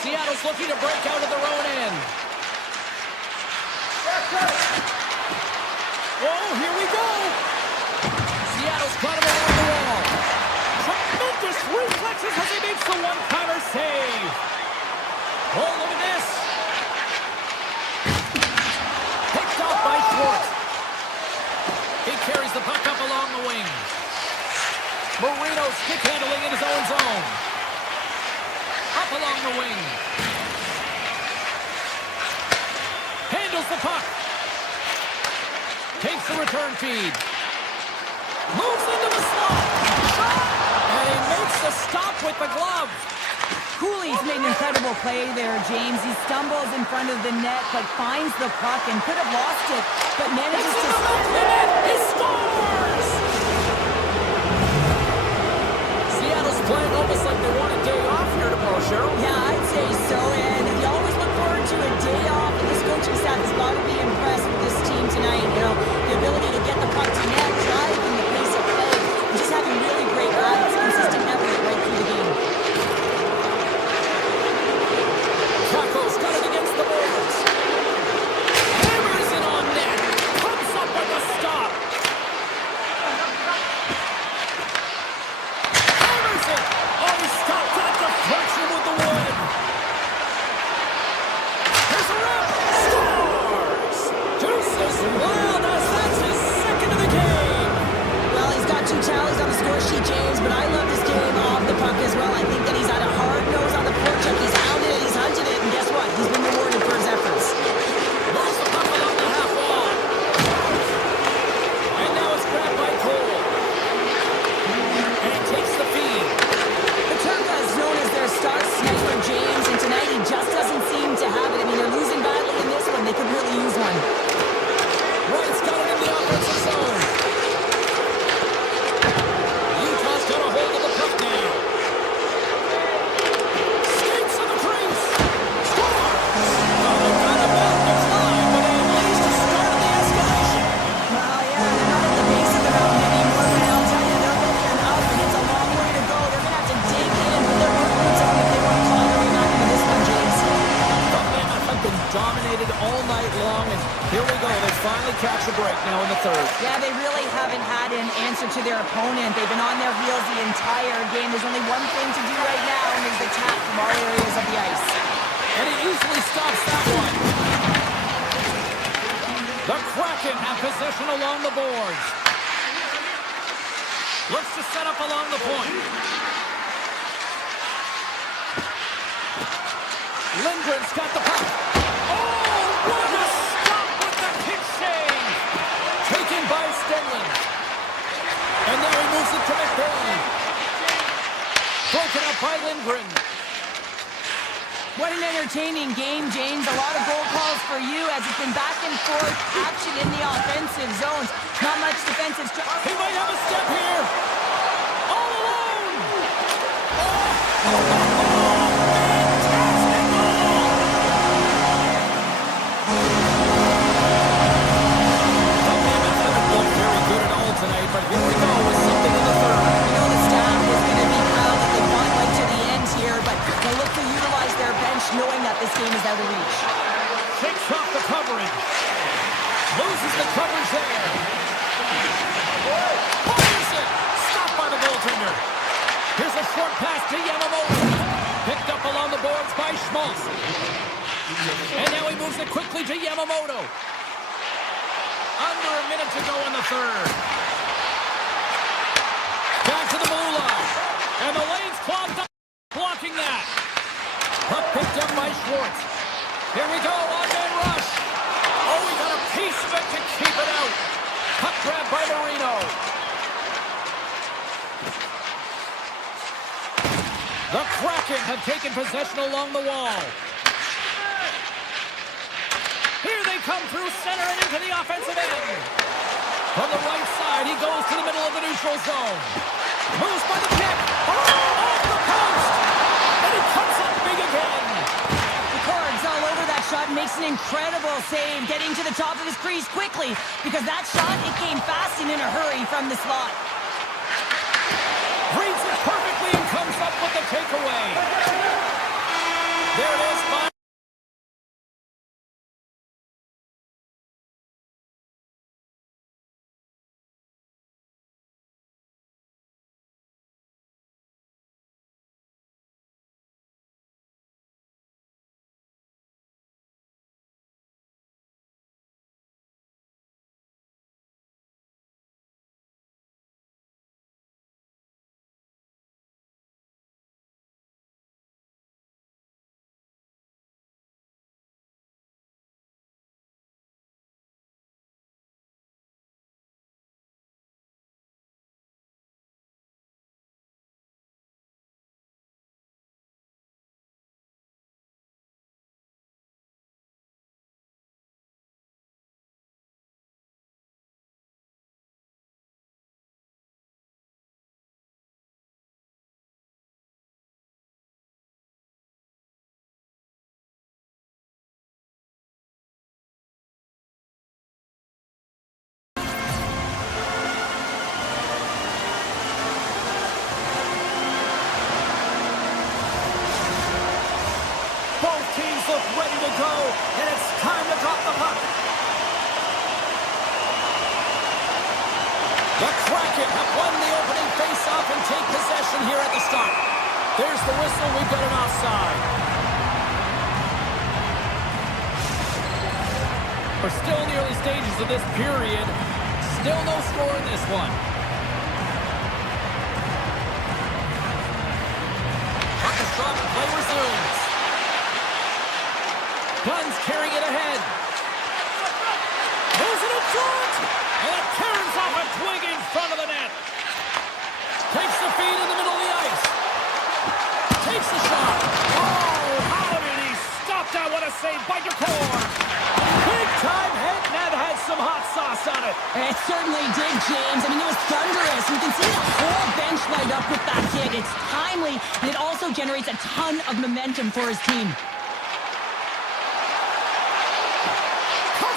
Seattle's looking to break out of their own end. Oh, here we go. Seattle's got him along the wall. Tremendous reflexes as he makes the one-timer save. Oh, look at this. Picked off by Schwartz. He carries the puck up along the wing. Marino stick handling in his own zone. Up along the wing. Handles the puck. Takes the return feed. Moves into the slot. Shot! And he makes the stop with the glove. Cooley's made an incredible play there, James. He stumbles in front of the net, but finds the puck and could have lost it, but manages to... He scores! Seattle's playing almost like they want a day off here tomorrow, Cheryl. Yeah, I'd say so, and you always look forward to a day off, and this coaching staff has got to be impressed with this team tonight. You know, the ability to get the puck to net, driving the pace of play, and just having really great runs, consistent effort right through the game. Chaco's got it against the boards. Hammers it on net. Comes up with a stop. an answer to their opponent. They've been on their heels the entire game. There's only one thing to do right now, and it's attack from all areas of the ice. And he easily stops that one. The Kraken have possession along the boards. Looks to set up along the point. Lindgren's got the puck. Oh, what a stop with the kick save. Taken by Stenlund. And now he moves it to McBain. Broken up by Lindgren. What an entertaining game, James. A lot of goal calls for you as it's been back and forth action in the offensive zones. Not much defensive He might have a step here. All alone. Fantastic goal. The Mammoths haven't looked very good at all tonight, but here we go with something in the third. You know the staff is going to be proud that they fought right to the end here, but they'll look to utilize their bench knowing that this game is out of reach. Shakes off the coverage. Loses the coverage there. Fires it. Stopped by the goaltender. Here's a short pass to Yamamoto. Picked up along the boards by Schmaltz. And now he moves it quickly to Yamamoto. Under a minute to go in the third. Back to the blue line. And the lane's clogged up. Blocking that. Puck picked up by Schwartz. Here we go, on-man rush. Oh, we got a piece of it to keep it out. Puck grab by Marino. The Kraken have taken possession along the wall. Here they come through center and into the offensive end. From the right side, he goes to the middle of the neutral zone. Moves by the kick. Oh, off the post. And he cuts up big again. Cords all over that shot, makes an incredible save, getting to the top of his crease quickly, because that shot, it came fast and in a hurry from the slot. Reads it perfectly and comes up with the takeaway. There it is. Look ready to go, and it's time to drop the puck. The Kraken have won the opening face-off and take possession here at the start. There's the whistle. We've got an offside. We're still in the early stages of this period. Still no score in this one. Puck is dropped, play resumes. Guns carrying it ahead. Moves it in front. And it turns off a twig in front of the net. Takes the feed in the middle of the ice. Takes the shot. Oh, how did he stop that? What a save by Duclair. Big time head net had some hot sauce on it. It certainly did, James. I mean, it was thunderous. You can see the whole bench light up with that hit. It's timely, and it also generates a ton of momentum for his team.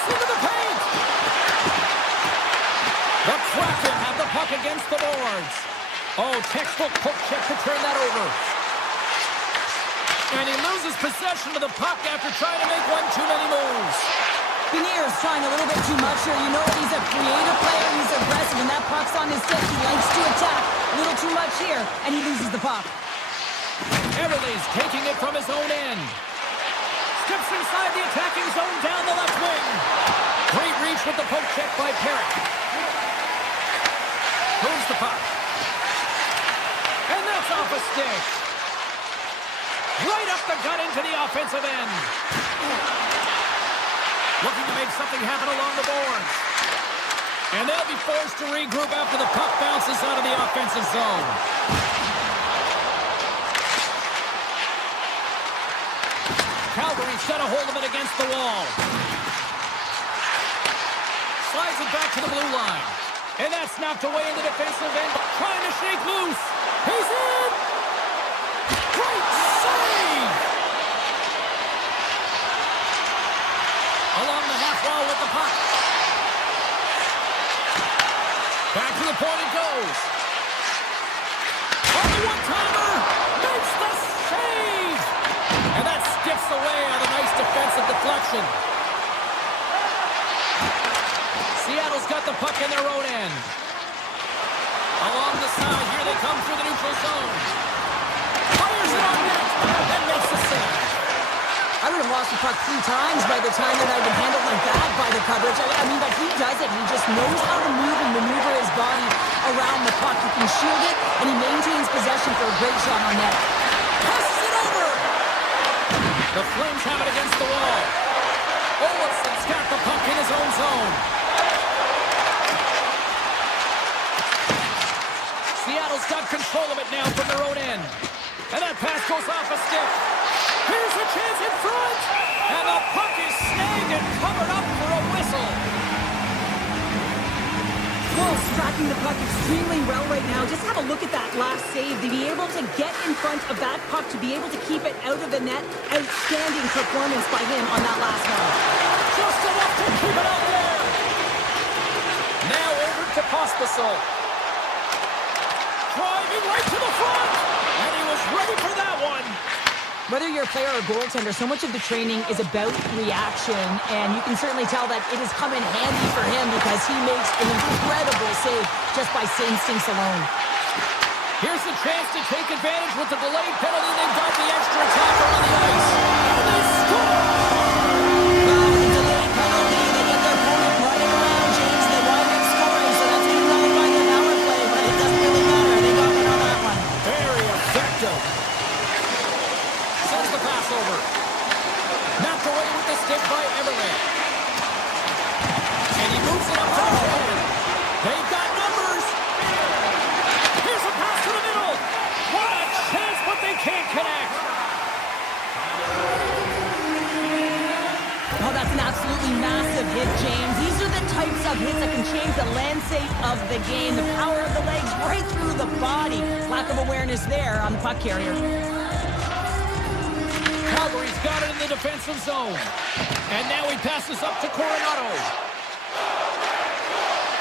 Into the paint! The Kraken have the puck against the boards. Oh, textbook poke check to turn that over. And he loses possession of the puck after trying to make one too many moves. Benier's trying a little bit too much here. You know that he's a creative player. He's aggressive, and that puck's on his stick. He likes to attack. A little too much here, and he loses the puck. Everly's taking it from his own end. Steps inside the attacking zone down the left wing. Great reach with the poke check by Perrick. Moves the puck. And that's off a stick. Right up the gut into the offensive end. Looking to make something happen along the boards. And they'll be forced to regroup after the puck bounces out of the offensive zone. Calgary's got a hold of it against the wall. Slides it back to the blue line. And that's knocked away in the defensive end. Trying to shake loose. He's in! Great save! Along the half wall with the puck. Back to the point it goes. On the one-timer! Makes the save! And that skips away on a nice defensive deflection. Seattle's got the puck in their own end. Along the side, here they come through the neutral zone. Fires it on net and makes the save. I would have lost the puck 3 times by the time that I've been handled like that by the coverage. I mean, but he does it. He just knows how to move and maneuver his body around the puck. He can shield it, and he maintains possession for a great shot on net. Passes it over. The Flames have it against the wall. Olafson's got the puck in his own zone. Seattle's got control of it now from their own end. And that pass goes off a stick. Here's a chance in front. And the puck is snagged and covered up for a whistle. Wolves tracking the puck extremely well right now. Just have a look at that last save. To be able to get in front of that puck, to be able to keep it out of the net. Outstanding performance by him on that last one. Just enough to keep it out there. Now over to Pospisil. Driving right to the front. And he was ready for that one. Whether you're a player or a goaltender, so much of the training is about reaction, and you can certainly tell that it has come in handy for him because he makes an incredible save just by instincts alone. Here's the chance to take advantage with the delayed penalty. They've got the extra attacker on the ice. And they score! Well, with the delayed penalty, they get their opponent running around, James. They wind up scoring, so that's going to nullify their power play, but it doesn't really matter. They got one on that one. Very effective. Sends the pass over. Knocked away with the stick by Everly. And he moves it up to the forward. They've got numbers. Here's a pass to the middle. What a chance, but they can't connect. Oh, that's an absolutely massive hit, James. These are the types of hits that can change the landscape of the game. The power of the legs right through the body. Lack of awareness there on the puck carrier. Calgary's got it in the defensive zone. And now he passes up to Coronado.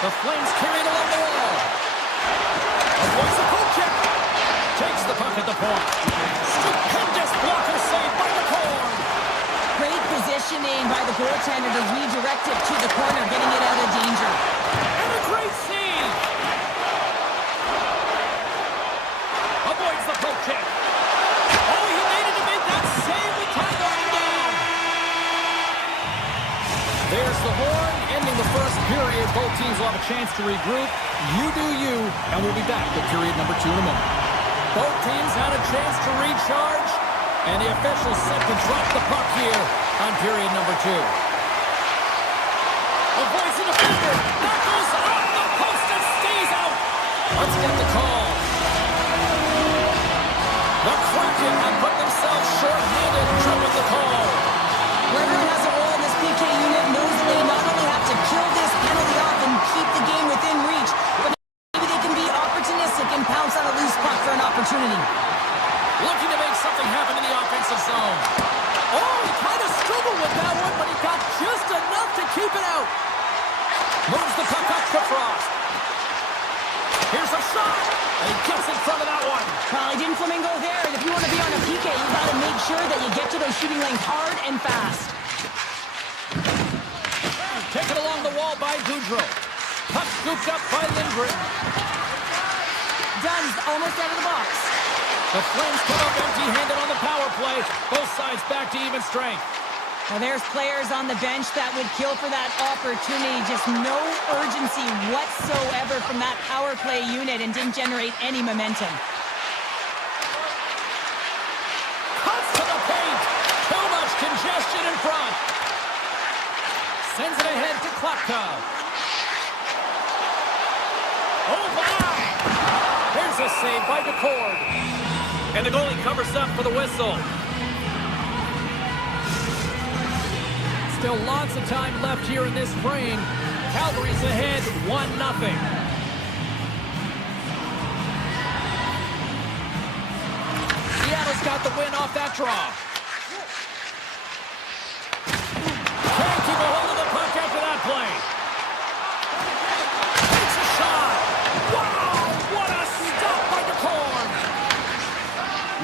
The Flames carry it along the wall. Avoids the poke check. Takes the puck at the point. Stupendous blocker save by the corner. Great positioning by the goaltender to redirect it to the corner, getting it out of danger. And a great save. Avoids the poke check. Oh, he needed to make that save with time going down. There's the horn, ending the first period. Both teams will have a chance to regroup. You do you, and we'll be back with period number 2 in a minute. Both teams had a chance to recharge, and the officials set to drop the puck here on period number 2. Avoids the defender. That goes off the post and stays out. Let's get the call. The Kraken have put themselves short-handed during the call. Whoever has a role in this PK unit knows that they not only have to kill this penalty off and keep the game within reach, but maybe they can be opportunistic and pounce on a loose puck for an opportunity. Looking to make something happen in the offensive zone. Oh, he kind of struggled with that one, but he got just enough to keep it out. Moves the puck up to Frost. Here's a shot, and he gets in front of that one. Well, he didn't flamingo there, and if you want to be on a PK, you've got to make sure that you get to those shooting lanes hard and fast. by Goudreau. Puck scooped up by Lindgren. Dunn's almost out of the box. The Flames come up empty-handed on the power play. Both sides back to even strength. Well, there's players on the bench that would kill for that opportunity. Just no urgency whatsoever from that power play unit and didn't generate any momentum. Cuts to the paint. Too much congestion in front. Sends it ahead to Klapka. Oh, my! There's a save by DeCord. And the goalie covers up for the whistle. Still lots of time left here in this frame. Calgary's ahead 1-0. Seattle's got the win off that draw. Can't keep a hold of the puck after that play. Takes a shot. Wow, what a stop by DeCord.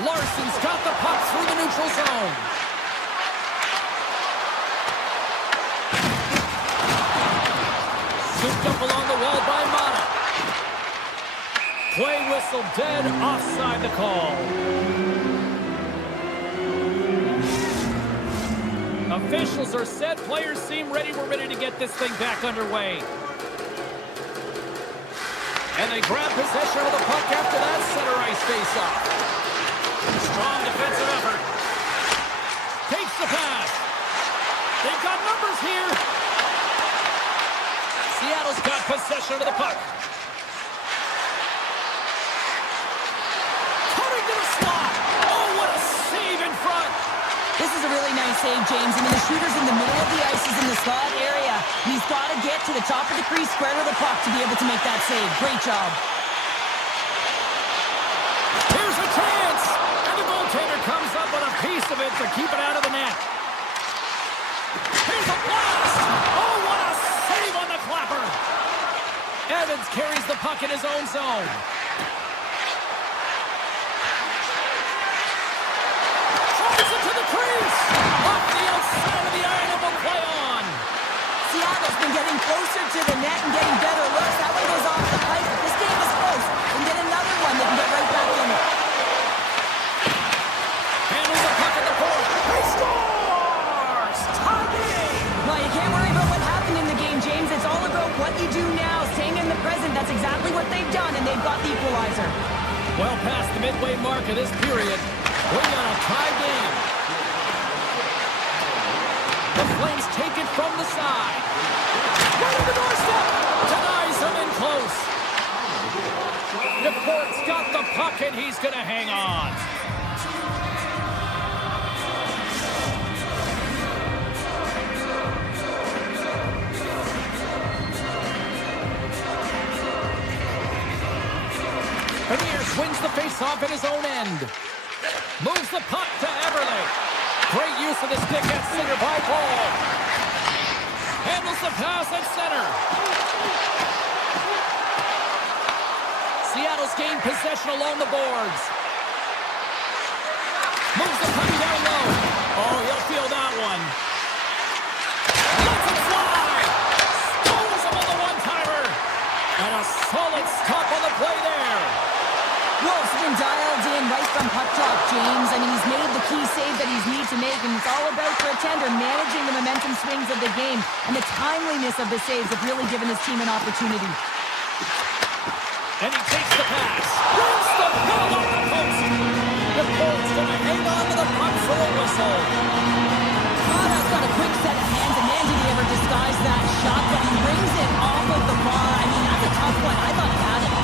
Larson's got the puck through the neutral zone. Scooped up along the wall by Mata. Play whistle dead, offside the call. Officials are set. Players seem ready. We're ready to get this thing back underway. And they grab possession of the puck after that center ice face-off. Strong defensive effort. Takes the pass. They've got numbers here. Seattle's got possession of the puck. Cutting to the slot. Oh, what a save in front. This is a really nice save, James. I mean, the shooter's in the middle of the ice. He's in the slot area. He's got to get to the top of the crease, square to the puck to be able to make that save. Great job. Here's a chance. And the goaltender comes up with a piece of it to keep it out of the net. Here's a blast. Oh, what a save on the clapper. Evans carries the puck in his own zone. Drives it to the crease. Off the outside of the iron and will play on. Seattle's been getting closer to the net and getting better looks. That one goes off the pipe. If this game is close, and get another one, they can get right back in it. Handles the puck at the point. He scores! Tie game! Well, you can't worry about what happened in the game, James. It's all about what you do now, staying in the present. That's exactly what they've done, and they've got the equalizer. Well past the midway mark of this period, we got a tie game. The Flames take it from the side. Right on the doorstep. Denies him in close. DePort's got the puck, and he's going to hang on. Beniers wins the faceoff at his own end. Moves the puck to Everly. Great use of the stick at center by Paul. Handles the pass at center. Seattle's gained possession along the boards. Moves the puck down low. Oh, he'll feel that one. Lets it fly. Stones him on the one-timer. And a solid stop on the play there. Wolf's been dialed in right from puck drop, James. I mean, he's made the key save that he's need to make, and it's all about for a tender managing the momentum swings of the game, and the timeliness of the saves have really given his team an opportunity. And he takes the pass. Brings the middle of the post. The Colts going to hang on to the puck for a whistle. Mata's got a quick set of hands, and man, did he ever disguise that shot, but he rings it off of the bar. I mean, that's a tough one. I thought he had it.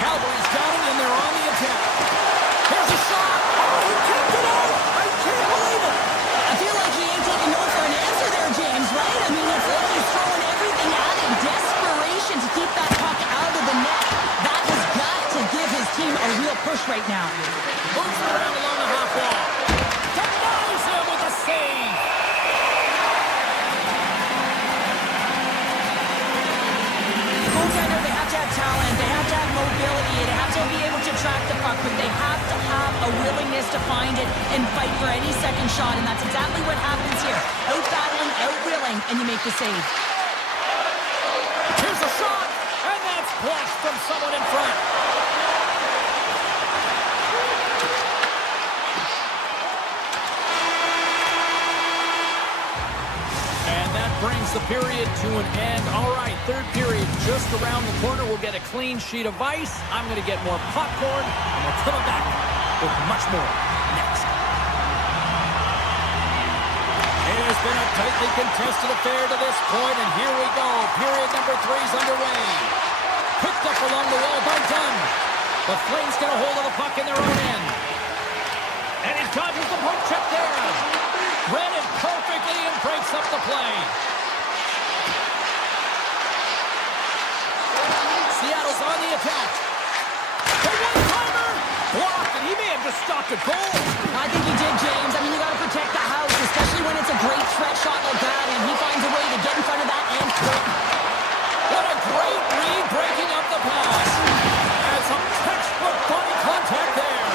Calgary's got it, and they're on the attack. Here's a shot. Oh, he kicked it out. I can't believe it. I feel like he ain't taking no for an answer there, James, right? I mean, it's like he's throwing everything at it. Desperation to keep that puck out of the net. That has got to give his team a real push right now. Moves it around along the half wall. Denies him with a save. Goaltender, they have to have talent, they have to have mobility, they have to be able to track the puck, but they have to have a willingness to find it and fight for any second shot, and that's exactly what happens here. Out-battling, out-willing, and you make the save. Here's a shot, and that's blocked from someone in front. And that brings the period to an end. All right, third period just around the corner. We'll get a clean sheet of ice. I'm going to get more popcorn, and we're coming back with much more next. It has been a tightly contested affair to this point, and here we go. Period number 3 is underway. Picked up along the wall by Dunn. The Flames get a hold of the puck in their own end. And he dodges the poke check there. Read it perfectly and breaks up the play. Seattle's on the attack. The one-timer! Blocked, and he may have just stopped a goal. I think he did, James. I mean, you got to protect the house, especially when it's a great threat shot like that, and he finds a way to get in front of that and quick. What a great read, breaking up the pass. And some textbook body contact there.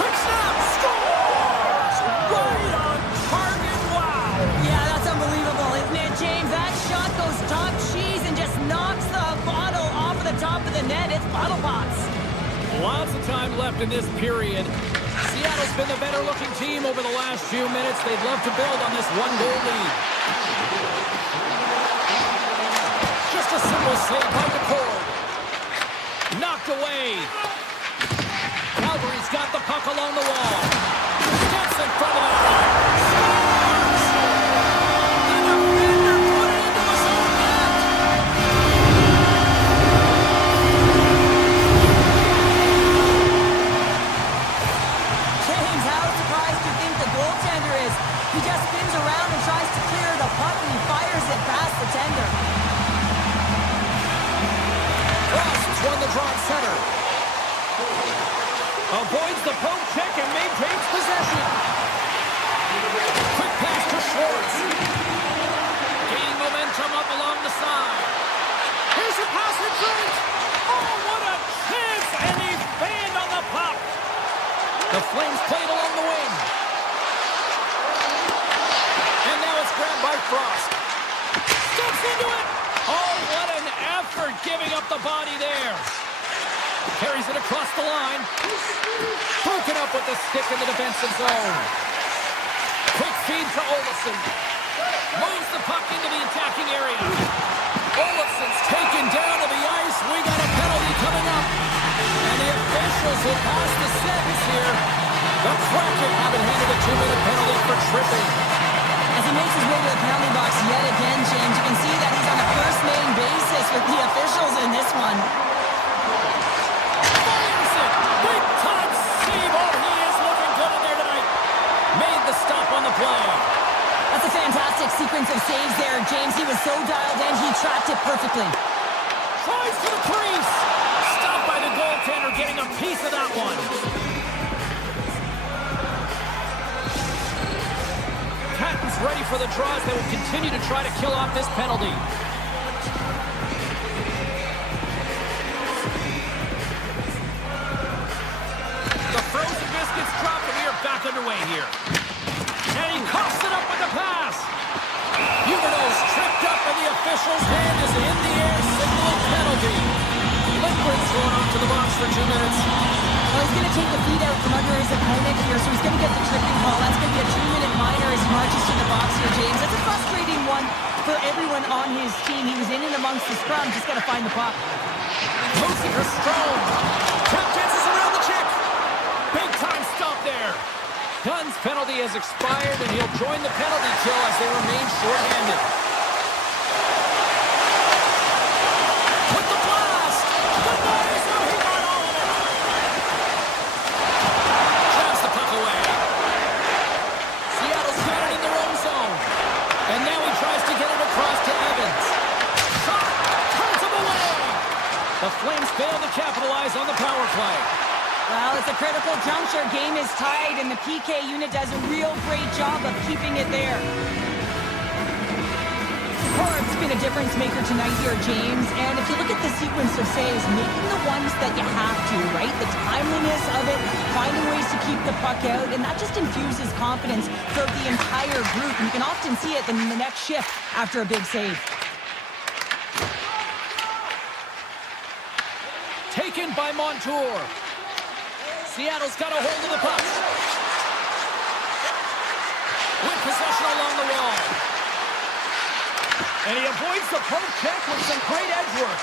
Quick snap, scores! Right on target, wow! Yeah, that's unbelievable, isn't it, James? That shot goes top cheese and just knocks the bottle off of the top of the net. It's bottle pots. Lots of time left in this period. Seattle's been the better-looking team over the last few minutes. They'd love to build on this one-goal lead. Just a simple save by McCord. Knocked away. Calgary's got the puck along the wall. Steps in front of it. Scores! The defender put it into his own net. James, how surprised do you think the goaltender is? He just spins around and tries to clear the puck, and he fires it past the tender. Frost won the draw at center. Avoids the poke check and maintains possession. Quick pass to Schwartz. Gaining momentum up along the side. Here's a pass for Trent. Oh, what a chance! And he fanned on the puck. The Flames played along the wing. And now it's grabbed by Frost. Steps into it. Oh, what an effort giving up the body there. Carries it across the line. Broken up with the stick in the defensive zone. Quick feed to Olofsson. Moves the puck into the attacking area. Olofsson's taken down to the ice. We got a penalty coming up. And the officials will pass the sentence here. The Kraken have been handed a 2-minute penalty for tripping. As he makes his way to the penalty box yet again, James, you can see that he's on a first-name basis with the officials in this one. Fires it! Big time save! Oh, he is looking good in there tonight. Made the stop on the play. That's a fantastic sequence of saves there, James. He was so dialed in, he tracked it perfectly. Tries for the crease. Stopped by the goaltender, getting a piece of that one. Catton's ready for the draws. They will continue to try to kill off this penalty. The frozen biscuits dropped, and we are back underway here. And he coughs it up with the pass. Huberdeau's tripped up, and the official's hand is in the air, signaling penalty. Lindgren's going off to the box for 2 minutes. Well, he's going to take the feet out from under his opponent here, so he's going to get the tripping call. That's going to be a 2-minute minor as he marches to the box here, James. That's a frustrating one for everyone on his team. He was in and amongst the scrum, just got to find the puck. Moves it for Strome. Tap dances around the check. Big time stop there. Dunn's penalty has expired, and he'll join the penalty kill as they remain shorthanded. With the blast! The noise! Oh, he got all of it! Grabs the puck away. Seattle's got it in their own zone. And now he tries to get it across to Evans. Shot! Turns him away! The Flames fail to capitalize on the power play. Well, it's a critical juncture. Game is tied, and the PK unit does a real great job of keeping it there. Corp's been a difference maker tonight here, James. And if you look at the sequence of saves, making the ones that you have to, right? The timeliness of it, finding ways to keep the puck out, and that just infuses confidence throughout the entire group. And you can often see it in the next shift after a big save. Taken by Montour. Seattle's got a hold of the puck. With possession along the wall. And he avoids the poke check with some great edge work.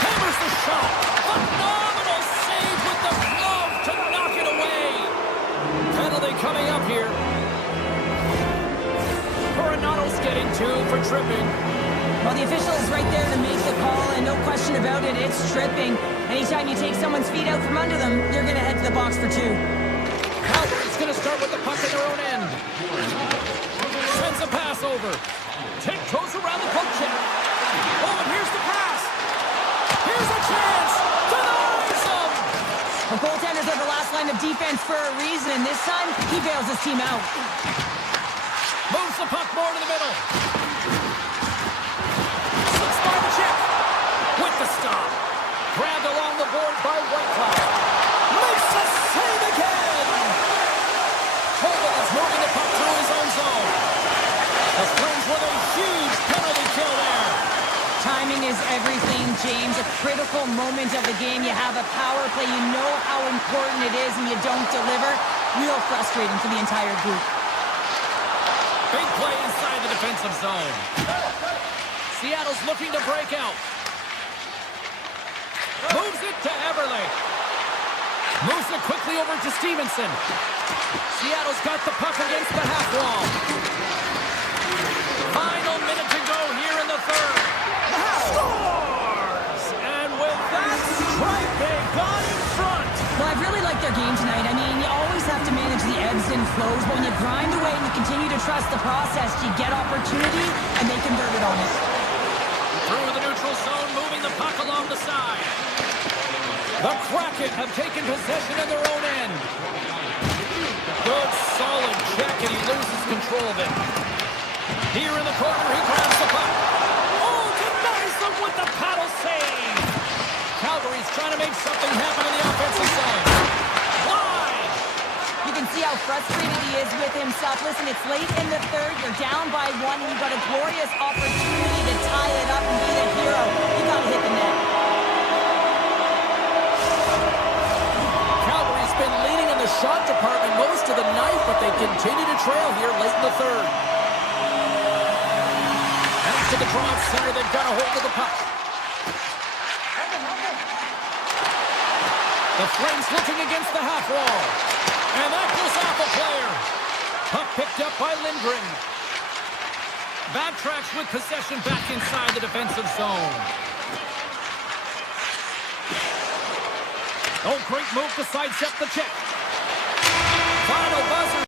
Hammers the shot. Phenomenal save with the glove to knock it away. Penalty coming up here. Coronato's getting 2 for tripping. Well, the official is right there to make the call, and no question about it, it's tripping. Anytime you take someone's feet out from under them, you're going to head to the box for 2. Calgary's going to start with the puck in their own end. Sends a pass over. Tiptoes around the poke check. Oh, and here's the pass. Here's a chance. Denies him. The goaltenders are the last line of defense for a reason, and this time, he bails his team out. Moves the puck more to the middle. Slips by the check. With the stop. Grabbed along the board by Whitecloud. Makes the save again. Hogan is moving the puck through his own zone. The Flames with a huge penalty kill there. Timing is everything, James. A critical moment of the game. You have a power play. You know how important it is, and you don't deliver. Real frustrating for the entire group. Big play inside the defensive zone. Seattle's looking to break out. Moves it to Everly. Moves it quickly over to Stevenson. Seattle's got the puck against the half wall. Final minute to go here in the third. Scores! And with that strike, they got in front. Well, I really like their game tonight. I mean, you always have to manage the ebbs and flows, but when you grind away and you continue to trust the process, you get opportunity, and they converted on it. Through the neutral zone, moving the puck along the side. The Kraken have taken possession in their own end. Good, solid check, and he loses control of it. Here in the corner, he grabs the puck. Oh, denies them with the paddle save. Calgary's trying to make something happen in the offensive zone. Wide. You can see how frustrated he is with himself. Listen, it's late in the third. You're down by 1, and you've got a glorious opportunity to tie it up and be the hero. You got to hit the net. Calgary's been leading in the shot department most of the night, but they continue to trail here late in the third. Back to the draw center. They've got a hold of the puck. The Flames looking against the half wall. And that goes off a player. Puck picked up by Lindgren. Backtracks with possession back inside the defensive zone. Oh, great move to sidestep the check. Final buzzer.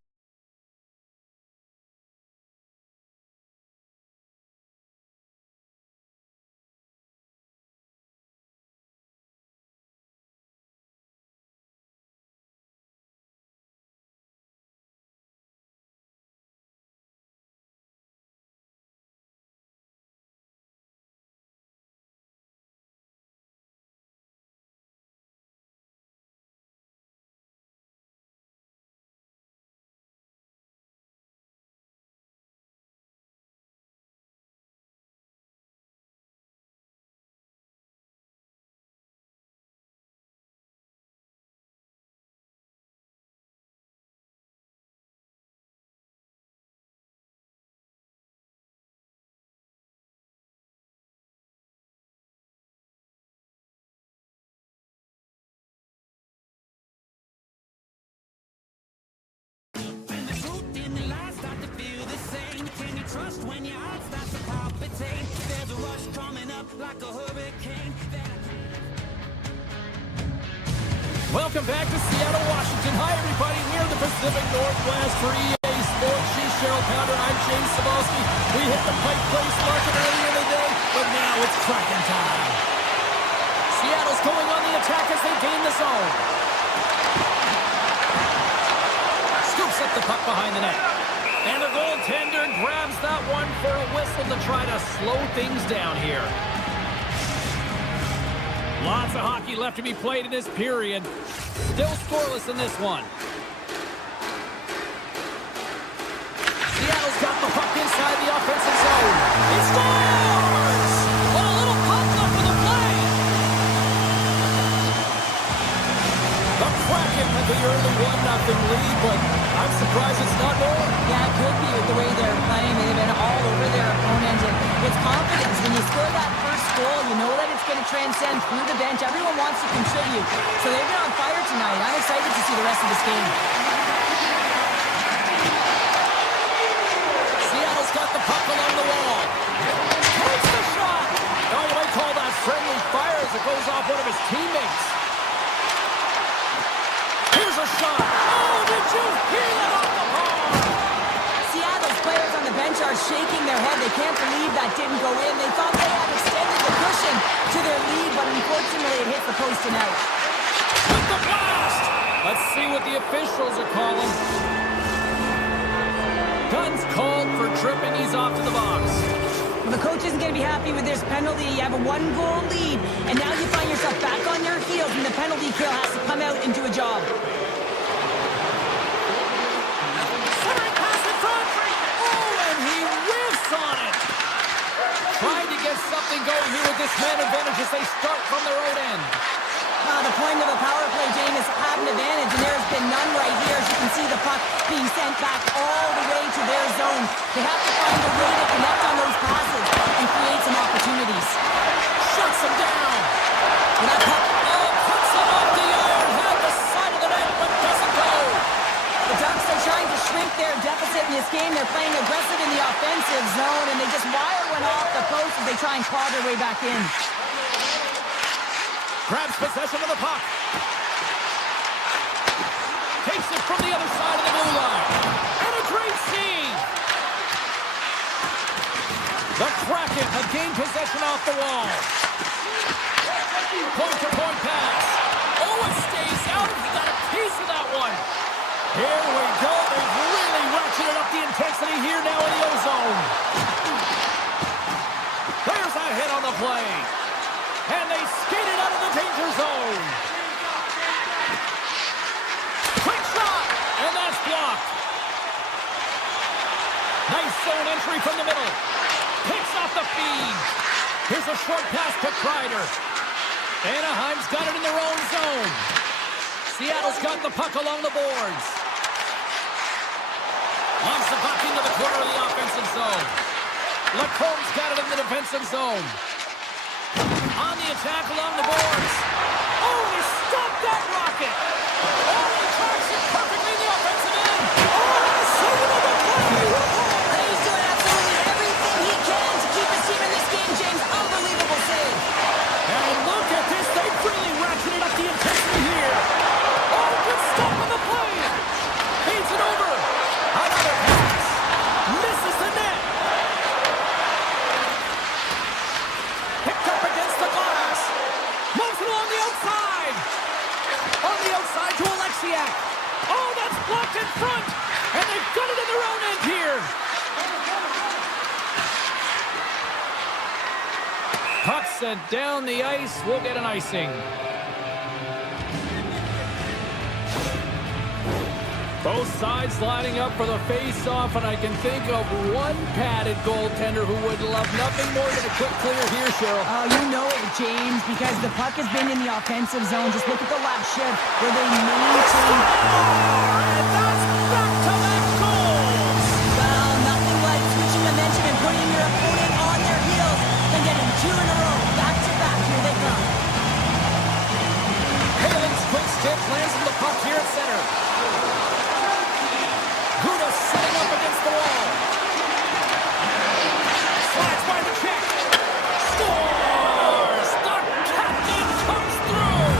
When your heart starts to palpitate, there's a rush coming up like a hurricane. Welcome back to Seattle, Washington. Hi, everybody. We're the Pacific Northwest for EA Sports. She's Cheryl Pounder. I'm James Cebulski. We hit the Pike Place market earlier in the day, but now it's Kraken time. Seattle's going on the attack as they gain the zone. Scoops up the puck behind the net. And the goaltender grabs that one for a whistle to try to slow things down here. Lots of hockey left to be played in this period. Still scoreless in this one. Seattle's got the puck inside the offensive zone. He scores! What a little pop up for the play! early 1-0 lead, but I'm surprised it's not more. Yeah, it could be with the way they're playing. They've been all over their opponent, and it's confidence. When you score that first goal, you know that it's going to transcend through the bench. Everyone wants to contribute, so they've been on fire tonight. I'm excited to see the rest of this game. Seattle's got the puck along the wall. Takes the shot. Oh, you might call that friendly fire as it goes off one of his teammates. Here's a shot. Oh, did you hear that off the bar? Seattle's players on the bench are shaking their head. They can't believe that didn't go in. They thought they had extended the cushion to their lead, but unfortunately it hit the post and out. With the blast. Let's see what the officials are calling. Guns called for tripping. He's off to the box. Well, the coach isn't going to be happy with this penalty. You have a 1-goal lead, and now you find yourself back on your heels, and the penalty kill has to come out and do a job. Centering pass in front. Oh, and he whiffs on it. Trying to get something going here with this man advantage as they start from their own end. The point of a power play, James, is have an advantage, and there's been none right here. As you can see, the puck being sent back all the way to their zone. They have to find a way to connect on those passes and create some opportunities. Shuts him down. And that puck, Puts it off the iron. Had the side of the net, but doesn't go. the Ducks are trying to shrink their deficit in this game. They're playing aggressive in the offensive zone, and they just wire one off the post as they try and claw their way back in. Grabs possession of the puck. Takes it from the other side of the blue line. And a great save. The Kraken have gained possession off the wall. Point-to-point pass. Oh, it stays out. He got a piece of that one. Here we go. They've really ratcheted up the intensity here now in the O-zone. There's a hit on the play. And they skated out of the danger zone. Quick shot. And that's blocked. Nice zone entry from the middle. Picks off the feed. Here's a short pass to Kreider. Anaheim's got it in their own zone. Seattle's got the puck along the boards. Launch the puck into the corner of the offensive zone. Lacombe's got it in the defensive zone. On the attack along the boards. Oh, he stopped that rocket. Oh, he tracks it perfectly in the offensive end. Oh, the save of the play. He's doing absolutely everything he can to keep his team in this game, James. Unbelievable save. And look at this. They've really ratcheted up the intensity here. Oh, good stop on the play. Feeds it over. Another pass. Misses the net. Picked up against the glass. Moves it along the outside. On the outside to Alexiak. Oh, that's blocked in front. And they've got it in their own end here. Puck sent down the ice. We'll get an icing. Both sides lining up for the face-off, and I can think of one padded goaltender who would love nothing more than a quick clear here, Cheryl. Oh, you know it, James, because the puck has been in the offensive zone. Just look at the last shift where they maintain. And that's back-to-back goals. Well, nothing like switching momentum and putting your opponent on their heels and getting two in a row, back-to-back. Here they come. Halen's quick stick lands on the puck here at center. Gouda sitting up against the wall. Slides by the check. Scores! The captain comes through!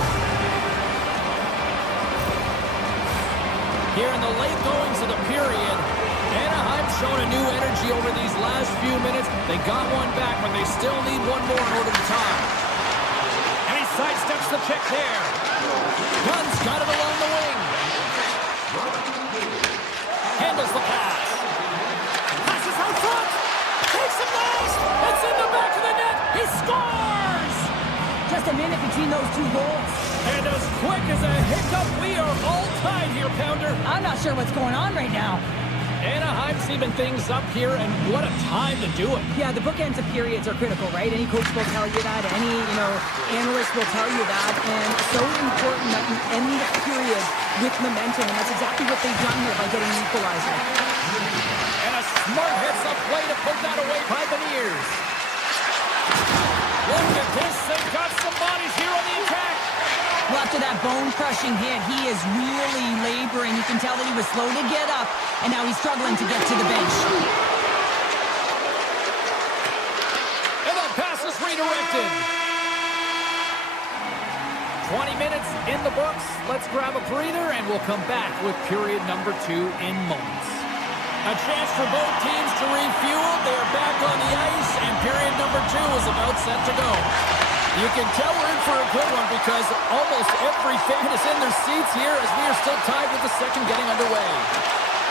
Here in the late goings of the period, Anaheim's shown a new energy over these last few minutes. They got one back, but they still need one more in order to tie. And he sidesteps the check there. Gunn's got it along the wing. Handles the pass. Passes out front. Takes the blast. It's in the back of the net. He scores! Just a minute between those two goals. And as quick as a hiccup, we are all tied here, Pounder. I'm not sure what's going on right now. Anaheim's even things up here, and what a time to do it. Yeah, the bookends of periods are critical, right? Any coach will tell you that. Any, analyst will tell you that. And so important that you end the period with momentum, and that's exactly what they've done here by getting an equalizer. And a smart heads-up play to put that away by Beniers. Look at this. They've got some bodies here on the attack. Well, after that bone-crushing hit, he is really laboring. You can tell that he was slow to get up, and now he's struggling to get to the bench. And the pass is redirected. 20 minutes in the books. Let's grab a breather, and we'll come back with period number 2 in moments. A chance for both teams to refuel. They're back on the ice, and period number 2 is about set to go. You can tell we're in for a good one because almost every fan is in their seats here as we are still tied with the second getting underway.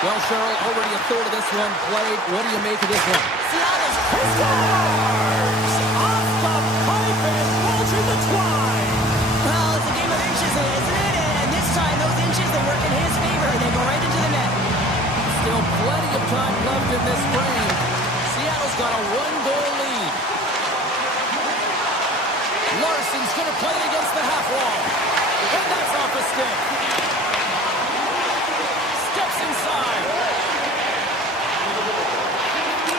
Well, Cheryl, already a third of this one played. What do you make of this one? Seattle's Scores! Off the pipe and bulging the twine. Well, it's a game of inches, isn't it? And this time, those inches, they work in his favor. They go right into the net. Still plenty of time left in this frame. Seattle's got a 1-goal lead. Larson's going to play it against the half wall. And that's off a stick. Steps inside.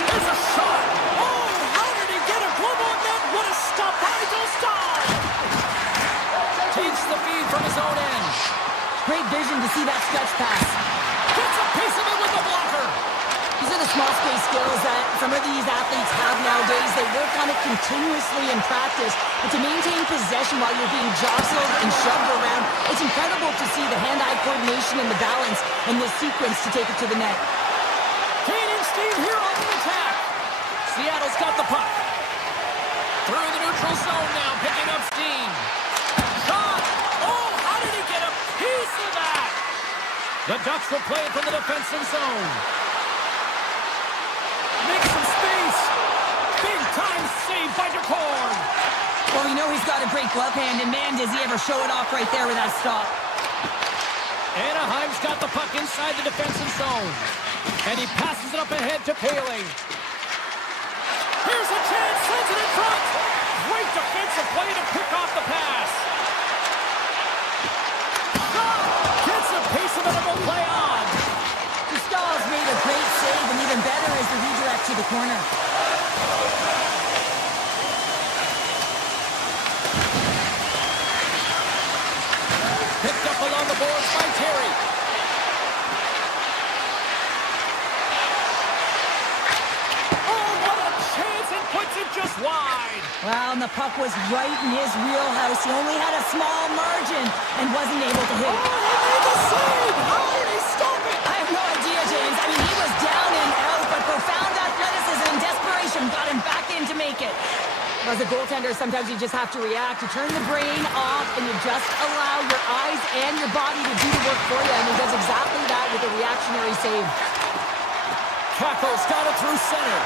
There's a shot. Oh, how did he get a glove on that? What a stop by Dostal. Takes the feed from his own end. Great vision to see that stretch pass. Gets a piece of it with the blocker. These are the small space skills that some of these athletes have nowadays. They work on it continuously in practice. But to maintain possession while you're being jostled and shoved around, it's incredible to see the hand-eye coordination and the balance in this sequence to take it to the net. Kane and Steve here on the attack. Seattle's got the puck. Through the neutral zone now, picking up steam. Shot! Oh, how did he get a piece of that? The Ducks will play it from the defensive zone. Make some space. Big time save by DeCorn. Well, we know he's got a great glove hand, and man, does he ever show it off right there with that stop. Anaheim's got the puck inside the defensive zone. And he passes it up ahead to Paling. Here's a chance, sends it in front. Great defensive play to pick off the pass. Shot! Gets a piece of it and will play on. Dostal's made a great save, and even better is the redirect to the corner. Picked up along the boards by Terry. Oh, what a chance, and puts it just wide. Well, and the puck was right in his wheelhouse. He only had a small margin and wasn't able to hit it. Oh, he made the save. How did he stop it? I have no idea, James. I mean, he was down and out, but profound athleticism and desperation got him back in to make it. As a goaltender, sometimes you just have to react. You turn the brain off, and you just allow your eyes and your body to do the work for you, and he does exactly that with a reactionary save. Kako's got it through center.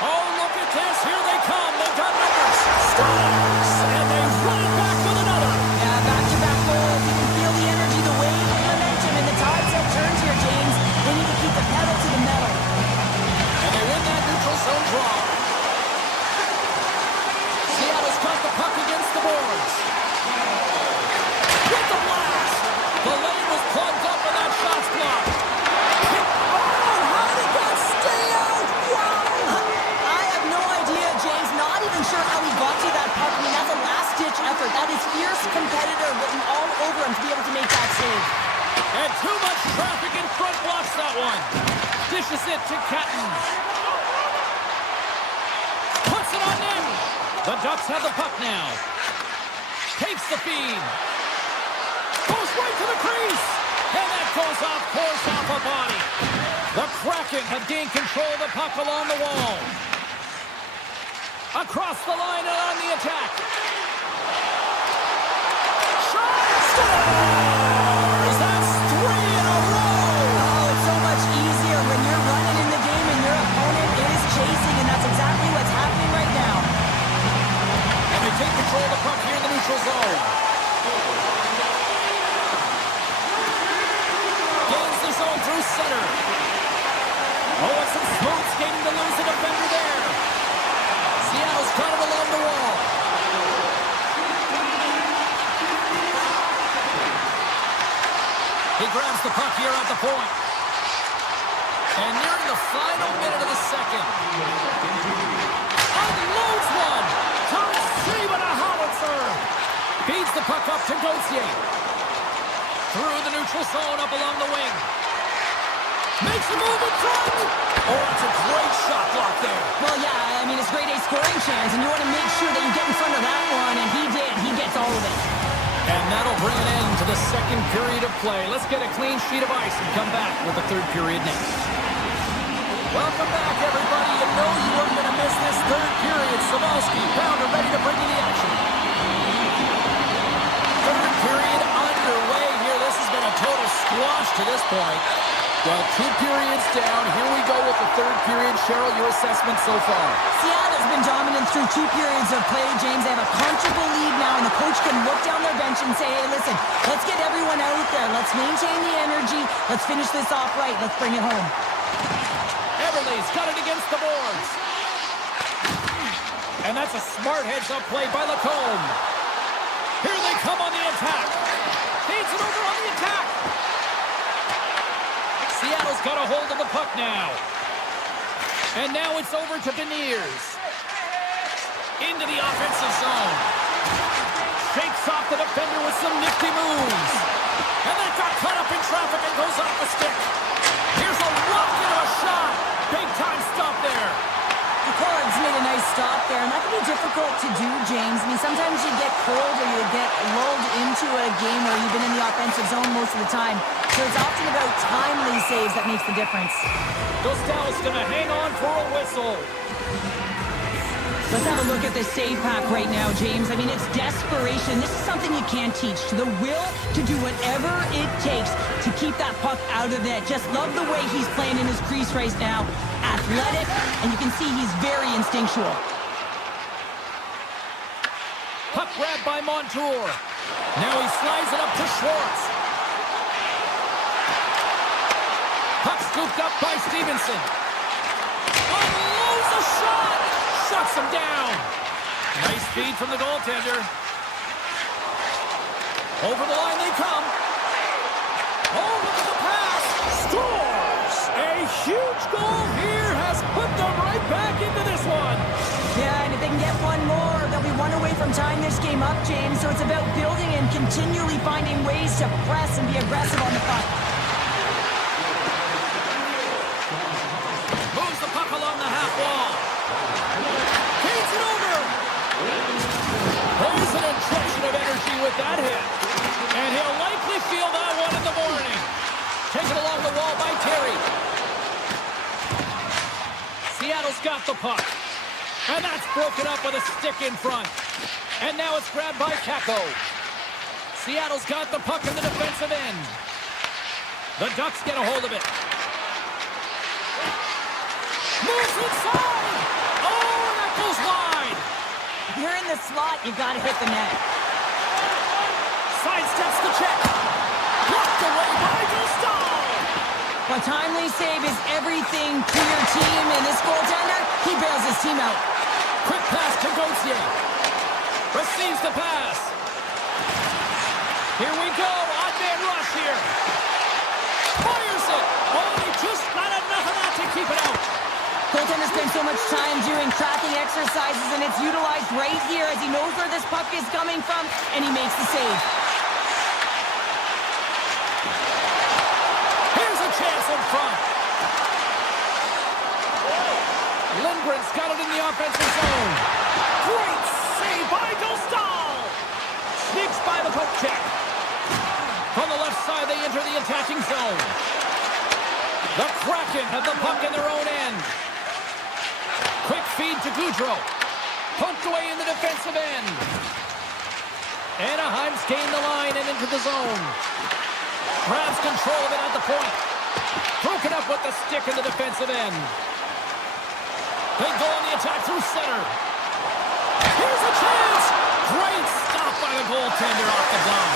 Oh, look at this. Here they come. They've got numbers. Stars! And they run it back with another. Yeah, back-to-back goals. You can feel the energy, the wave, the momentum, and the tides have turned here, James. They need to keep the pedal to the metal. And they win that neutral zone draw. Seattle's got the puck against the boards. With the blast. The lane was plugged up and that shot's blocked. Oh, how did that stay out? Wow. I have no idea, James. Not even sure how he got to that puck. I mean, that's a last-ditch effort. That is fierce competitor written all over him to be able to make that save. And too much traffic in front blocks that one. Dishes it to Catton. Puts it on net. The Ducks have the puck now. Takes the feed. Goes right to the crease. And that goes off, pours off a body. The Kraken have gained control of the puck along the wall. Across the line and on the attack. Shot! Scores! That's 3 in a row! Oh, it's so much easier when you're running in the game and your opponent is chasing, and that's exactly what's happening right now. And they take control of the puck here in the neutral zone. Gains the zone through center. skating to lose the defender there. Seattle's got it along the wall. He grabs the puck here at the point. And nearing the final minute of the second. Unloads one. Top save and a howitzer. Feeds the puck up to Gauthier. Through the neutral zone up along the wing. Makes a move in front. Oh, that's a great shot block there. Well, yeah, I mean, it's a grade A scoring chance, and you want to make sure that you get in front of that one, and he did. He gets all of it. And that'll bring an end to the second period of play. Let's get a clean sheet of ice and come back with the third period next. Welcome back, everybody. You know you weren't going to miss this third period. Samalski, Pounder ready to bring you the action. Third period underway here. This has been a total squash to this point. Well, 2 periods down. Here we go with the third period. Cheryl, your assessment so far? Seattle's been dominant through 2 periods of play, James. They have a comfortable lead now, and the coach can look down their bench and say, hey, listen, let's get everyone out there. Let's maintain the energy. Let's finish this off right. Let's bring it home. Everly's got it against the boards. And that's a smart heads-up play by Lacombe. Here they come on the attack. Feeds it over on the attack. Seattle's got a hold of the puck now. And now it's over to Beniers. Into the offensive zone. Shakes off the defender with some nifty moves. And that got caught up in traffic and goes off the stick. Here's a rock into a shot. Big time stop there. The Cards made a nice stop there, and that can be difficult to do, James. I mean, sometimes you get cold or you get lulled into a game where you've been in the offensive zone most of the time. So it's often about timely saves that makes the difference. Dostal's going to hang on for a whistle. Let's have a look at the save pack right now, James. I mean, it's desperation. This is something you can't teach. The will to do whatever it takes to keep that puck out of net. Just love the way he's playing in his crease right now. Athletic, and you can see he's very instinctual. Puck grabbed by Montour. Now he slides it up to Schwartz. Puck scooped up by Stevenson. Unloads a shot! Shuts him down. Nice feed from the goaltender. Over the line they come. Oh, look at the pass. Scores! A huge goal here has put them right back into this one. Yeah, and if they can get one more, they'll be one away from tying this game up, James. So it's about building and continually finding ways to press and be aggressive on the puck. Moves the puck along the half wall. Feeds it over. There's an injection of energy with that hit. And he'll likely feel that one in the morning. Taken along the wall by Terry. Seattle's got the puck. And that's broken up with a stick in front. And now it's grabbed by Kako. Seattle's got the puck in the defensive end. The Ducks get a hold of it. Moves inside! Oh, that goes wide! If you're in the slot, you've got to hit the net. Sidesteps the check. Blocked away by Dostal! A timely save is everything to your team, and this goaltender, he bails his team out. Quick pass to Gauthier. Receives the pass. Here we go. Odd man rush here. Fires it. Oh, he just not enough of that to keep it out. Goaltender spends so much time doing tracking exercises, and it's utilized right here as he knows where this puck is coming from, and he makes the save. Here's a chance in front. Lindgren's got it in the offensive zone. Great save by Dostal. Sneaks by the poke check. From the left side, they enter the attacking zone. The Kraken have the puck in their own end. Quick feed to Goudreau. Poked away in the defensive end. Anaheim's gained the line and into the zone. Grabs control of it at the point. Broken up with the stick in the defensive end. They go on the attack through center. Here's a chance. Great stop by the goaltender off the glove.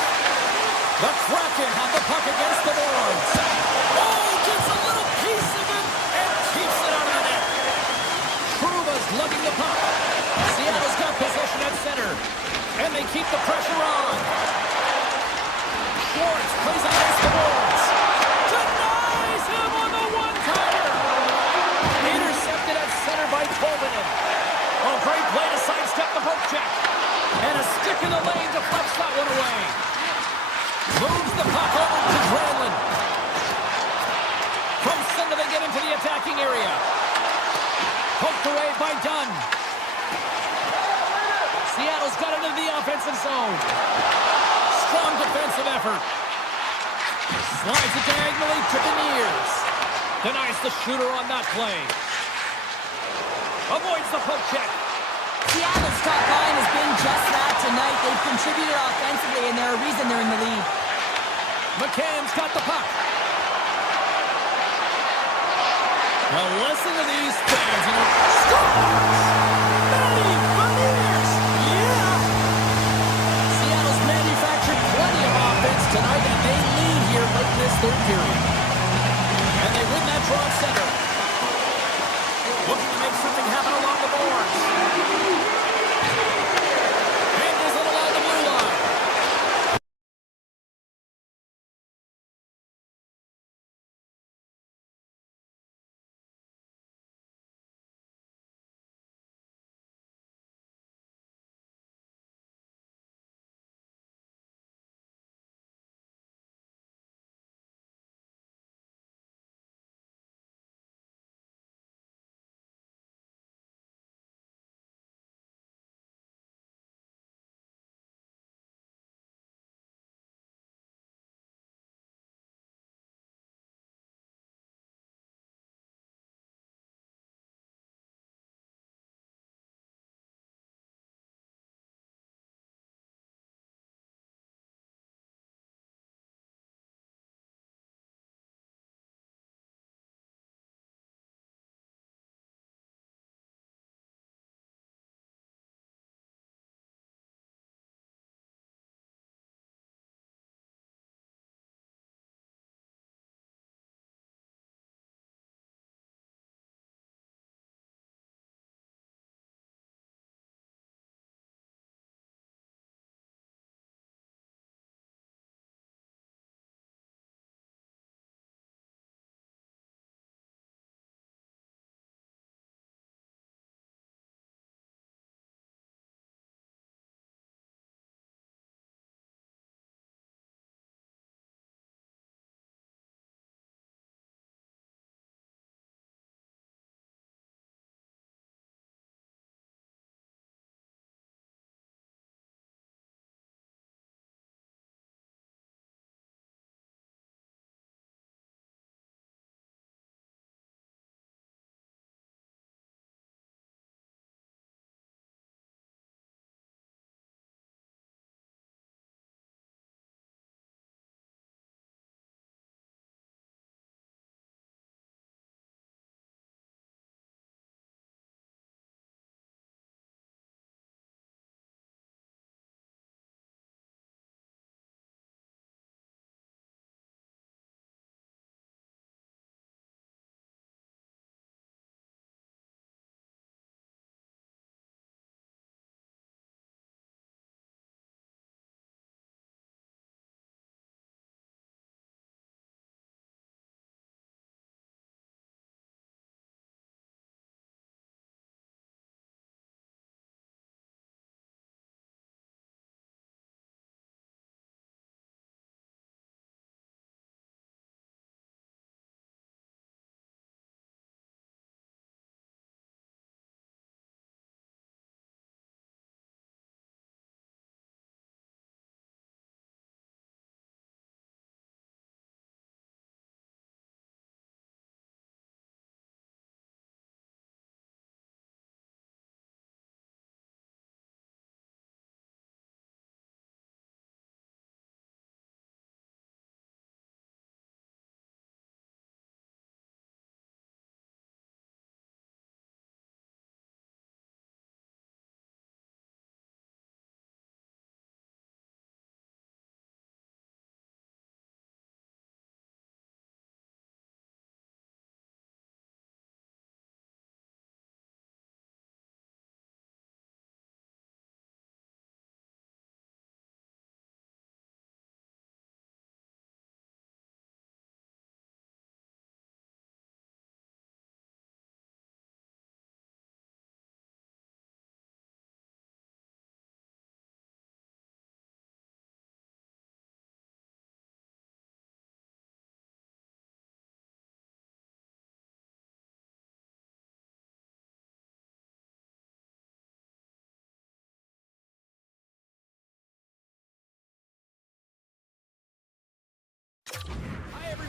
The Kraken have the puck against the boards. Oh, gets a little piece of it and keeps it out of the net. they keep the pressure on. Schwartz plays against the boards. Denies him on the one-timer. Intercepted at center by Tolvanen. Oh, great play to sidestep the poke check. And a stick in the lane deflects that one away. Moves the puck over to Granlund. From center they get into the attacking area. Poked away by Dunn. Seattle's got it into the offensive zone. Strong defensive effort. Slides it diagonally to Beniers. Denies the shooter on that play. Avoids the poke check. Seattle's top line has been just that tonight. They've contributed offensively, and they're a reason they're in the lead. McCann's got the puck. Well, listen to these fans. Seattle's manufactured plenty of offense tonight, and they lead here late in this third period. And they win that draw center. Looking to make something happen along the boards.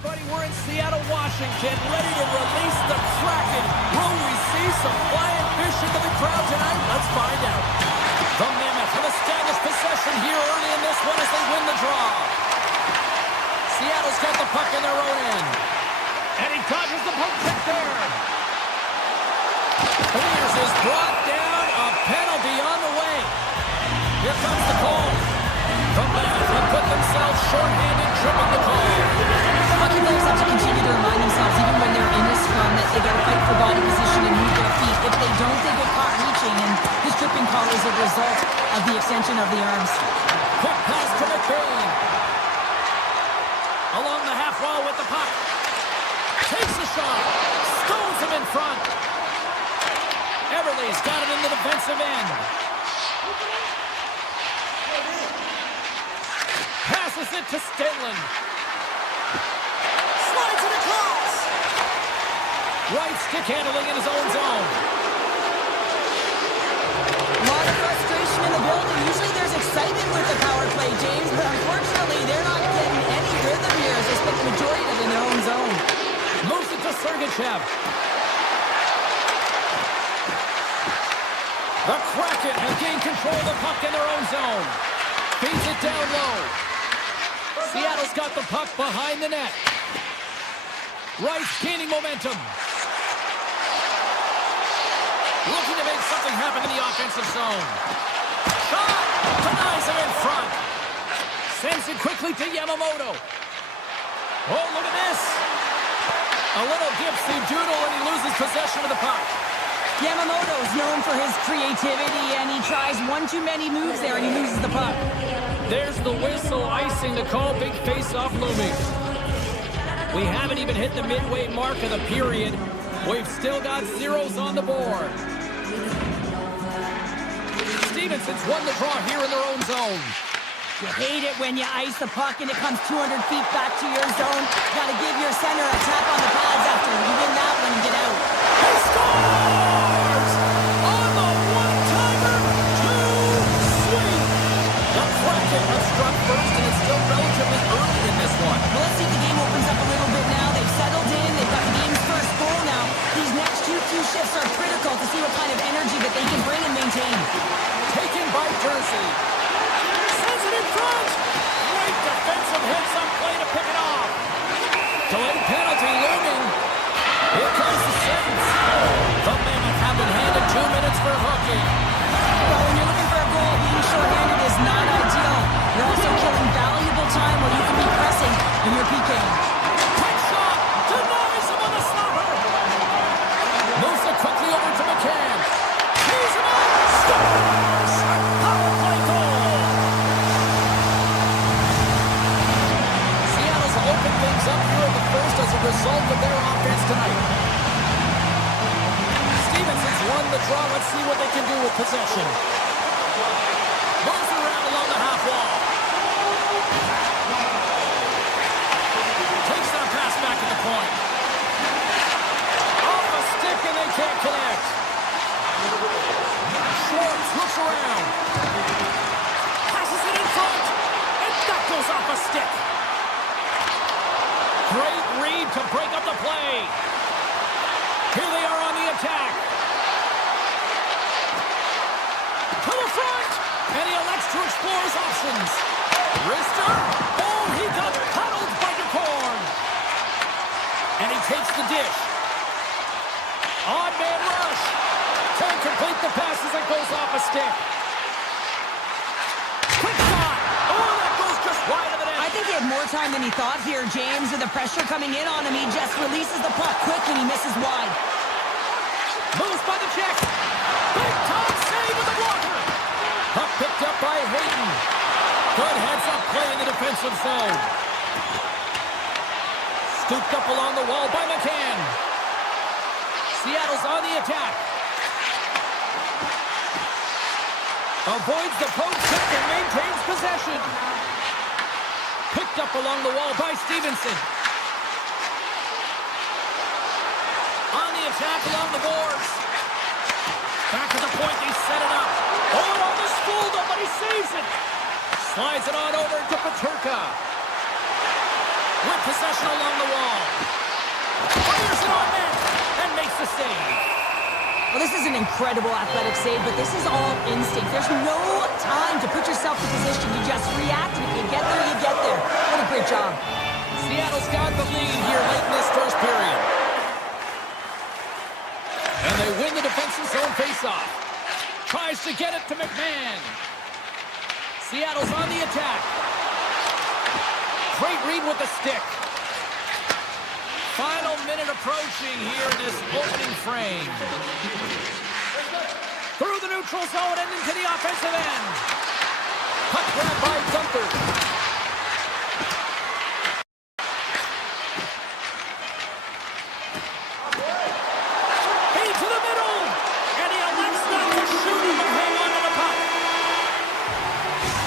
everybody. We're in Seattle, Washington, ready to release the Kraken. Will we see some flying fish into the crowd tonight? Let's find out. The Mammoth have established possession here early in this one as they win the draw. Seattle's got the puck in their own end. And he dodges the poke check there. Peters is brought down. A penalty on the way. Here comes the call. The Mammoth have put themselves short-handed, tripping the call. Hockey players have to continue to remind themselves, even when they're in a scrum, that they got to fight for body position and move their feet. If they don't, they get caught reaching, and his tripping call is a result of the extension of the arms. Quick pass to McBain. Along the half wall with the puck. Takes a shot. Stones him in front. Everly's got it in the defensive end. Passes it to Stenlund. Slides it across. Right stick handling in his own zone. A lot of frustration in the building. Usually there's excitement with the power play, James, but unfortunately they're not getting any rhythm here as they spent the majority of it in their own zone. Moves it to Sergachev. The Kraken have gained control of the puck in their own zone. Feeds it down low. Seattle's got the puck behind the net. Rice gaining momentum. Looking to make something happen in the offensive zone. Shot! Denies him in front. Sends it quickly to Yamamoto. Oh, look at this. A little dipsy doodle and he loses possession of the puck. Yamamoto is known for his creativity, and he tries one too many moves there, and he loses the puck. There's the whistle, icing the call, big face-off looming. We haven't even hit the midway mark of the period. We've still got zeros on the board. Stevenson's won the draw here in their own zone. You hate it when you ice the puck and it comes 200 feet back to your zone. Got to give your center a tap on the pads after you win that one and get out. He scores! On the one-timer, too sweet! The Kraken have struck first, and it's still relatively early in this one. Well, let's see if the game opens up a little bit now. They've settled in. They've got the game's first goal now. These next two shifts are critical to see what kind of energy that they can bring and maintain. Taken by Jersey. Sends it in front. Great defensive hits on play to pick it off. Delayed penalty looming. Here comes the sentence. The Mammoth have been handed 2 minutes for hooking. Well, when you're looking for a goal, being short-handed is not ideal. You're also killing valuable time where you can be pressing and you're PKing. Quick shot. Denies him on the slapper. Moves it quickly over to McCann. He's him out. Scores! Power play goal. Seattle's opened things up here in the first as a result of their offense tonight. Stevenson's won the draw. Let's see what they can do with possession. Moves around along the half wall. Takes that pass back at the point. Off a stick and they can't connect. Schwartz looks around. Passes it in front. And that goes off a stick. Great read to break up the play. Here they are on the attack. To the front. And he elects to explore his options. Wrister. Oh, he got puddled by DeCorn. And he takes the dish. Odd man rush. Can't complete the pass as it goes off a stick. Quick shot. Oh, that goes just wide of the net. I think he had more time than he thought here, James. With the pressure coming in on him, he just releases the puck quick and he misses wide. Moves by the check. Big time save with the blocker. Puck picked up by Hayden. Good heads-up play in the defensive zone. Scooped up along the wall by McCann. Seattle's on the attack. Avoids the poke check and maintains possession. Picked up along the wall by Stevenson. On the attack along the boards. Back to the point, they set it up. Oh, and on the spool, nobody saves it. Slides it on over to Peterka. With possession along the wall. Fires it on net and makes the save. Well, this is an incredible athletic save, but this is all instinct. There's no time to put yourself in position. You just react, and if you get there, you get there. What a great job. Seattle's got the lead here late in this first period. And they win the defensive zone faceoff. Tries to get it to McMahon. Seattle's on the attack. Great read with the stick. Final minute approaching here in this opening frame. Through the neutral zone and into the offensive end. Puck grab by Gunther. Into the middle. And he elects not to shoot but hang on to the puck.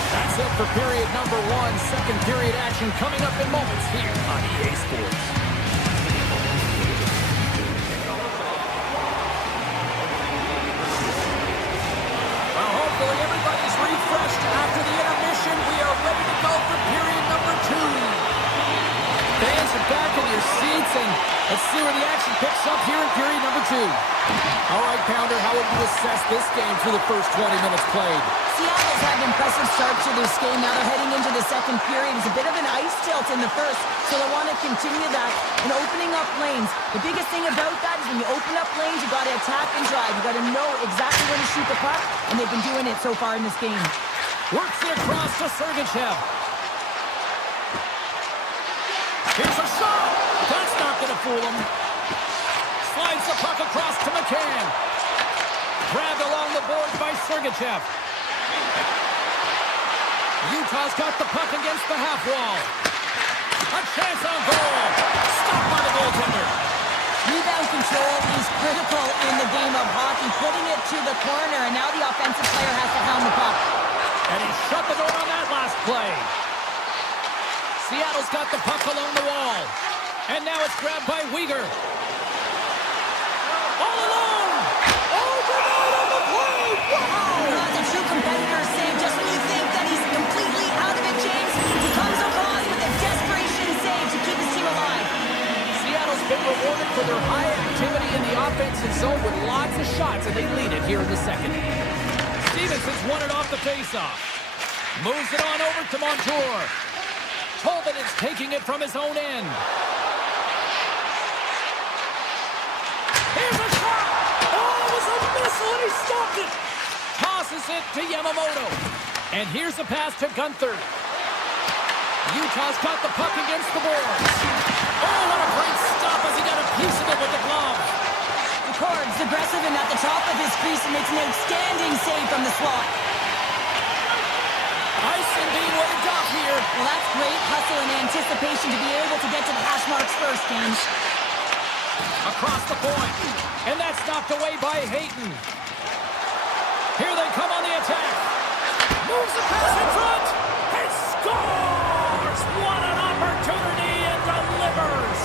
That's it for period number 1. Second period action coming up in moments here on EA Sports. Everybody's refreshed after the intermission. We are ready to go for period number 2. Fans are back in your seats, and let's see where the action picks up here in period number 2. All right, Pounder, how would you assess this game through the first 20 minutes played? Seattle's had an impressive start to this game. Now they're heading into the second period. It's a bit of an ice tilt in the first, so they want to continue that and opening up lanes. The biggest thing about that is when you open up lanes, you got to attack and drive. You got to know exactly when to shoot the puck, and they've been doing it so far in this game. Works it across to Sergachev. Here's a shot. That's not going to fool him. Slides the puck across to McCann. Grabbed along the boards by Sergachev. Utah's got the puck against the half wall. A chance on goal. Stopped by the goaltender. Rebound control is critical in the game of hockey. Putting it to the corner, and now the offensive player has to hound the puck. And he shut the door on that last play. Seattle's got the puck along the wall. And now it's grabbed by Weegar. All alone! Overnight on the play! Wow! That's a true competitor save. Just when you think that he's completely out of it, James, he comes across with a desperation save to keep his team alive. Seattle's been rewarded for their high activity in the offensive zone with lots of shots, and they lead it here in the second. Stevenson's won it off the faceoff. Moves it on over to Montour. Tolman is taking it from his own end. Here's a shot! Oh, it was a missile, and he stopped it! Tosses it to Yamamoto. And here's a pass to Gunther. Utah's got the puck against the boards. Oh, what a great stop as he got a piece of it with the glove. McCord's aggressive and at the top of his crease and makes an outstanding save from the slot. Icing being waved off here. Well, that's great hustle and anticipation to be able to get to the hash marks first, James. Across the point. And that's knocked away by Hayton. Here they come on the attack. Moves the pass in front. And scores! What an opportunity and delivers.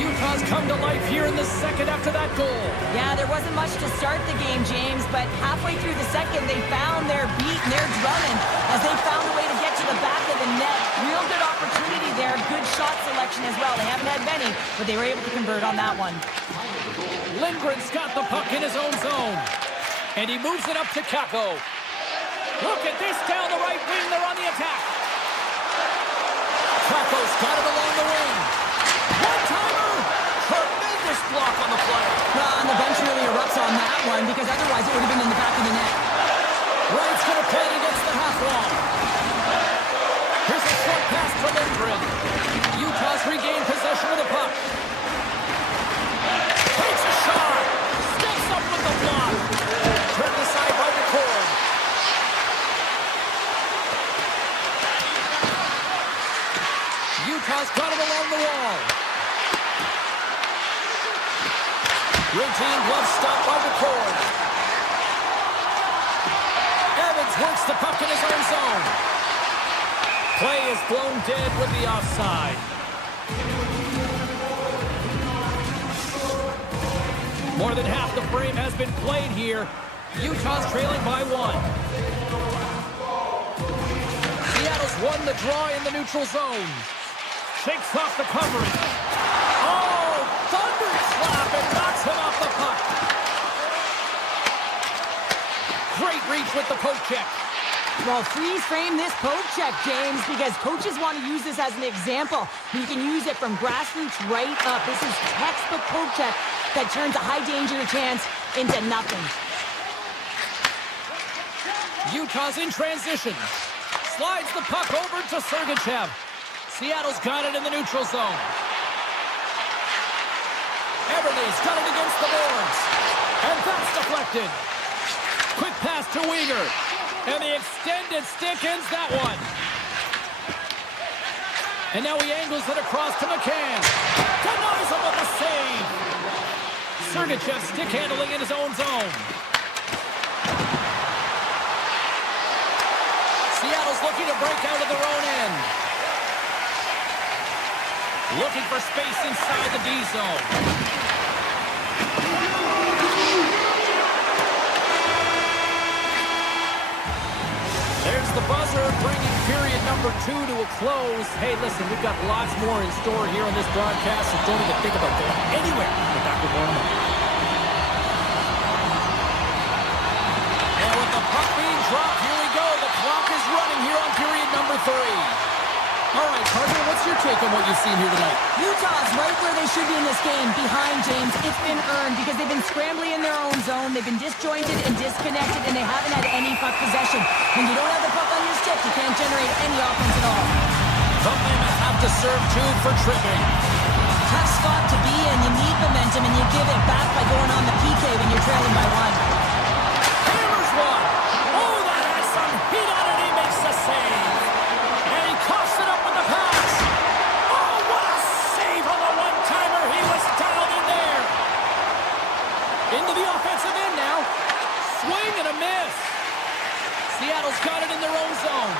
Utah's come to life here in the second after that goal. Yeah, there wasn't much to start the game, James, but halfway through the second, they found their beat and their drumming as they found a way to get to the back of the net. Real good opportunity there. Good shot selection as well. They haven't had many, but they were able to convert on that one. Lindgren's got the puck in his own zone. And he moves it up to Kako. Look at this down the right wing. They're on the attack. Kako's got it along the wing. One-timer. Tremendous block on the play. And the bench really erupts on that one because otherwise it would have been in the back of the net. Wright's going to play it against the half wall. Here's a short pass to Lindgren. Utah's regained possession of the puck. Takes a shot. Steps up with the block. Turned aside by McCord. Utah's got it along the wall. Routine glove stop by McCord. Evans works the puck in his own zone. Play is blown dead with the offside. More than half the frame has been played here. Utah's trailing by 1. won the draw in the neutral zone. Shakes off the covering. Oh, thunderclap, and knocks him off the puck. Great reach with the poke check. Well, freeze frame this poke check, James, because coaches want to use this as an example. You can use it from grassroots right up. This is textbook poke check that turns a high danger chance into nothing. Utah's in transition. Slides the puck over to Sergachev. Seattle's got it in the neutral zone. Everly's got it against the boards. And that's deflected. Quick pass to Weegar. And the extended stick ends that one. And now he angles it across to McCann. Denies him with the save. Sergachev stick handling in his own zone. Seattle's looking to break out of their own end. Looking for space inside the D zone. There's the buzzer, bringing period number 2 to a close. Hey, listen, we've got lots more in store here on this broadcast, so don't even think about going anywhere. We're back with more in a moment. And with the puck being dropped, here we go. The clock is running here on period number 3. All right, partner, what's your take on what you've seen here tonight? Utah's right where they should be in this game, behind James. It's been earned because they've been scrambling in their own zone. They've been disjointed and disconnected, and they haven't had any puck possession. When you don't have the puck on your stick, you can't generate any offense at all. The Mammoths have to serve 2 for tripping. Tough spot to be in. You need momentum, and you give it back by going on the PK when you're trailing by 1. Hammers one. Oh, that has some heat on it. He makes the save. And he coughs it up with the pass. Oh, what a save on the one-timer. He was down in there. Into the offensive end now. Swing and a miss. Seattle's got it in their own zone.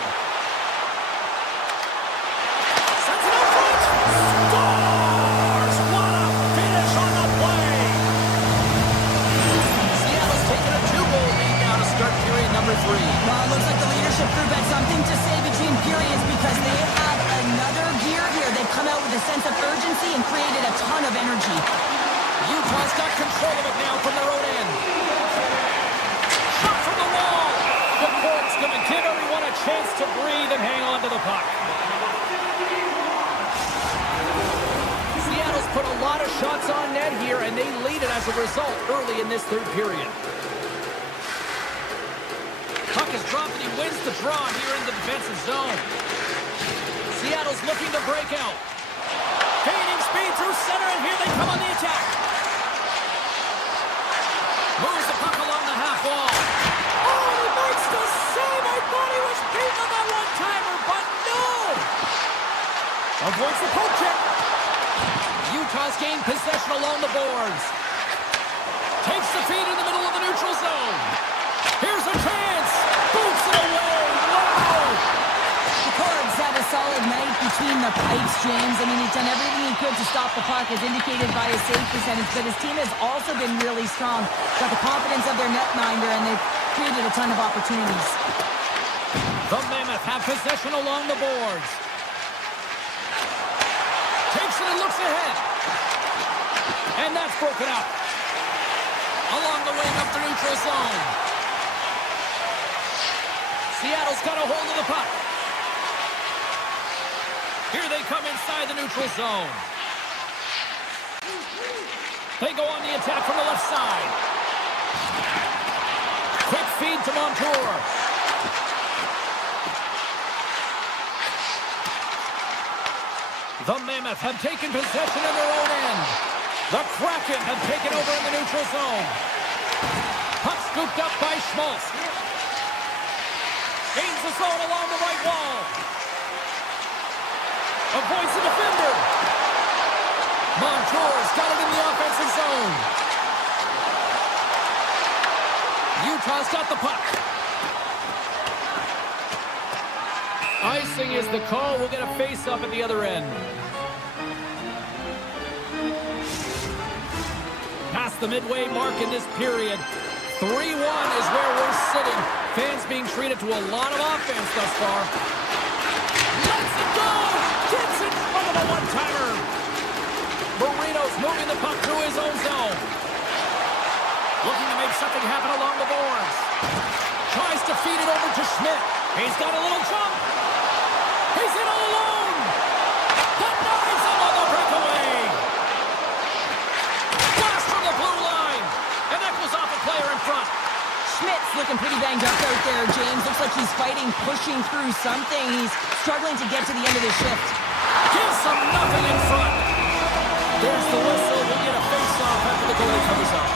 Sends it up front. Scores! What a finish on the play. Seattle's taking a 2-goal lead now to start period number 3. Well, it looks like the leadership group had something to say between periods because they have another gear here. They've come out with a sense of urgency and created a ton of energy. Utah's got control of it now from their own end. Shot from the wall. The Cork's going to give everyone a chance to breathe and hang on to the puck. Seattle's put a lot of shots on net here, and they lead it as a result early in this third period. Puck is dropped, and he wins the draw here in the defensive zone. Seattle's looking to break out. Gaining speed through center, and here they come on the attack. Moves the puck along the half wall. Oh, he makes the save. I thought he was beaten on that one-timer, but no. Avoids the poke check. Utah's gained possession along the boards. Takes the feed in the middle of the neutral zone. Here's a chance. Boots it away. Wow. The Cork's had a solid night between the pipes, James. I mean, he's done everything he could to stop the puck, as indicated by his save percentage, but his team has also been really strong. Got the confidence of their netminder, and they've created a ton of opportunities. The Mammoth have possession along the boards. Takes it and looks ahead. And that's broken up. Along the wing up the neutral zone. Seattle's got a hold of the puck. Here they come inside the neutral zone. They go on the attack from the left side. Quick feed to Montour. The Mammoth have taken possession in their own end. The Kraken have taken over in the neutral zone. Puck scooped up by Schmaltz. Gains the zone along the right wall. Avoids the defender. Montour's got it in the offensive zone. Utah's got the puck. Icing is the call. We'll get a face-up at the other end. Past the midway mark in this period. 3-1 is where we're sitting. Fans being treated to a lot of offense thus far. a one-timer. Marino's moving the puck through his own zone. Looking to make something happen along the boards. Tries to feed it over to Schmidt. He's got a little jump. He's in all alone. Denies him on the breakaway. Blast from the blue line. And that goes off a player in front. Schmidt's looking pretty banged up out there, James. Looks like he's fighting, pushing through something. He's struggling to get to the end of the shift. Gives him nothing in front. There's the whistle. We'll get a face-off after the goalie comes up.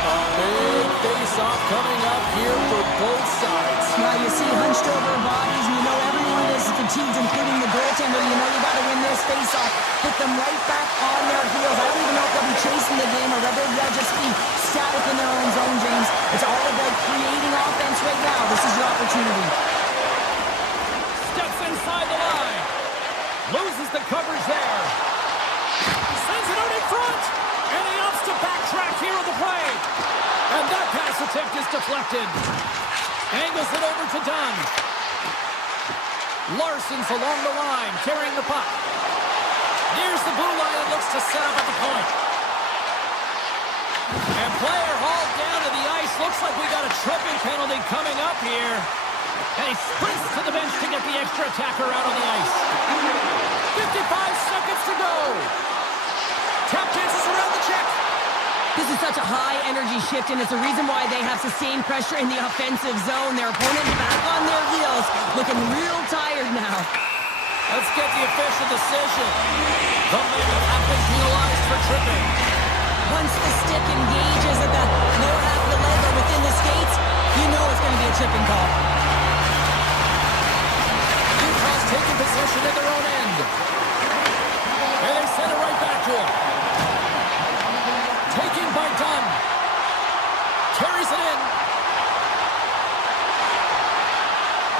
A big face-off coming up here for both sides. Now you see hunched over bodies, and you know everyone is fatigued, including the goaltender. You know you got to win this face-off. Put them right back on their heels. I don't even know if they'll be chasing the game or whether they'll just be static in their own zone, James. It's all about creating offense right now. This is your opportunity. Steps inside the line. Loses the coverage there. Sends it out in front. And he opts to backtrack here on the play. And that pass attempt is deflected. Angles it over to Dunn. Larson's along the line, carrying the puck. Here's the blue line and looks to set up at the point. And player hauled down to the ice. Looks like we got a tripping penalty coming up here. And he sprints to the bench to get the extra attacker out on the ice. 55 seconds to go. Tap chances around the check. This is such a high-energy shift, and it's the reason why they have sustained pressure in the offensive zone. Their opponent back on their heels, looking real tired now. Let's get the official decision. The men have been penalized for tripping. Once the stick engages at the lower half of the leg or within the skates, you know it's going to be a tripping call. Utah's taking possession at their own end. And they send it right back to him. Taken by Dunn. Carries it in.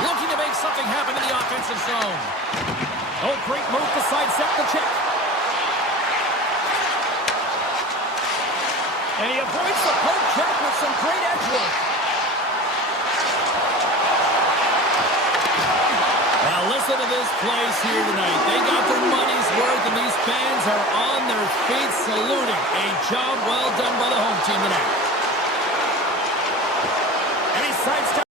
Looking to make something happen in the offensive zone. Oh, great move to sidestep the check. And he avoids the poke check with some great edge work. Now listen to this place here tonight. They got their money's worth, and these fans are on their feet saluting. A job well done by the home team tonight. And he sidesteps.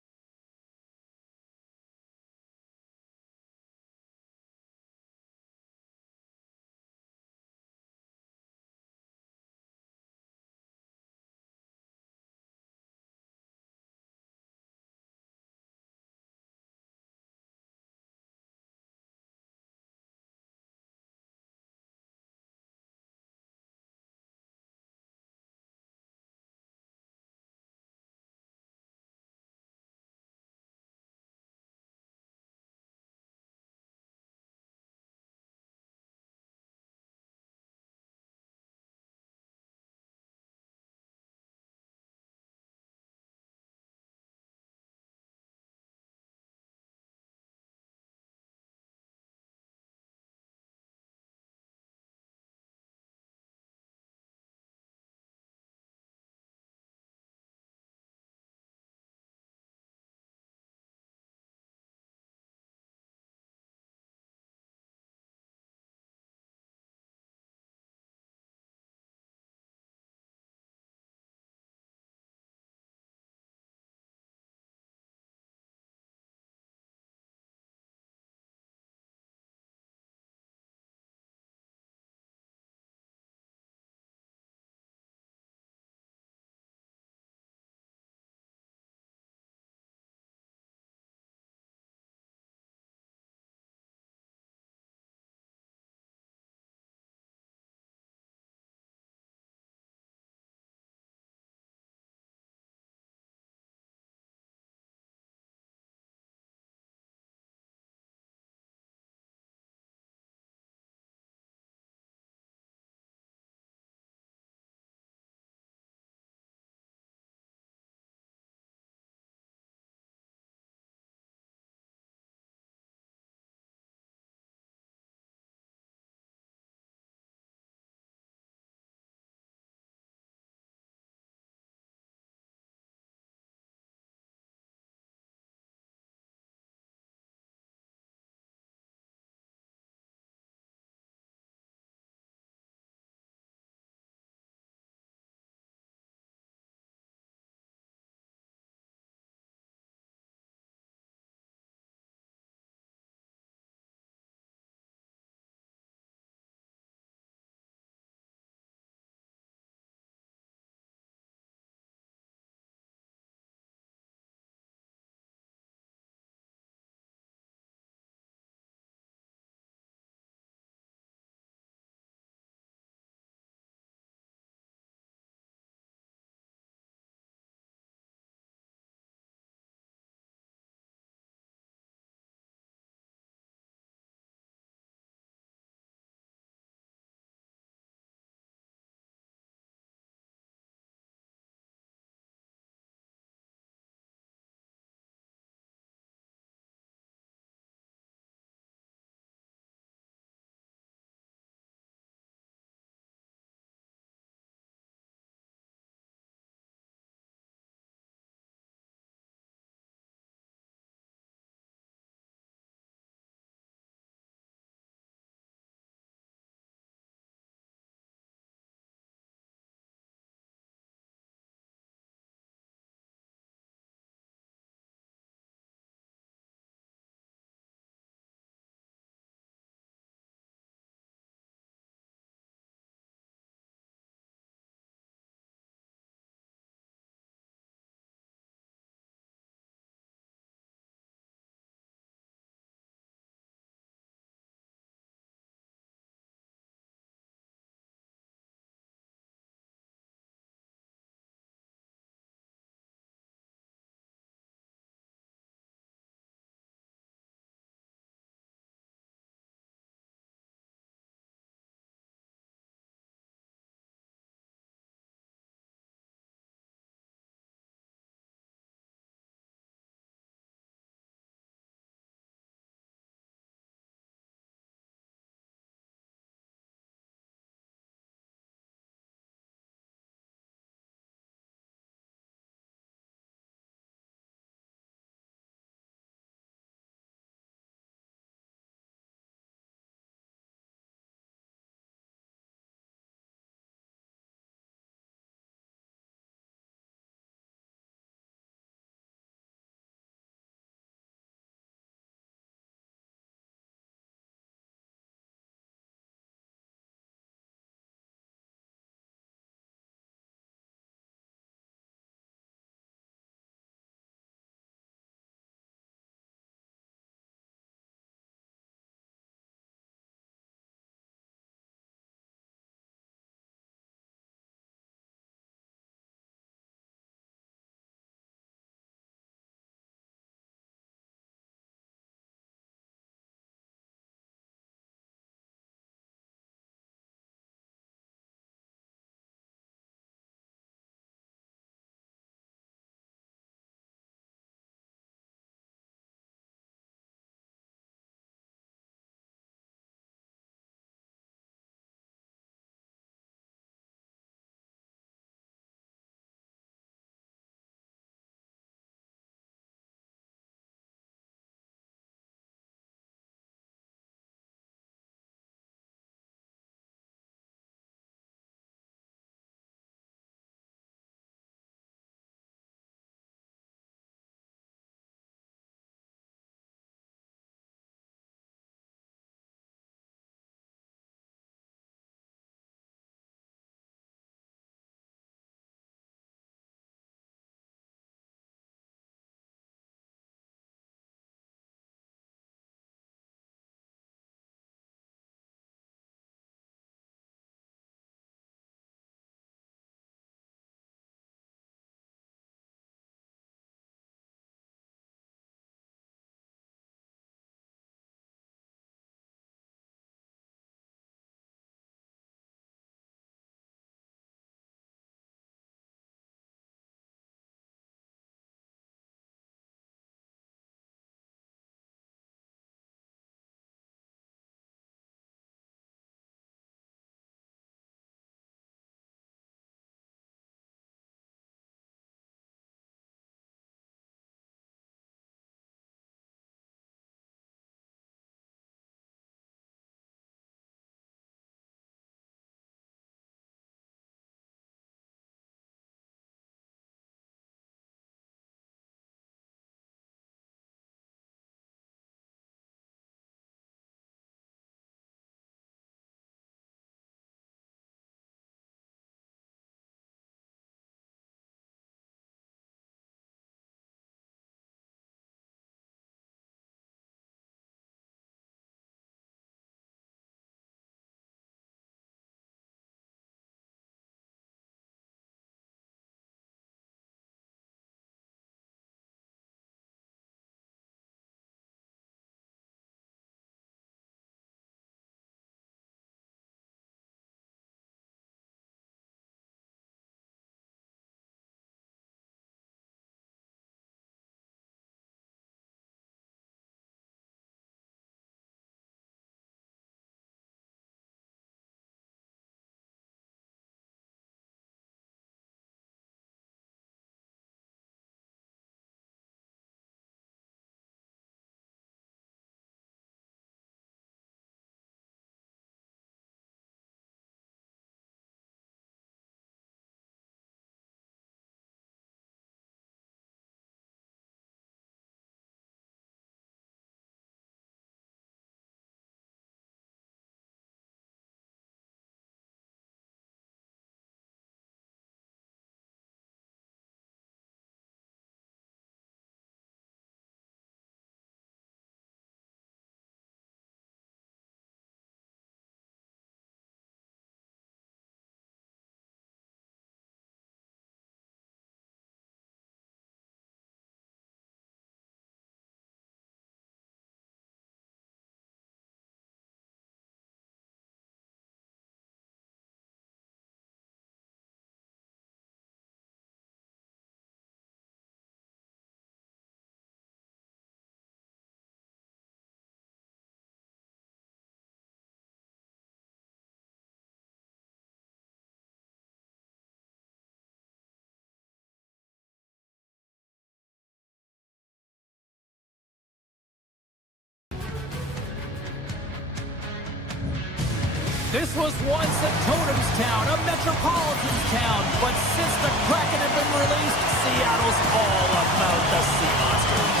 This was once a Totems town, a metropolitan town, but since the Kraken have been released, Seattle's all about the Sea Monsters.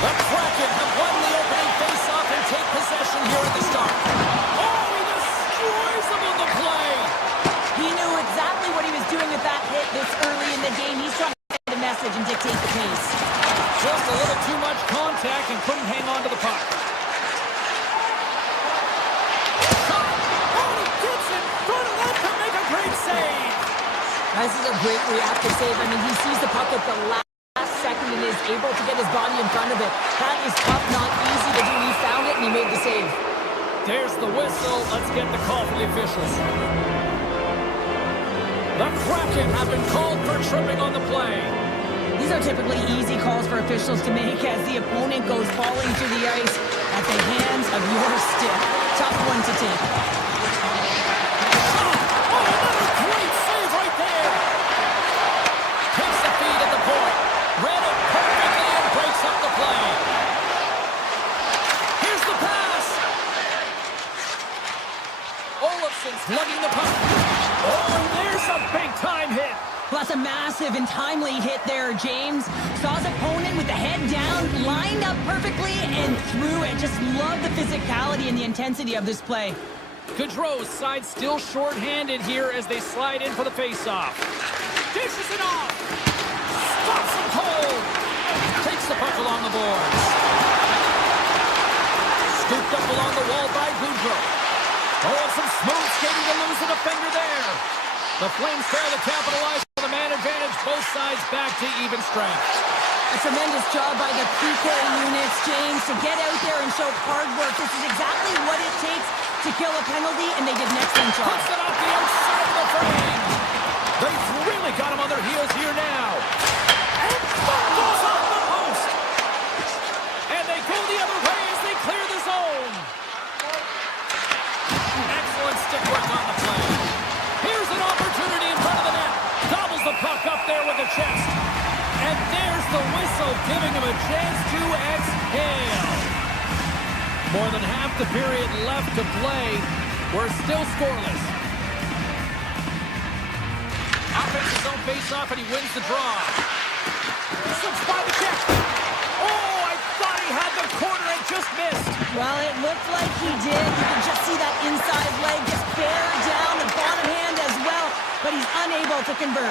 The Kraken have won the opening face-off and take possession here at the start. Oh, he destroys them on the play! He knew exactly what he was doing with that hit this early in the game. He's trying to send a message and dictate the pace. Just a little too much contact and couldn't hang on to the puck. This is a great reactive save. I mean, he sees the puck at the last second and is able to get his body in front of it. That is tough, not easy to do. He found it and he made the save. There's the whistle. Let's get the call from the officials. The Kraken have been called for tripping on the play. These are typically easy calls for officials to make as the opponent goes falling through the ice at the hands of your stick. Tough one to take. Lugging the puck. Oh, and there's a big-time hit. Well, that's a massive and timely hit there, James. Saw his opponent with the head down, lined up perfectly, and threw it. Just love the physicality and the intensity of this play. Gaudreau's side still short-handed here as they slide in for the face-off. Dishes it off. Stops him cold. Takes the puck along the boards. Scooped up along the wall by Gaudreau. Oh, some smooth skating to lose a defender there. The Flames fail to capitalize on the man advantage. Both sides back to even strength. A tremendous job by the PK units, James, to get out there and show hard work. This is exactly what it takes to kill a penalty, and they did an excellent job. Puts it off the outside of the frame. They've really got him on their heels here now. And puck goes off the post. And they go the other way as they clear the zone. Excellent stick work on the play. Here's an opportunity in front of the net. Gobbles the puck up there with the chest. And there's the whistle, giving him a chance to exhale. More than half the period left to play. We're still scoreless. Offense his own face-off, and he wins the draw. Slips by the check. Oh, I thought he had the corner and just missed. Well, it looked like he did. You can just see that inside leg just bear down the bottom hand as well, but he's unable to convert.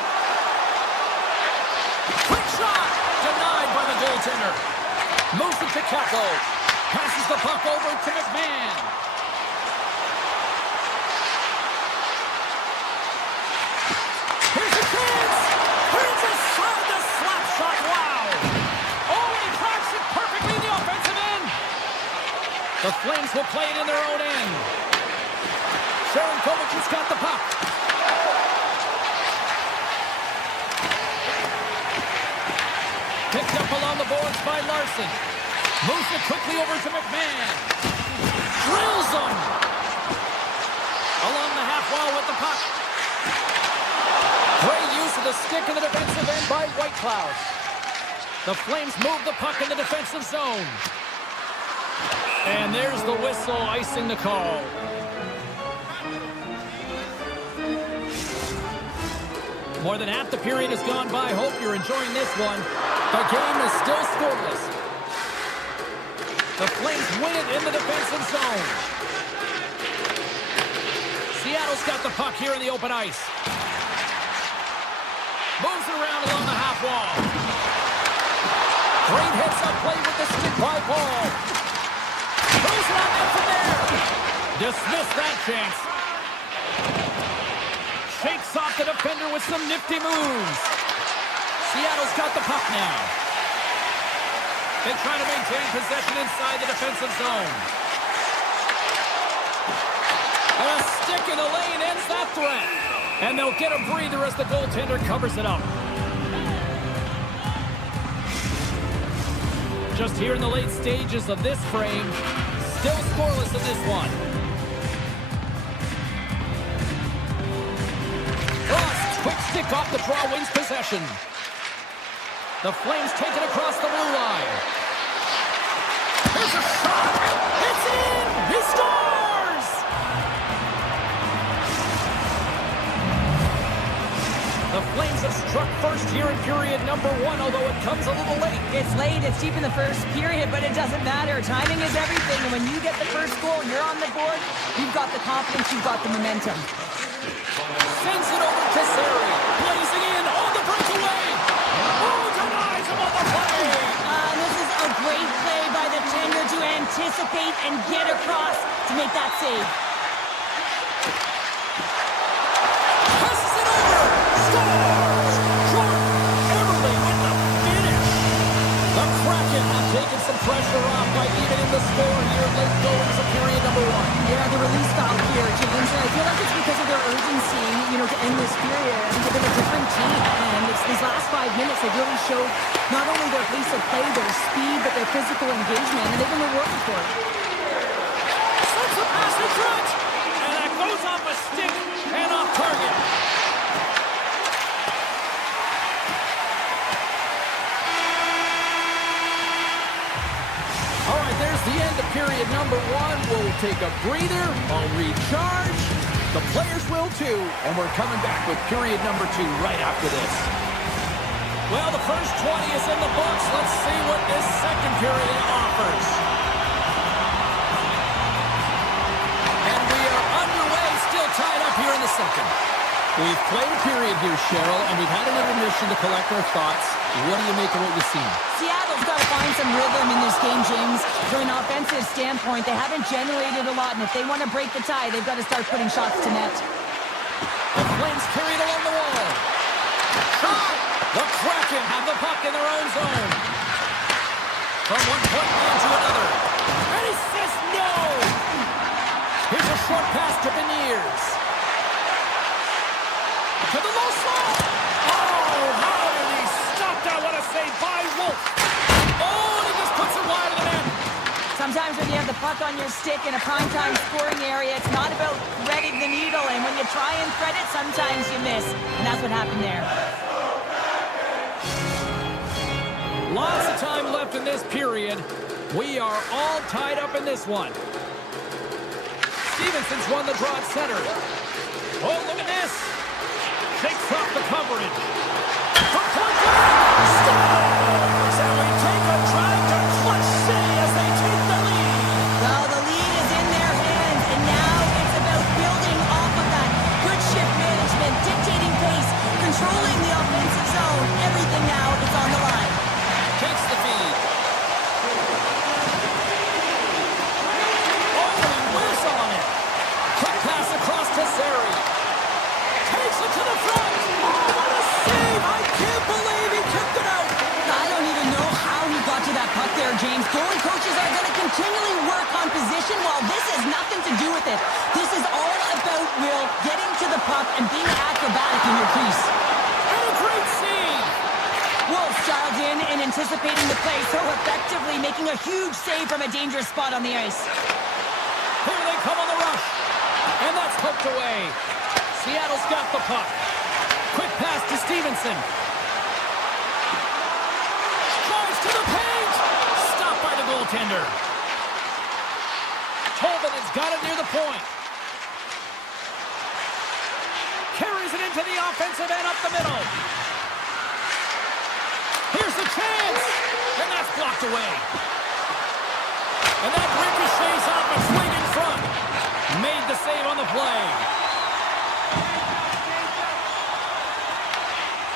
Quick shot! Denied by the goaltender. Moves it to Kako. Passes the puck over to McMahon. Here's a chance! Turns aside the slap shot. Wow! Oh, and he cracks it perfectly in the offensive end. The Flames will play it in their own end. Sharon Kovac's got the puck. Picked up along the boards by Larson. Moves it quickly over to McMahon. Drills him. Along the half wall with the puck. Great use of the stick in the defensive end by Whitecloud. The Flames move the puck in the defensive zone. And there's the whistle icing the call. More than half the period has gone by. Hope you're enjoying this one. The game is still scoreless. The Flames win it in the defensive zone. Seattle's got the puck here in the open ice. Moves it around along the half wall. Great heads-up play with the stick by Paul. Throws it out there from there. Dismiss that chance. Shakes off the defender with some nifty moves. Seattle's got the puck now. They try to maintain possession inside the defensive zone. And a stick in the lane ends that threat. And they'll get a breather as the goaltender covers it up. Just here in the late stages of this frame, still scoreless in this one. Frost, quick stick off the draw, wins possession. The Flames take it across the blue line. There's a shot. It's in. He scores. period number 1, although it comes a little late. It's late, it's deep in the first period, but it doesn't matter. Timing is everything, and when you get the first goal, you're on the board, you've got the confidence, you've got the momentum. Sends it over to Sari. Blazing in on the breakaway. Oh, denies him on the play. This is a great play by the tender to anticipate and get across to make that save. Passes it over. Scores! Jordan Eberle with the finish. The Kraken have taken some pressure off by evening the score here late goings of period number 1. Yeah, the release foul here, James, and I feel like it's because of their urgency, to end this period. I think they've been a different team, and it's these last 5 minutes, they've really showed not only their pace of play, their speed, but their physical engagement, and they've been rewarded for it. Sends a pass in front, and that goes off a stick and off target. All right, there's the end of period number 1. We'll take a breather. I'll recharge. The players will too, and we're coming back with period number 2 right after this. Well, the first 20 is in the books. Let's see what this second period offers. And we are underway, still tied up here in the second. We've played a period here, Cheryl, and we've had an intermission to collect our thoughts. What do you make of what you've seen? Seattle's got to find some rhythm in this game, James. From an offensive standpoint, they haven't generated a lot, and if they want to break the tie, they've got to start putting shots to net. The Flames carry it along the wall. Shot! The Kraken have the puck in their own zone. From one point man to another. And he says no! Here's a short pass to Beniers. To the low slot. Oh, how did he stop that? What a save by Wolf. Oh, and he just puts it wide of the net. Sometimes when you have the puck on your stick in a primetime scoring area, it's not about threading the needle, and when you try and thread it, sometimes you miss. And that's what happened there. Lots of time left in this period. We are all tied up in this one. Stevenson's won the draw at center. Oh, look at this. Takes off the coverage. From point guard. Scores! And we take a drive to Clutch City as they take the lead. Well, the lead is in their hands, and now it's about building off of that. Good shift management, dictating pace, controlling the offensive zone. Everything now is on the line. Takes the feed. Oh, he whiffs on it. Quick pass across to Sari. Takes it to the front. Oh, what a save. I can't believe he kept it out. I don't even know how he got to that puck there, James. Goalie coaches are going to continually work on position while this has nothing to do with it. This is all about Will getting to the puck and being acrobatic in your crease. And a great save. Wolf dialed in and anticipating the play so effectively, making a huge save from a dangerous spot on the ice. Here they come on the rush. And that's poked away. Seattle's got the puck. Quick pass to Stevenson. Drives to the paint. Stopped by the goaltender. Tobin has got it near the point. Carries it into the offensive end up the middle. Here's the chance. And that's blocked away. And that ricochets off a swing in front. Made the save on the play.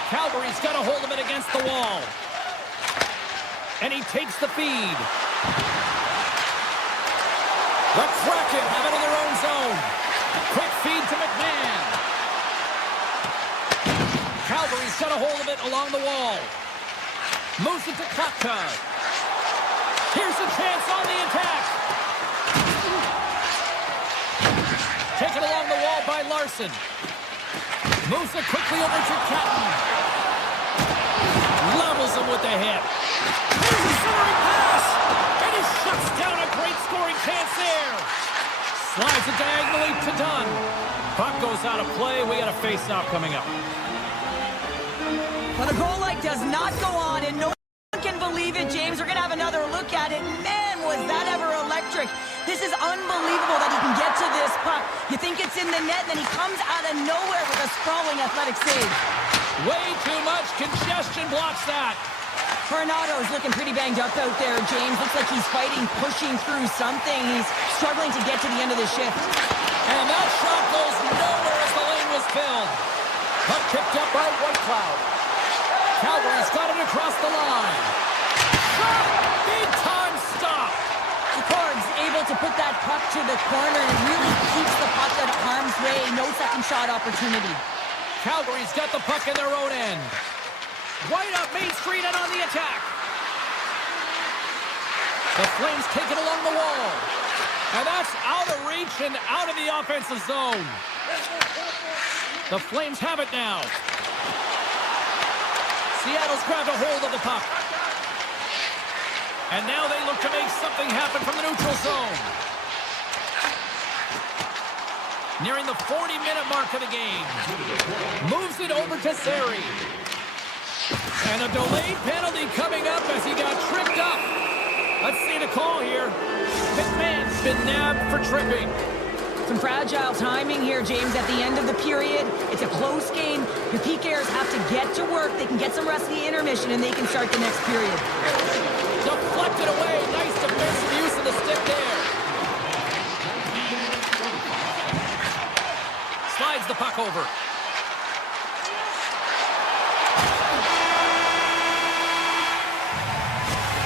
Calgary's got a hold of it against the wall. And he takes the feed. The Kraken have it in their own zone. Quick feed to McMahon. Calgary's got a hold of it along the wall. Moves it to Kotka. Here's a chance on the attack. Taken along the wall by Larson. Moves it quickly over to Catton. Levels him with the hip. Here's a centering pass. And he shuts down a great scoring chance there. Slides it diagonally to Dunn. Puck goes out of play. We got a face-off coming up. But a goal like does not go on, and no one can believe it, James. We're going to have another look at it. Man, was that ever electric. This is unbelievable that he can get to this puck. You think it's in the net, and then he comes out of nowhere with a sprawling athletic save. Way too much congestion blocks that. Coronado's looking pretty banged up out there, James. Looks like he's fighting, pushing through something. He's struggling to get to the end of the shift. And that shot goes nowhere as the lane was filled. Puck picked up by Whitecloud. Calgary's got it across the line. Shot! Big time stop. Corg's able to put that puck to the corner and really keeps the puck out of harm's way. No second shot opportunity. Calgary's got the puck in their own end. Right up Main Street and on the attack. The Flames take it along the wall. And that's out of reach and out of the offensive zone. The Flames have it now. Seattle's grabbed a hold of the puck. And now they look to make something happen from the neutral zone. Nearing the 40-minute mark of the game. Moves it over to Sari. And a delayed penalty coming up as he got tripped up. Let's see the call here. McMahon's been nabbed for tripping. Some fragile timing here, James, at the end of the period. It's a close game. The PKers have to get to work. They can get some rest of the intermission, and they can start the next period. Deflected away. Nice defensive use of the stick there. Slides the puck over.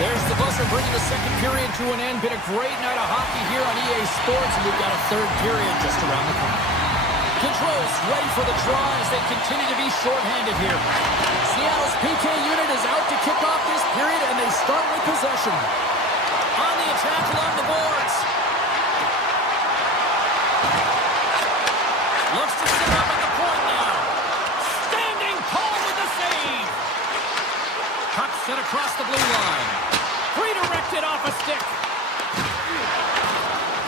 There's the buzzer bringing the second period to an end. Been a great night of hockey here on EA Sports, and we've got a third period just around the corner. Controls ready for the draw as they continue to be shorthanded here. Seattle's PK unit is out to kick off this period, and they start with possession. On the attack along the boards. Looks to set up at the point now. Standing tall with the save. Puck set across the blue line. Redirected off a stick.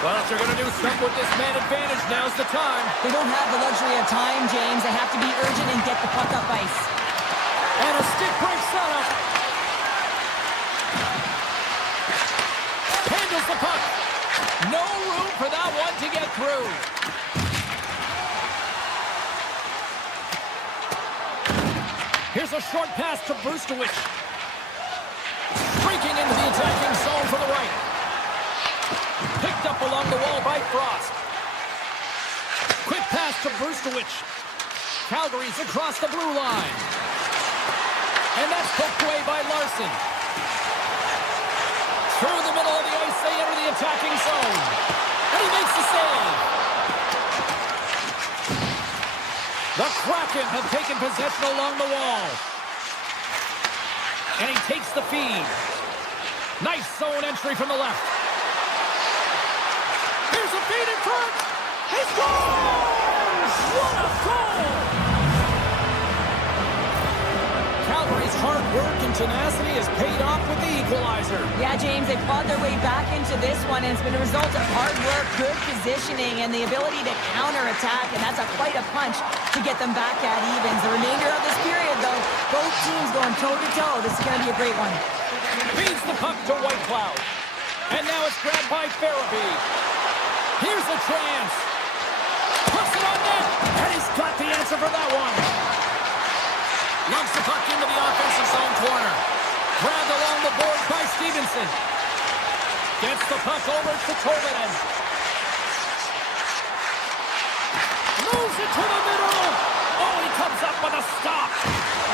Well, if they're going to do something with this man advantage, now's the time. They don't have the luxury of time, James. They have to be urgent and get the puck up ice. And a stick break setup. Handles the puck. No room for that one to get through. Here's a short pass to Brustowicz. Breaking into the attacking zone for the right. Picked up along the wall by Frost. Quick pass to Brustowicz. Calgary's across the blue line. And that's poked away by Larson. Through the middle of the ice, they enter the attacking zone. And he makes the save. The Kraken have taken possession along the wall. And he takes the feed. Nice zone entry from the left. Here's a feed in front. He scores! What a goal! Calgary's hard work and tenacity has paid off with the equalizer. Yeah, James, they fought their way back into this one, and it's been a result of hard work, good positioning, and the ability to counterattack, and that's quite a punch to get them back at evens. The remainder of this period, though, both teams going toe-to-toe. This is going to be a great one. Feeds the puck to Whitecloud. And now it's grabbed by Farabee. Here's a chance. Puts it on net, and he's got the answer for that one. Lunks the puck into the offensive zone corner. Grabbed along the boards by Stevenson. Gets the puck over to Tolvanen. Moves it to the middle. Oh, he comes up with a stop.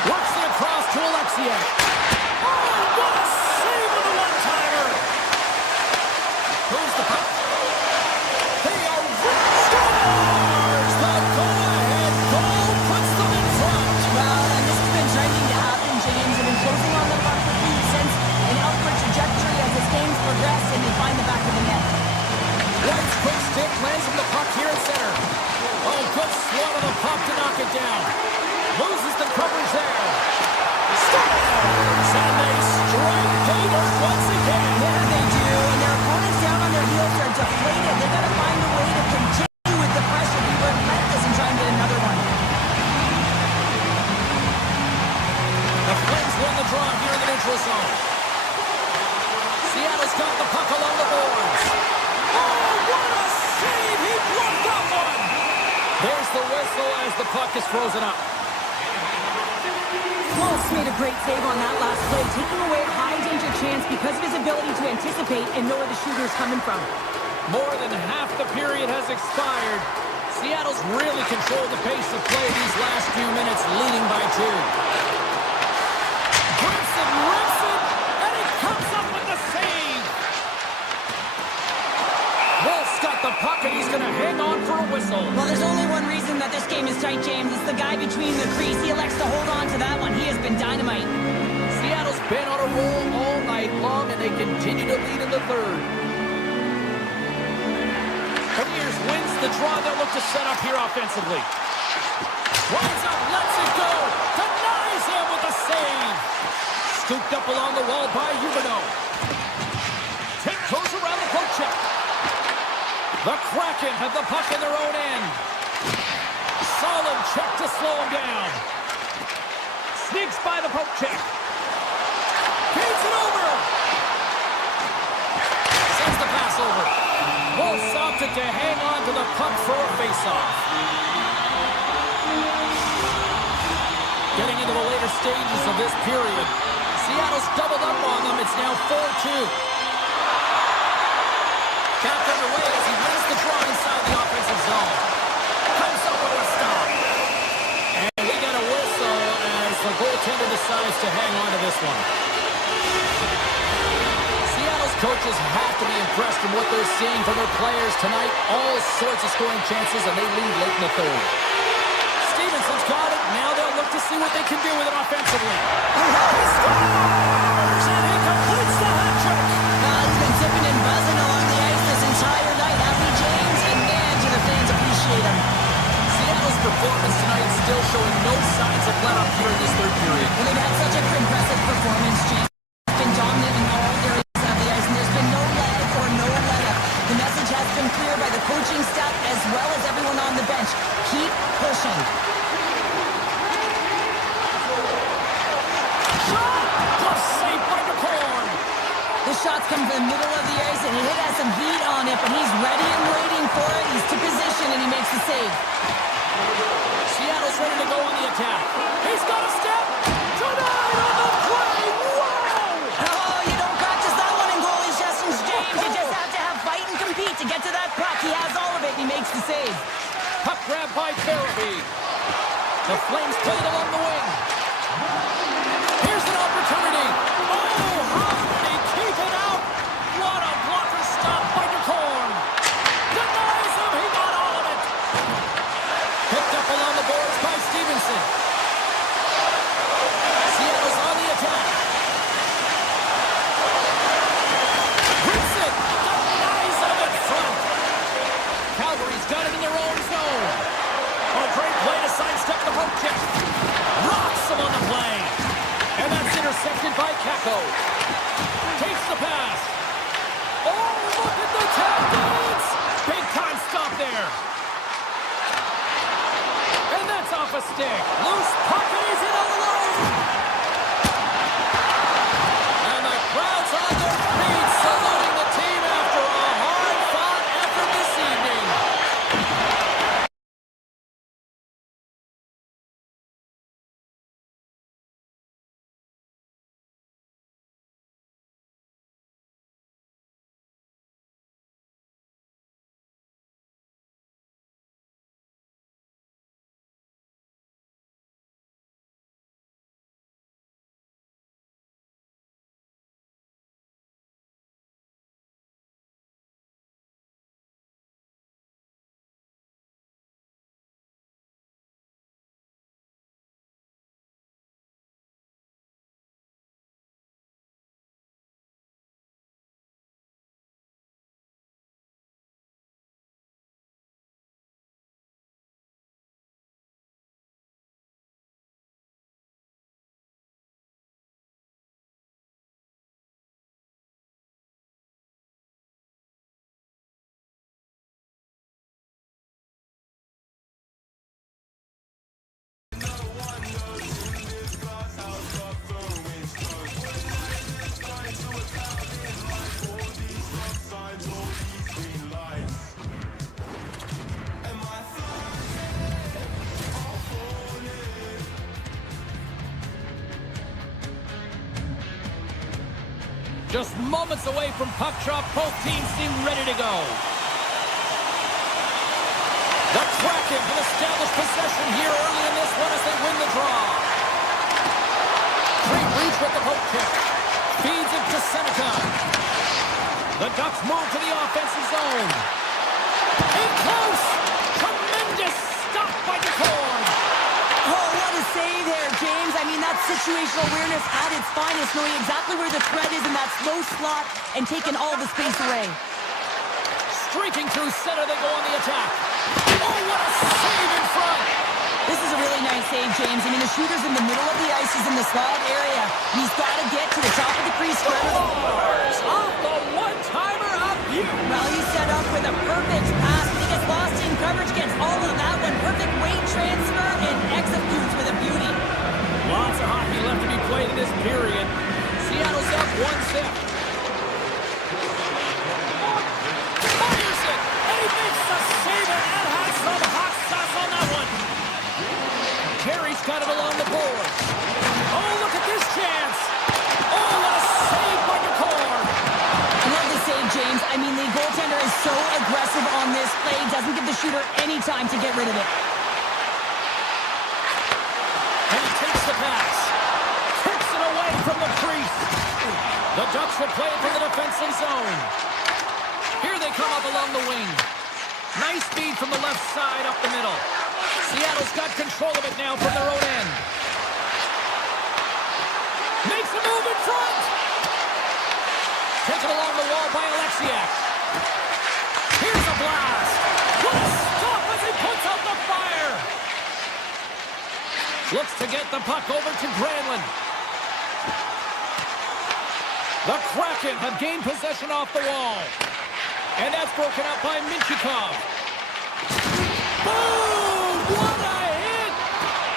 Works it across to Alexiak. Oh, what a save with a one-timer. Who's the puck? They are scores! The go-ahead goal puts them in front. Well, and this has been trending to happen, James. They've been closing on the puck for feet since an upward trajectory as this game's progressed, and they find the back of the net. White's quick stick lands from the puck here at center. Oh, good swat of the puck to knock it down. Loses the coverage there. Scores! And they strike Hayward once again. Yeah, they do. And their opponents down on their heels are deflated. They've got to find a way to continue with the pressure, be relentless, and try and get another one. The Flames win the draw here in the neutral zone. Seattle's got the puck along the boards. Oh, what a save! He blocked that one! There's the whistle as the puck is frozen up. Wolf's made a great save on that last play, taking away a high-danger chance because of his ability to anticipate and know where the shooter's coming from. More than half the period has expired. Seattle's really controlled the pace of play these last few minutes, leading by 2. Grimson rips it, and he comes up with the save. Wolf's got the puck, and he's going to hang on for a whistle. Well, there's only one reason that this game is tight, James. It's the guy between the crease. He elects to hold on to that one. He has been dynamite. Seattle's been on a roll all night long, and they continue to lead in the third. Premiers wins the draw. They'll look to set up here offensively. Winds up, lets it go. Denies him with a save. Scooped up along the wall by Huberdeau. Tip goes around the poke check. The Kraken have the puck in their own end. Solid check to slow him down. Sneaks by the poke check. Feeds it over. Sends the pass over. Wolves opted to hang on to the puck for a face-off. Getting into the later stages of this period. Seattle's doubled up on them. It's now 4-2. Back underway as he wins the draw inside the offensive zone. Comes up with a stop. And we get a whistle as the goaltender decides to hang on to this one. Seattle's coaches have to be impressed from what they're seeing from their players tonight. All sorts of scoring chances, and they lead late in the third. Stevenson's got it. Now they'll look to see what they can do with it offensively. He scores! And he completes the hat trick. He's been tipping and buzzing along the ice this entire night, hasn't he, James? And man, do the fans appreciate him. Seattle's performance tonight still showing no signs of let-up here in this third period. Well, they've had such an impressive performance, James. They've been dominant in all areas of the ice, and there's been no leg or no let-up. The message has been clear by the coaching staff as well as everyone on the bench. Keep pushing. The shots come from the middle of the ice, and it has some heat on it, but he's ready and waiting for it. He's to position, and he makes the save. Seattle's ready to go on the attack. He's got a step. Denied on the play. Wow! Oh, you don't practice that one in goalie sessions, James. You just have to have fight and compete to get to that puck. He has all of it, and he makes the save. Puck grab by Therapy. The Flames play it along the wing. Here's an opportunity. Oh, how did he keep it out? What a blocker stop by DeCorn. Denies him. He got all of it. Picked up along the boards by Stevenson. Seattle's on the attack. Grimson denies him in front. Calgary's got it in their own zone. Oh, great play to sidestep the poke check. Rocks him on the play. And that's intercepted by Kako. Takes the pass. Oh, look at the tap dance. Big time stop there. And that's off a stick. Loose puck, and he's in alone. Just moments away from puck drop, both teams seem ready to go. The Kraken will establish possession here early in this one as they win the draw. Great reach with the poke check. Feeds it to Seneca. The Ducks move to the offensive zone. In close. Tremendous stop by DeCord. Oh, what a save there, James. I mean, that's situational awareness at its finest, knowing exactly where the threat is in that slow slot and taking all the space away. Streaking through center, they go on the attack. Oh, what a save in front. This is a really nice save, James. I mean, the shooter's in the middle of the ice. He's in the slot area. He's got to get to the top of the crease. Off the one-timer up you. Well, he's set up with a perfect pass. He gets lost in coverage, gets all of that one. Perfect weight transfer and executes with a beauty. Lots of hockey left to be played in this period. Seattle's up 1-0. Fires it, and he makes the save, and that has some hot sauce on that one. Carey's got it along the board. Oh, look at this chance. Oh, what a save by DeCord. I love the save, James. I mean, the goaltender is so aggressive on this play. Doesn't give the shooter any time to get rid of it. And he takes the pass. Kicks it away from the crease. The Ducks will play it from the defensive zone. Here they come up along the wing. Nice feed from the left side up the middle. Seattle's got control of it now from their own end. Makes a move in front. Taken along the wall by Alexiak. Here's a blast. What a stop as he puts out the fire. Looks to get the puck over to Granlund. The Kraken have gained possession off the wall. And that's broken up by Minchikov. Boom! What a hit!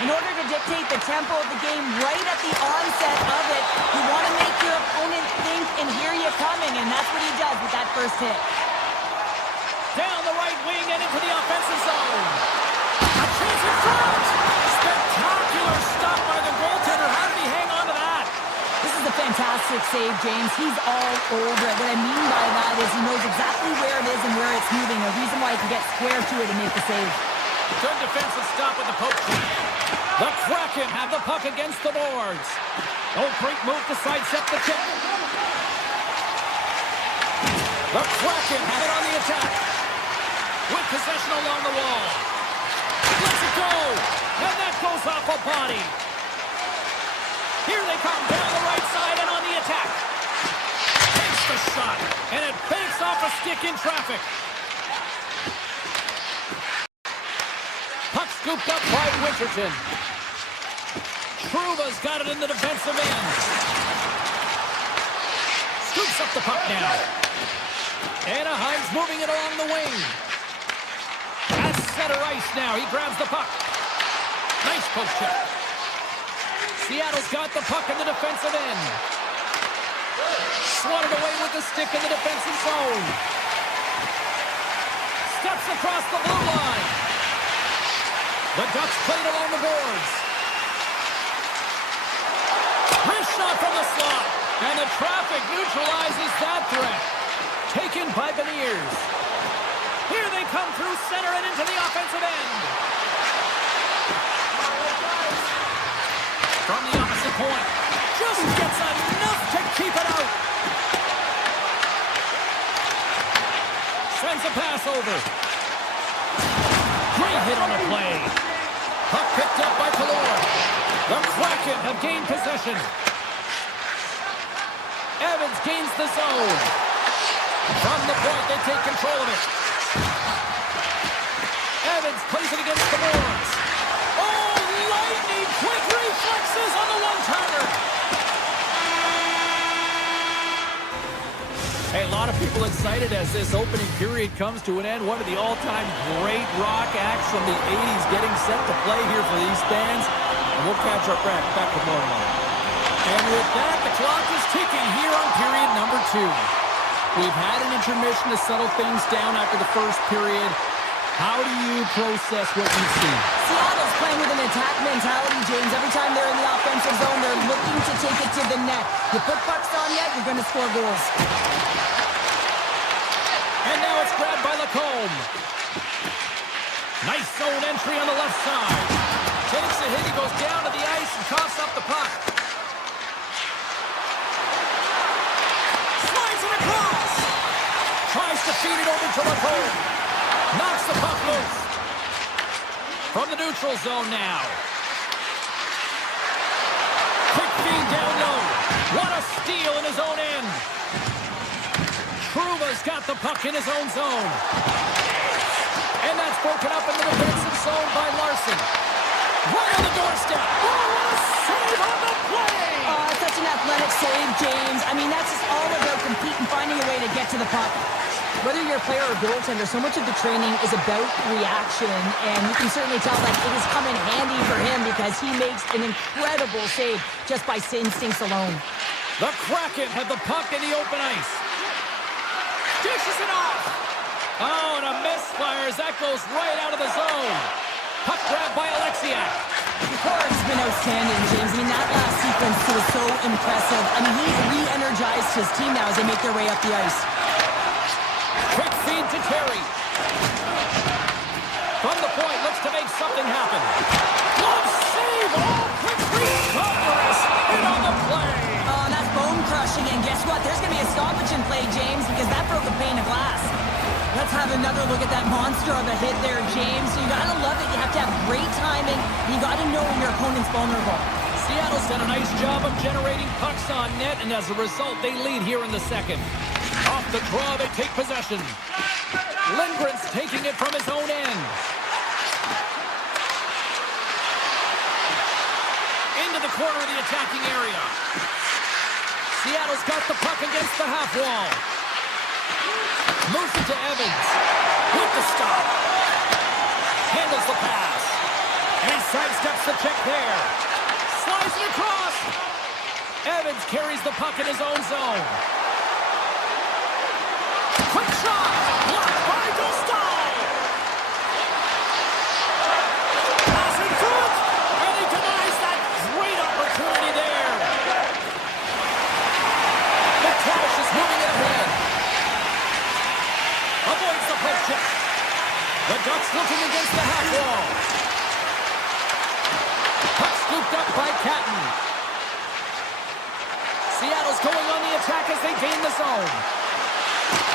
In order to dictate the tempo of the game right at the onset of it, you want to make your opponent think and hear you coming, and that's what he does with that first hit. Down the right wing and into the offensive zone. A chance in front! Spectacular stop by the goaltender. How did he hang on to that? This is a fantastic save, James. He's all over it. What I mean by that is he knows exactly where it is and where it's moving. A reason why he can get square to it and make the save. Good defensive stop with the poke check. The Kraken have the puck against the boards. Oh, great move to sidestep the kick. The Kraken have it on the attack. With possession along the wall. Lets it go. And that goes off a body. Here they come down the right side and on the attack. Takes the shot. And it banks off a stick in traffic. Puck scooped up by Winterton. Trouba's got it in the defensive end. Scoops up the puck now. Anaheim's moving it along the wing. At center ice now. He grabs the puck. Nice poke check. Seattle's got the puck in the defensive end. Swatted away with the stick in the defensive zone. Steps across the blue line. The Ducks played along the boards. Wrist shot from the slot. And the traffic neutralizes that threat. Taken by Beniers. Here they come through center and into the offensive end. From the opposite point. Just gets enough to keep it out. Sends a pass over. Great hit on the play. Puck picked up by Kalor. The Kraken have gained possession. Evans gains the zone. From the point, they take control of it. Evans plays it against the boards. Oh, lightning quick reflexes on the one-timer. Hey, a lot of people excited as this opening period comes to an end. One of the all-time great rock acts from the 80s getting set to play here for these fans. And we'll catch our back with more tomorrow. And with that, the clock is ticking here on period number 2. We've had an intermission to settle things down after the first period. How do you process what you see? Seattle's playing with an attack mentality, James. Every time they're in the offensive zone, they're looking to take it to the net. You put pucks on net, you're going to score goals. And now it's grabbed by Lacombe. Nice zone entry on the left side. Takes a hit, he goes down to the ice and coughs up the puck. Slides it across. Tries to feed it over to Lacombe. Knocks the puck loose. From the neutral zone now. Quick feed down low. What a steal in his own end. Truba's got the puck in his own zone. And that's broken up in the defensive zone by Larson. Right on the doorstep. Oh, what a save on the play! Such an athletic save, James. I mean, that's just all about competing, finding a way to get to the puck. Whether you're a player or goaltender, so much of the training is about reaction, and you can certainly tell that it has come in handy for him because he makes an incredible save just by instincts alone. The Kraken have the puck in the open ice. Dishes it off. Oh, and a misfire as that goes right out of the zone. Puck grabbed by Alexiak. Corr's been outstanding, James. I mean, that last sequence was so impressive. I mean, he's re-energized his team now as they make their way up the ice. Quick feed to Terry. From the point, looks to make something happen. Glove save! Oh, quick feed! Congress in on the play! Oh, that's bone crushing, and guess what? There's going to be a stoppage in play, James, because that broke a pane of glass. Let's have another look at that monster of a hit there, James. So you got to love it. You have to have great timing. You got to know when your opponent's vulnerable. Seattle's done a nice job of generating pucks on net, and as a result, they lead here in the second. Off the draw, they take possession. Lindgren's taking it from his own end. Into the corner of the attacking area. Seattle's got the puck against the half wall. Moves it to Evans. With the stop. Handles the pass. And he sidesteps the check there. Slides it across. Evans carries the puck in his own zone. Quick shot. Blocked by Dostal. Pass in front. And he denies that great opportunity there. McTavish is moving it ahead. Avoids the push check. The Ducks looking against the half wall. Puck scooped up by Catton. Seattle's going on the attack as they gain the zone.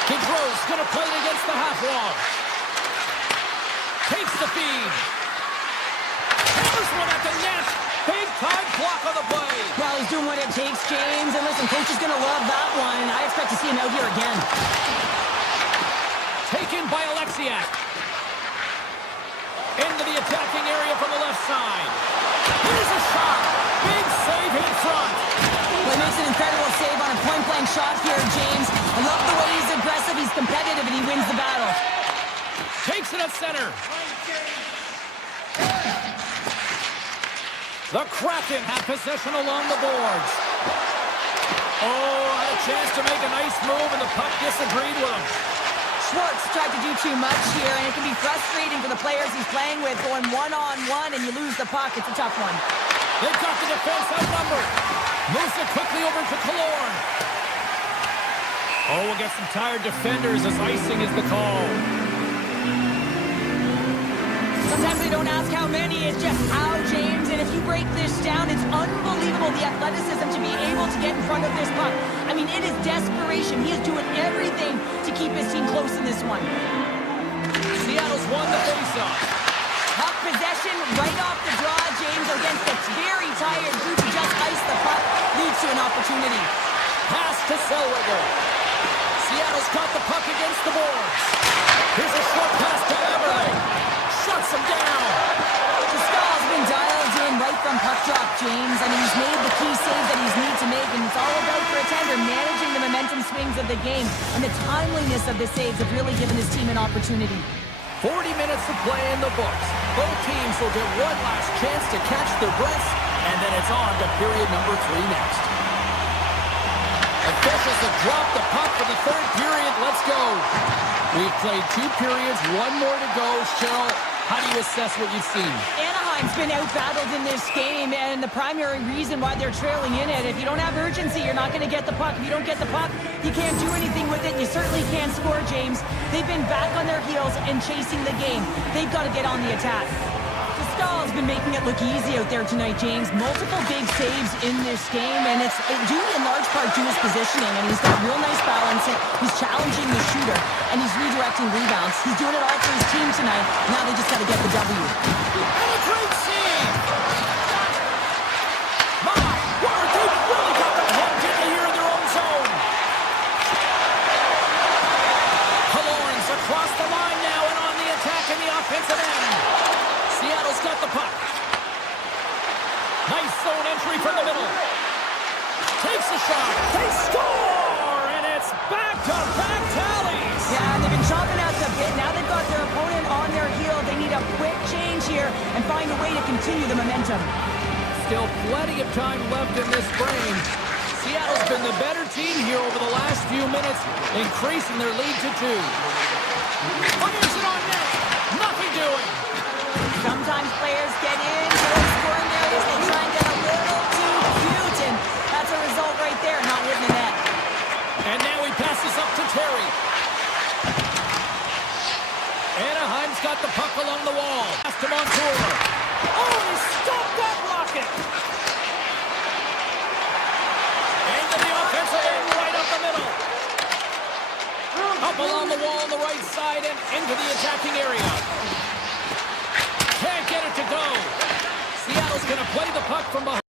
Gaudreau's going to play it against the half wall. Takes the feed. Hammers one at the net. Big time block on the play. Well, he's doing what it takes, James. And listen, coach is going to love that one. I expect to see him out here again. Taken by Alexiak. Into the attacking area from the left side. Here's a shot. Big save in front. Well, he makes an incredible save on a point-blank shot here, James. I love the way he's aggressive, he's competitive, and he wins the battle. Takes it at center. The Kraken have possession along the boards. Oh, had a chance to make a nice move, and the puck disagreed with him. Schwartz tried to do too much here, and it can be frustrating for the players he's playing with, going one-on-one, and you lose the puck. It's a tough one. They've got the defense outnumbered. Moves it quickly over to Killorn. Oh, we'll get some tired defenders as icing is the call. Sometimes they don't ask how many, it's just how, James. And if you break this down, it's unbelievable the athleticism to be able to get in front of this puck. I mean, it is desperation. He is doing everything to keep his team close in this one. Seattle's won the faceoff. Puck possession right off the draw, James, against a very tired group who just iced the puck, leads to an opportunity. Pass to Zellweger. Seattle's got the puck against the boards. Here's a short pass to Eberle. Shuts him down. Dostal's been dialed in right from puck drop, James. I mean, he's made the key save that he's need to make, and it's all about for a tender managing the momentum swings of the game, and the timeliness of the saves have really given his team an opportunity. 40 minutes to play in the books. Both teams will get one last chance to catch their breaths, and then it's on to period number 3 next. Officials have dropped the puck for the third period. Let's go. We've played 2 periods, 1 more to go. Cheryl, how do you assess what you've seen? Anaheim's been out-battled in this game, and the primary reason why they're trailing in it, if you don't have urgency, you're not going to get the puck. If you don't get the puck, you can't do anything with it. You certainly can't score, James. They've been back on their heels and chasing the game. They've got to get on the attack. Stahl's been making it look easy out there tonight, James. Multiple big saves in this game, and it's due in large part to his positioning, and he's got real nice balance. He's challenging the shooter, and he's redirecting rebounds. He's doing it all for his team tonight. Now they just got to get the W. And a great save! My word, they've really got them hemmed in here in their own zone. Lawrence across the line now and on the attack in the offensive end. Seattle's got the puck. Nice zone entry from the middle. Takes a shot. They score! And it's back-to-back tallies. Yeah, they've been chopping at the bit. Now they've got their opponent on their heel. They need a quick change here and find a way to continue the momentum. Still plenty of time left in this frame. Seattle's been the better team here over the last few minutes, increasing their lead to 2. Fires it on net. Nothing doing. Sometimes players get in to those scoring areas. They try and get a little too cute, and that's a result right there, not hitting the net. And now he passes up to Terry. Anaheim's got the puck along the wall. Pass to Montour. Oh, he stopped that rocket. Into the offensive end, right up the middle. Up along the wall on the right side and into the attacking area. Can't get it to go. Seattle's going to play the puck from behind.